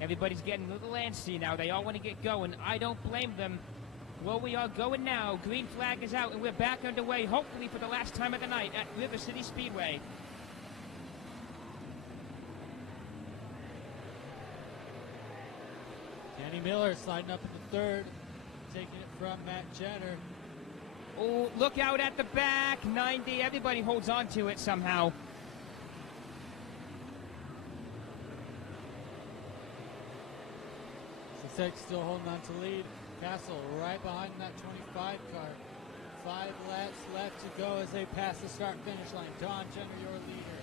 Everybody's getting a little antsy now. They all want to get going. I don't blame them. Well, we are going now. Green flag is out, and we're back underway, hopefully for the last time of the night at River City Speedway. Danny Miller sliding up in the third, taking it from Matt Jenner. Oh, look out at the back. 90. Everybody holds on to it somehow. Six still holding on to lead. Castle right behind that 25 car. 5 laps left to go as they pass the start-finish line. Don Jenner, your leader.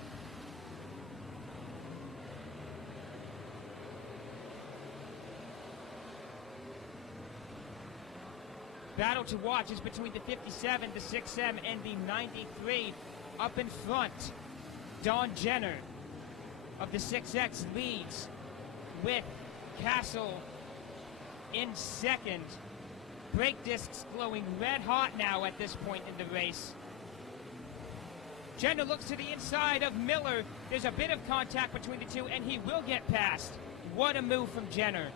Battle to watch is between the 57, the 6M, and the 93. Up in front, Don Jenner of the 6X leads with Castle in second. Brake discs glowing red hot now at this point in the race. Jenner looks to the inside of Miller. There's a bit of contact between the two, and he will get past. What a move from Jenner.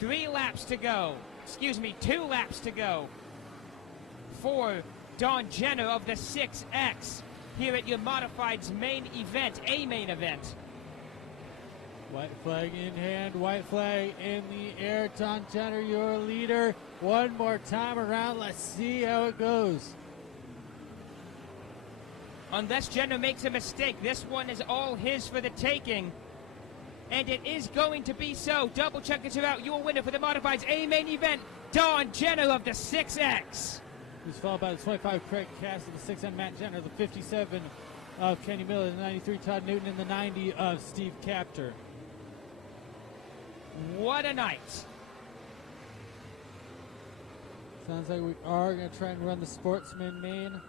3 laps to go. Excuse me, 2 laps to go for Don Jenner of the 6X here at your Modified's main event, a main event. White flag in hand, white flag in the air. Don Jenner, your leader. One more time around. Let's see how it goes. Unless Jenner makes a mistake, this one is all his for the taking. And it is going to be so. Double check this out. Your winner for the Modifieds A main event, Don Jenner of the 6X. Who's followed by the 25 Craig Castle, the 6M Matt Jenner, the 57 of Kenny Miller, the 93 Todd Newton, and the 90 of Steve Capter. What a night. Sounds like we are going to try and run the Sportsman main.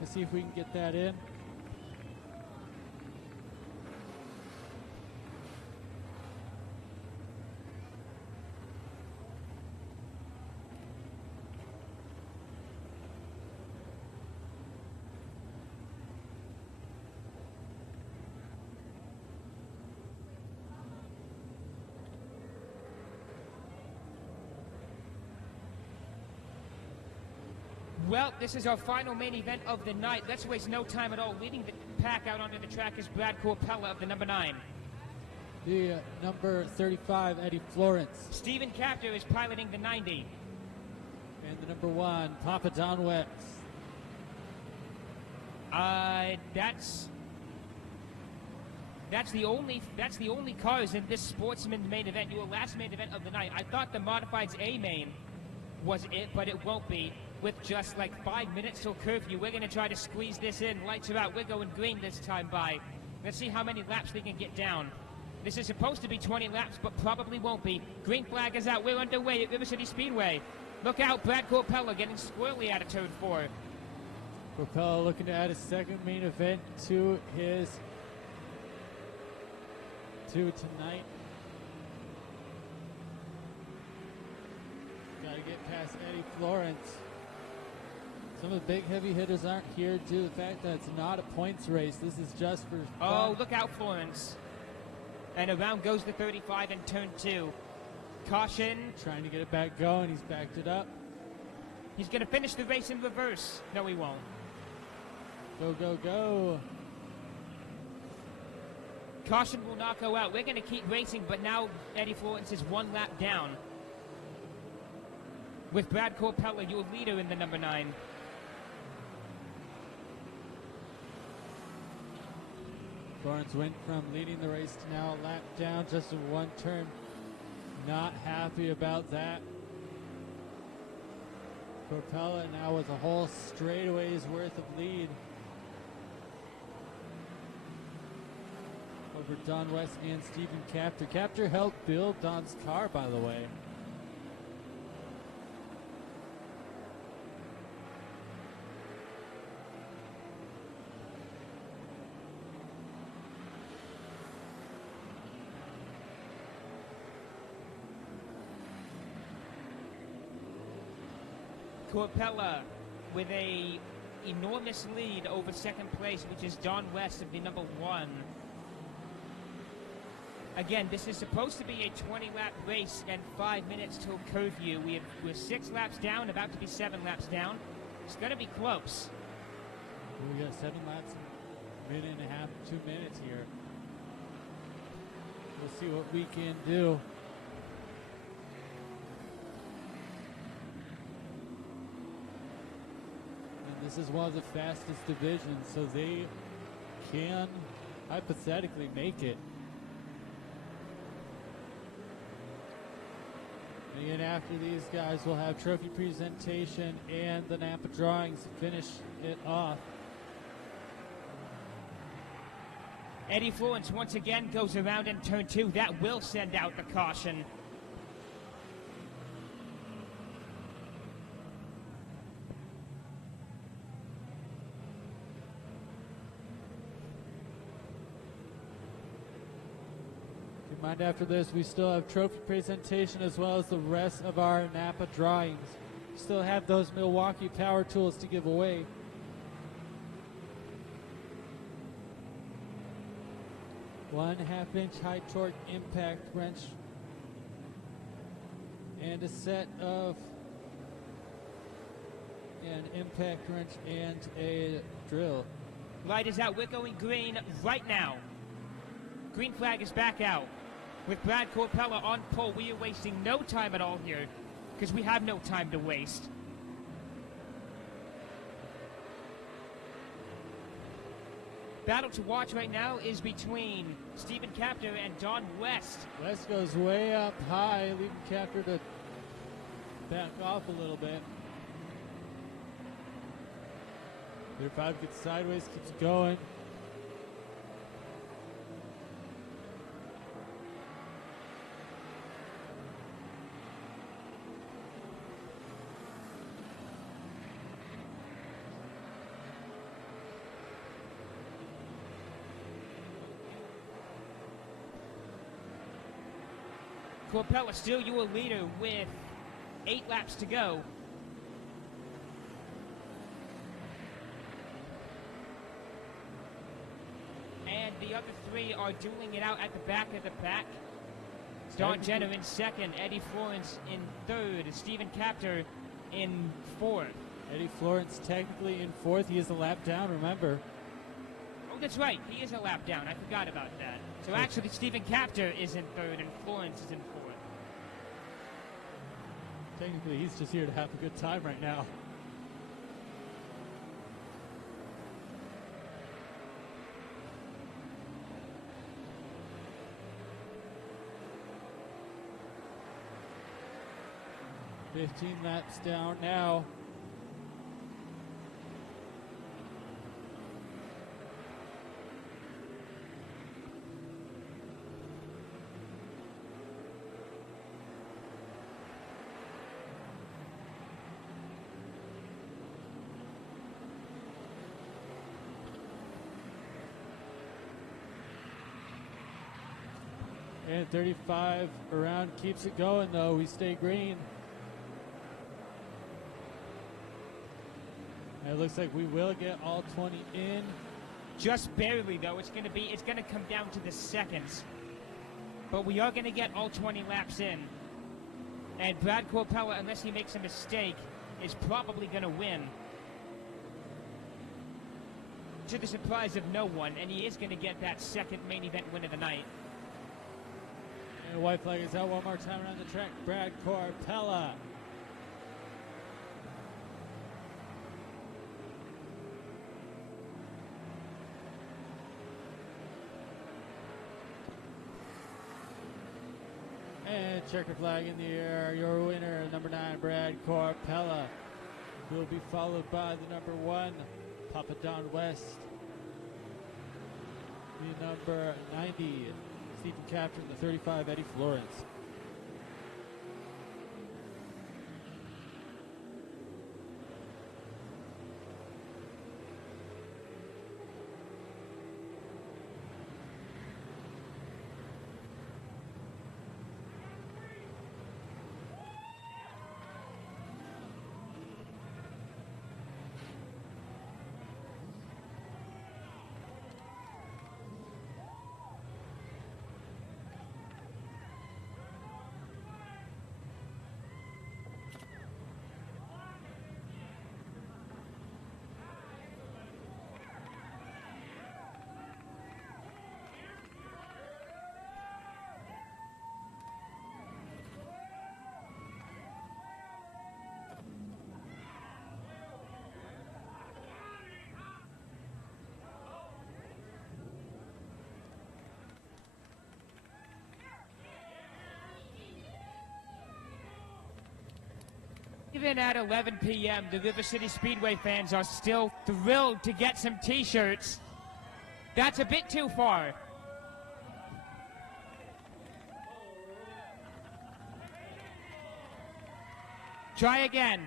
Let's see if we can get that in. Well, this is our final main event of the night. Let's waste no time at all. Leading the pack out onto the track is Brad Corpella of the number 9. The number 35, Eddie Florence. Stephen Capter is piloting the 90. And the number 1, Papa Don Wex. That's the only cars in this Sportsman main event. Your last main event of the night. I thought the Modifieds A main was it, but it won't be. With just like 5 minutes till curfew, we're going to try to squeeze this in. Lights are out. We're going green this time by. Let's see how many laps they can get down. This is supposed to be 20 laps, but probably won't be. Green flag is out. We're underway at River City Speedway. Look out, Brad Corpella getting squirrely out of turn 4. Corpella looking to add a second main event to his tonight. Got to get past Eddie Florence. Some of the big heavy hitters aren't here due to the fact that it's not a points race. This is just for fun. Oh, look out, Florence. And around goes the 35 in turn 2. Caution. Trying to get it back going. He's backed it up. He's going to finish the race in reverse. No, he won't. Go, go, go. Caution will not go out. We're going to keep racing, but now Eddie Florence is 1 lap down. With Brad Corpella, your leader in the number 9. Florence went from leading the race to now a lap down, just a 1 turn Not happy about that. Corpella now with a whole straightaway's worth of lead over Don West and Stephen Capter. Capter helped build Don's car, by the way. Corpella with a enormous lead over second place, which is Don West of the number 1. Again, this is supposed to be a 20-lap race and 5 minutes till curfew. We're 6 laps down, about to be 7 laps down. It's going to be close. We got 7 laps, a minute and a half, 2 minutes here. We'll see what we can do. This is one of the fastest divisions, so they can hypothetically make it. And again, after these guys, we'll have trophy presentation and the Napa drawings to finish it off. Eddie Florence once again goes around in turn 2. That will send out the caution. Mind after this, we still have trophy presentation as well as the rest of our Napa drawings. We still have those Milwaukee power tools to give away. One 1/2-inch high torque impact wrench and a set of an impact wrench and a drill. Light is out. We're going green right now. Green flag is back out. With Brad Corpella on pole, we are wasting no time at all here because we have no time to waste. Battle to watch right now is between Stephen Capter and Don West. West goes way up high, leaving Capter to back off a little bit. Their 5 gets sideways, keeps going. Corpella still your leader with 8 laps to go. And the other 3 are dueling it out at the back of the pack. Don Jenner in second, Eddie Florence in third, Stephen Capter in fourth. Eddie Florence technically in fourth. He is a lap down, remember. Oh, that's right. He is a lap down. I forgot about that. So actually, Stephen Capter is in third and Florence is in fourth. Technically, he's just here to have a good time right now. $15 laps down now. And 35 around keeps it going, though. We stay green. And it looks like we will get all 20 in. Just barely, though. It's gonna come down to the seconds. But we are gonna get all 20 laps in. And Brad Corpella, unless he makes a mistake, is probably gonna win. To the surprise of no one, and he is gonna get that second main event win of the night. And the white flag is out one more time around the track. Brad Corpella. And checker flag in the air. Your winner, number 9, Brad Corpella, will be followed by the number 1, Papa Don West. The number 90, Stephen Captain, the 35, Eddie Florence. Even at 11 p.m., the River City Speedway fans are still thrilled to get some T-shirts. That's a bit too far. Try again.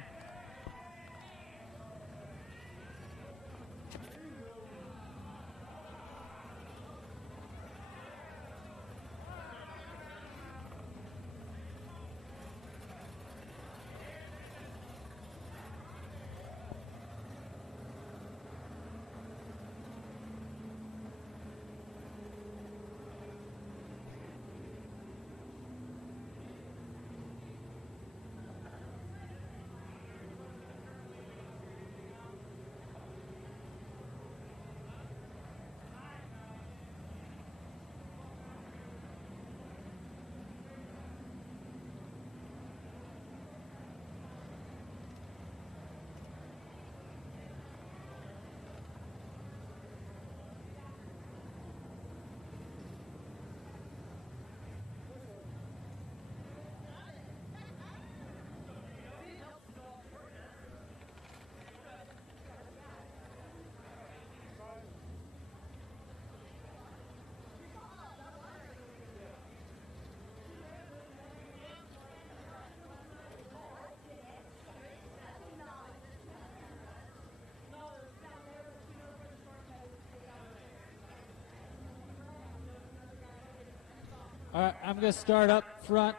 All right, I'm going to start up front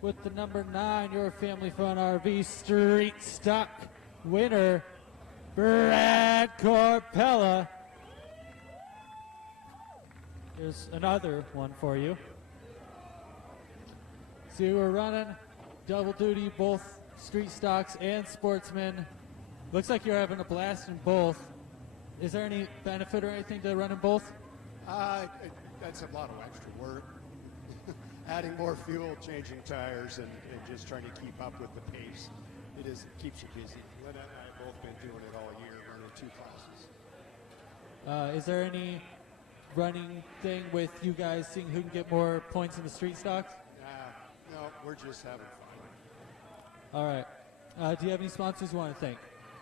with the number 9, your Family Fun RV Street Stock winner, Brad Corpella. Here's another one for you. See, we're running double duty, both Street Stocks and Sportsman. Looks like you're having a blast in both. Is there any benefit or anything to running both? That's a lot of extra work. Adding more fuel, changing tires, and just trying to keep up with the pace. It keeps you busy. Lynette and I have both been doing it all year, running 2 classes. Is there any running thing with you guys seeing who can get more points in the Street Stocks? No, we're just having fun. All right. Do you have any sponsors you want to thank?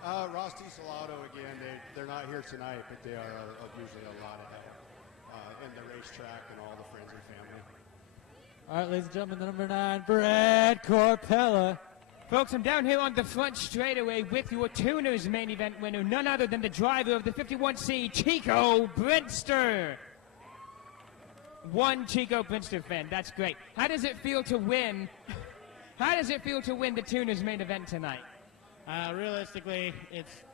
Rosti Salato, again, they're not here tonight, but they are usually a lot of help in the racetrack and all the friends and family. All right, ladies and gentlemen, the number 9, Brad Corpella. Folks, I'm down here on the front straightaway with your Tuners main event winner, none other than the driver of the 51C, Chico Brinster. One Chico Brinster fan, that's great. How does it feel to win? How does it feel to win the Tuners main event tonight? Realistically, it's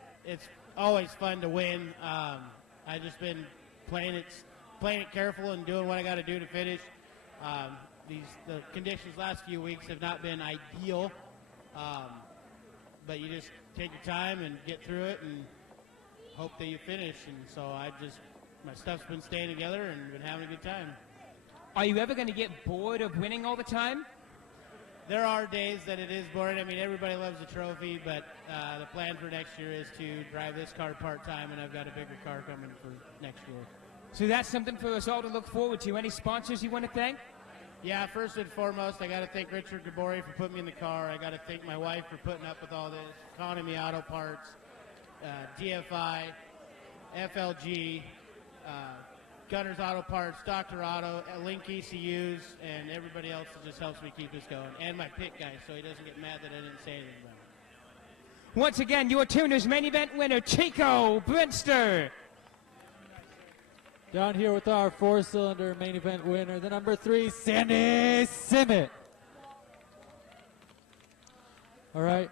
always fun to win. I've just been playing it careful and doing what I got to do to finish. The conditions last few weeks have not been ideal, but you just take your time and get through it and hope that you finish. And so my stuff's been staying together and been having a good time. Are you ever going to get bored of winning all the time? There are days that it is boring. I mean, everybody loves the trophy, but the plan for next year is to drive this car part-time, and I've got a bigger car coming for next year. So that's something for us all to look forward to. Any sponsors you want to thank? Yeah, first and foremost, I got to thank Richard DeBory for putting me in the car. I got to thank my wife for putting up with all this. Economy Auto Parts, DFI, FLG, Gunner's Auto Parts, Dr. Auto, Link ECUs, and everybody else that just helps me keep this going. And my pit guy, so he doesn't get mad that I didn't say anything about it. Once again, your Tuners main event winner, Chico Brinster. Down here with our 4-cylinder main event winner, the number 3, Sandy Simmet. All right.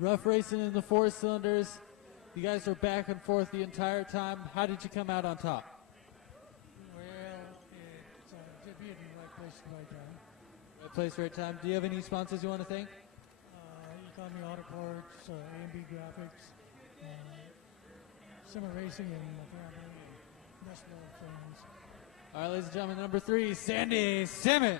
Rough racing in the 4 cylinders. You guys are back and forth the entire time. How did you come out on top? Well, it's to be in the right place at the right time. Right place, right time. Do you have any sponsors you want to thank? Economy Auto Parts, A&B Graphics, Summer Racing, and my family, and rest of our friends. All right, ladies and gentlemen, number 3, Sandy Simmet.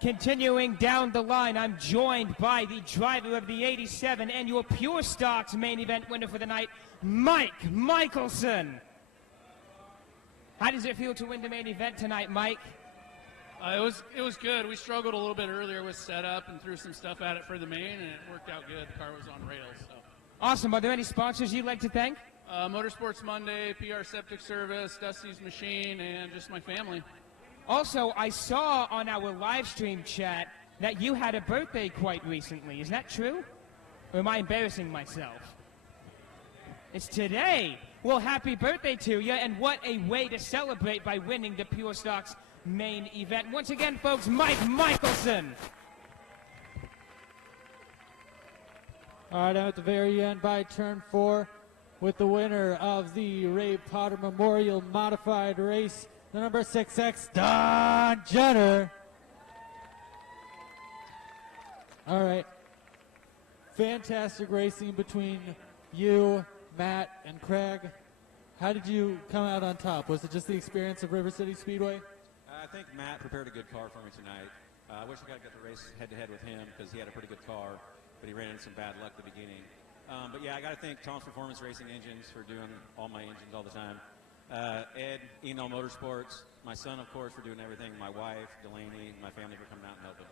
Continuing down the line, I'm joined by the driver of the 87 annual Pure Stocks main event winner for the night, Mike Michelson. How does it feel to win the main event tonight, Mike? It was good. We struggled a little bit earlier with setup and threw some stuff at it for the main, and it worked out good. The car was on rails. So. Awesome. Are there any sponsors you'd like to thank? Motorsports Monday, PR Septic Service, Dusty's Machine, and just my family. Also, I saw on our live stream chat that you had a birthday quite recently. Is that true? Or am I embarrassing myself? It's today. Well, happy birthday to you, and what a way to celebrate by winning the Pure Stocks main event. Once again, folks, Mike Michelson. All right, I'm at the very end by turn 4 with the winner of the Ray Potter Memorial Modified Race, the number 6X, Don Jenner. All right. Fantastic racing between you, Matt, and Craig. How did you come out on top? Was it just the experience of River City Speedway? I think Matt prepared a good car for me tonight. I wish I could get the race head-to-head with him because he had a pretty good car, but he ran into some bad luck at the beginning. But yeah, I got to thank Tom's Performance Racing Engines for doing all my engines all the time. Ed, Enel Motorsports, my son, of course, for doing everything, my wife, Delaney, my family for coming out and helping.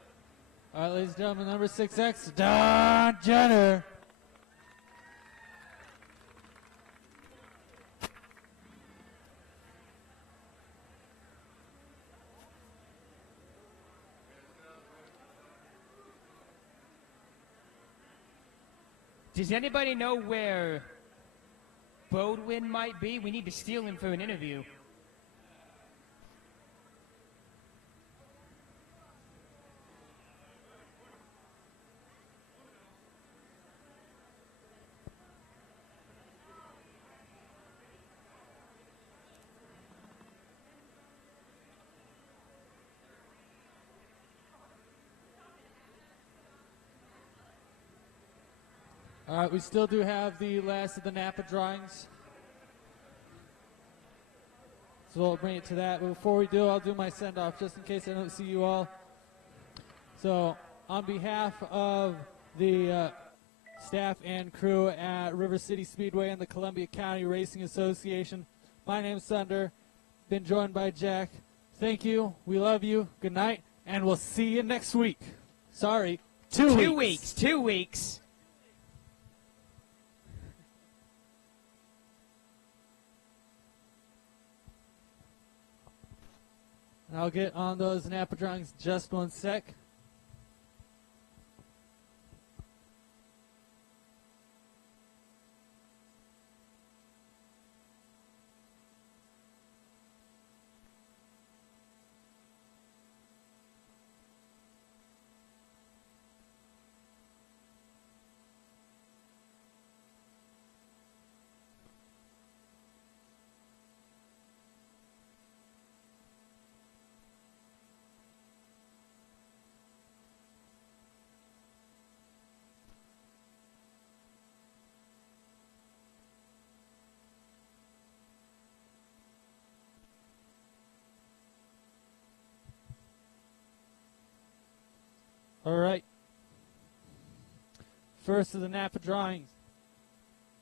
All right, ladies and gentlemen, number 6X, Don Jenner. Does anybody know where Bodwin might be? We need to steal him for an interview. All right, we still do have the last of the Napa drawings. So we'll bring it to that. But before we do, I'll do my send-off just in case I don't see you all. So on behalf of the staff and crew at River City Speedway and the Columbia County Racing Association, my name's Thunder. Been joined by Jack. Thank you. We love you. Good night. And we'll see you next week. Sorry, 2 weeks. 2 weeks. 2 weeks. I'll get on those Napa drawings just 1 sec. All right. First of the Napa drawings.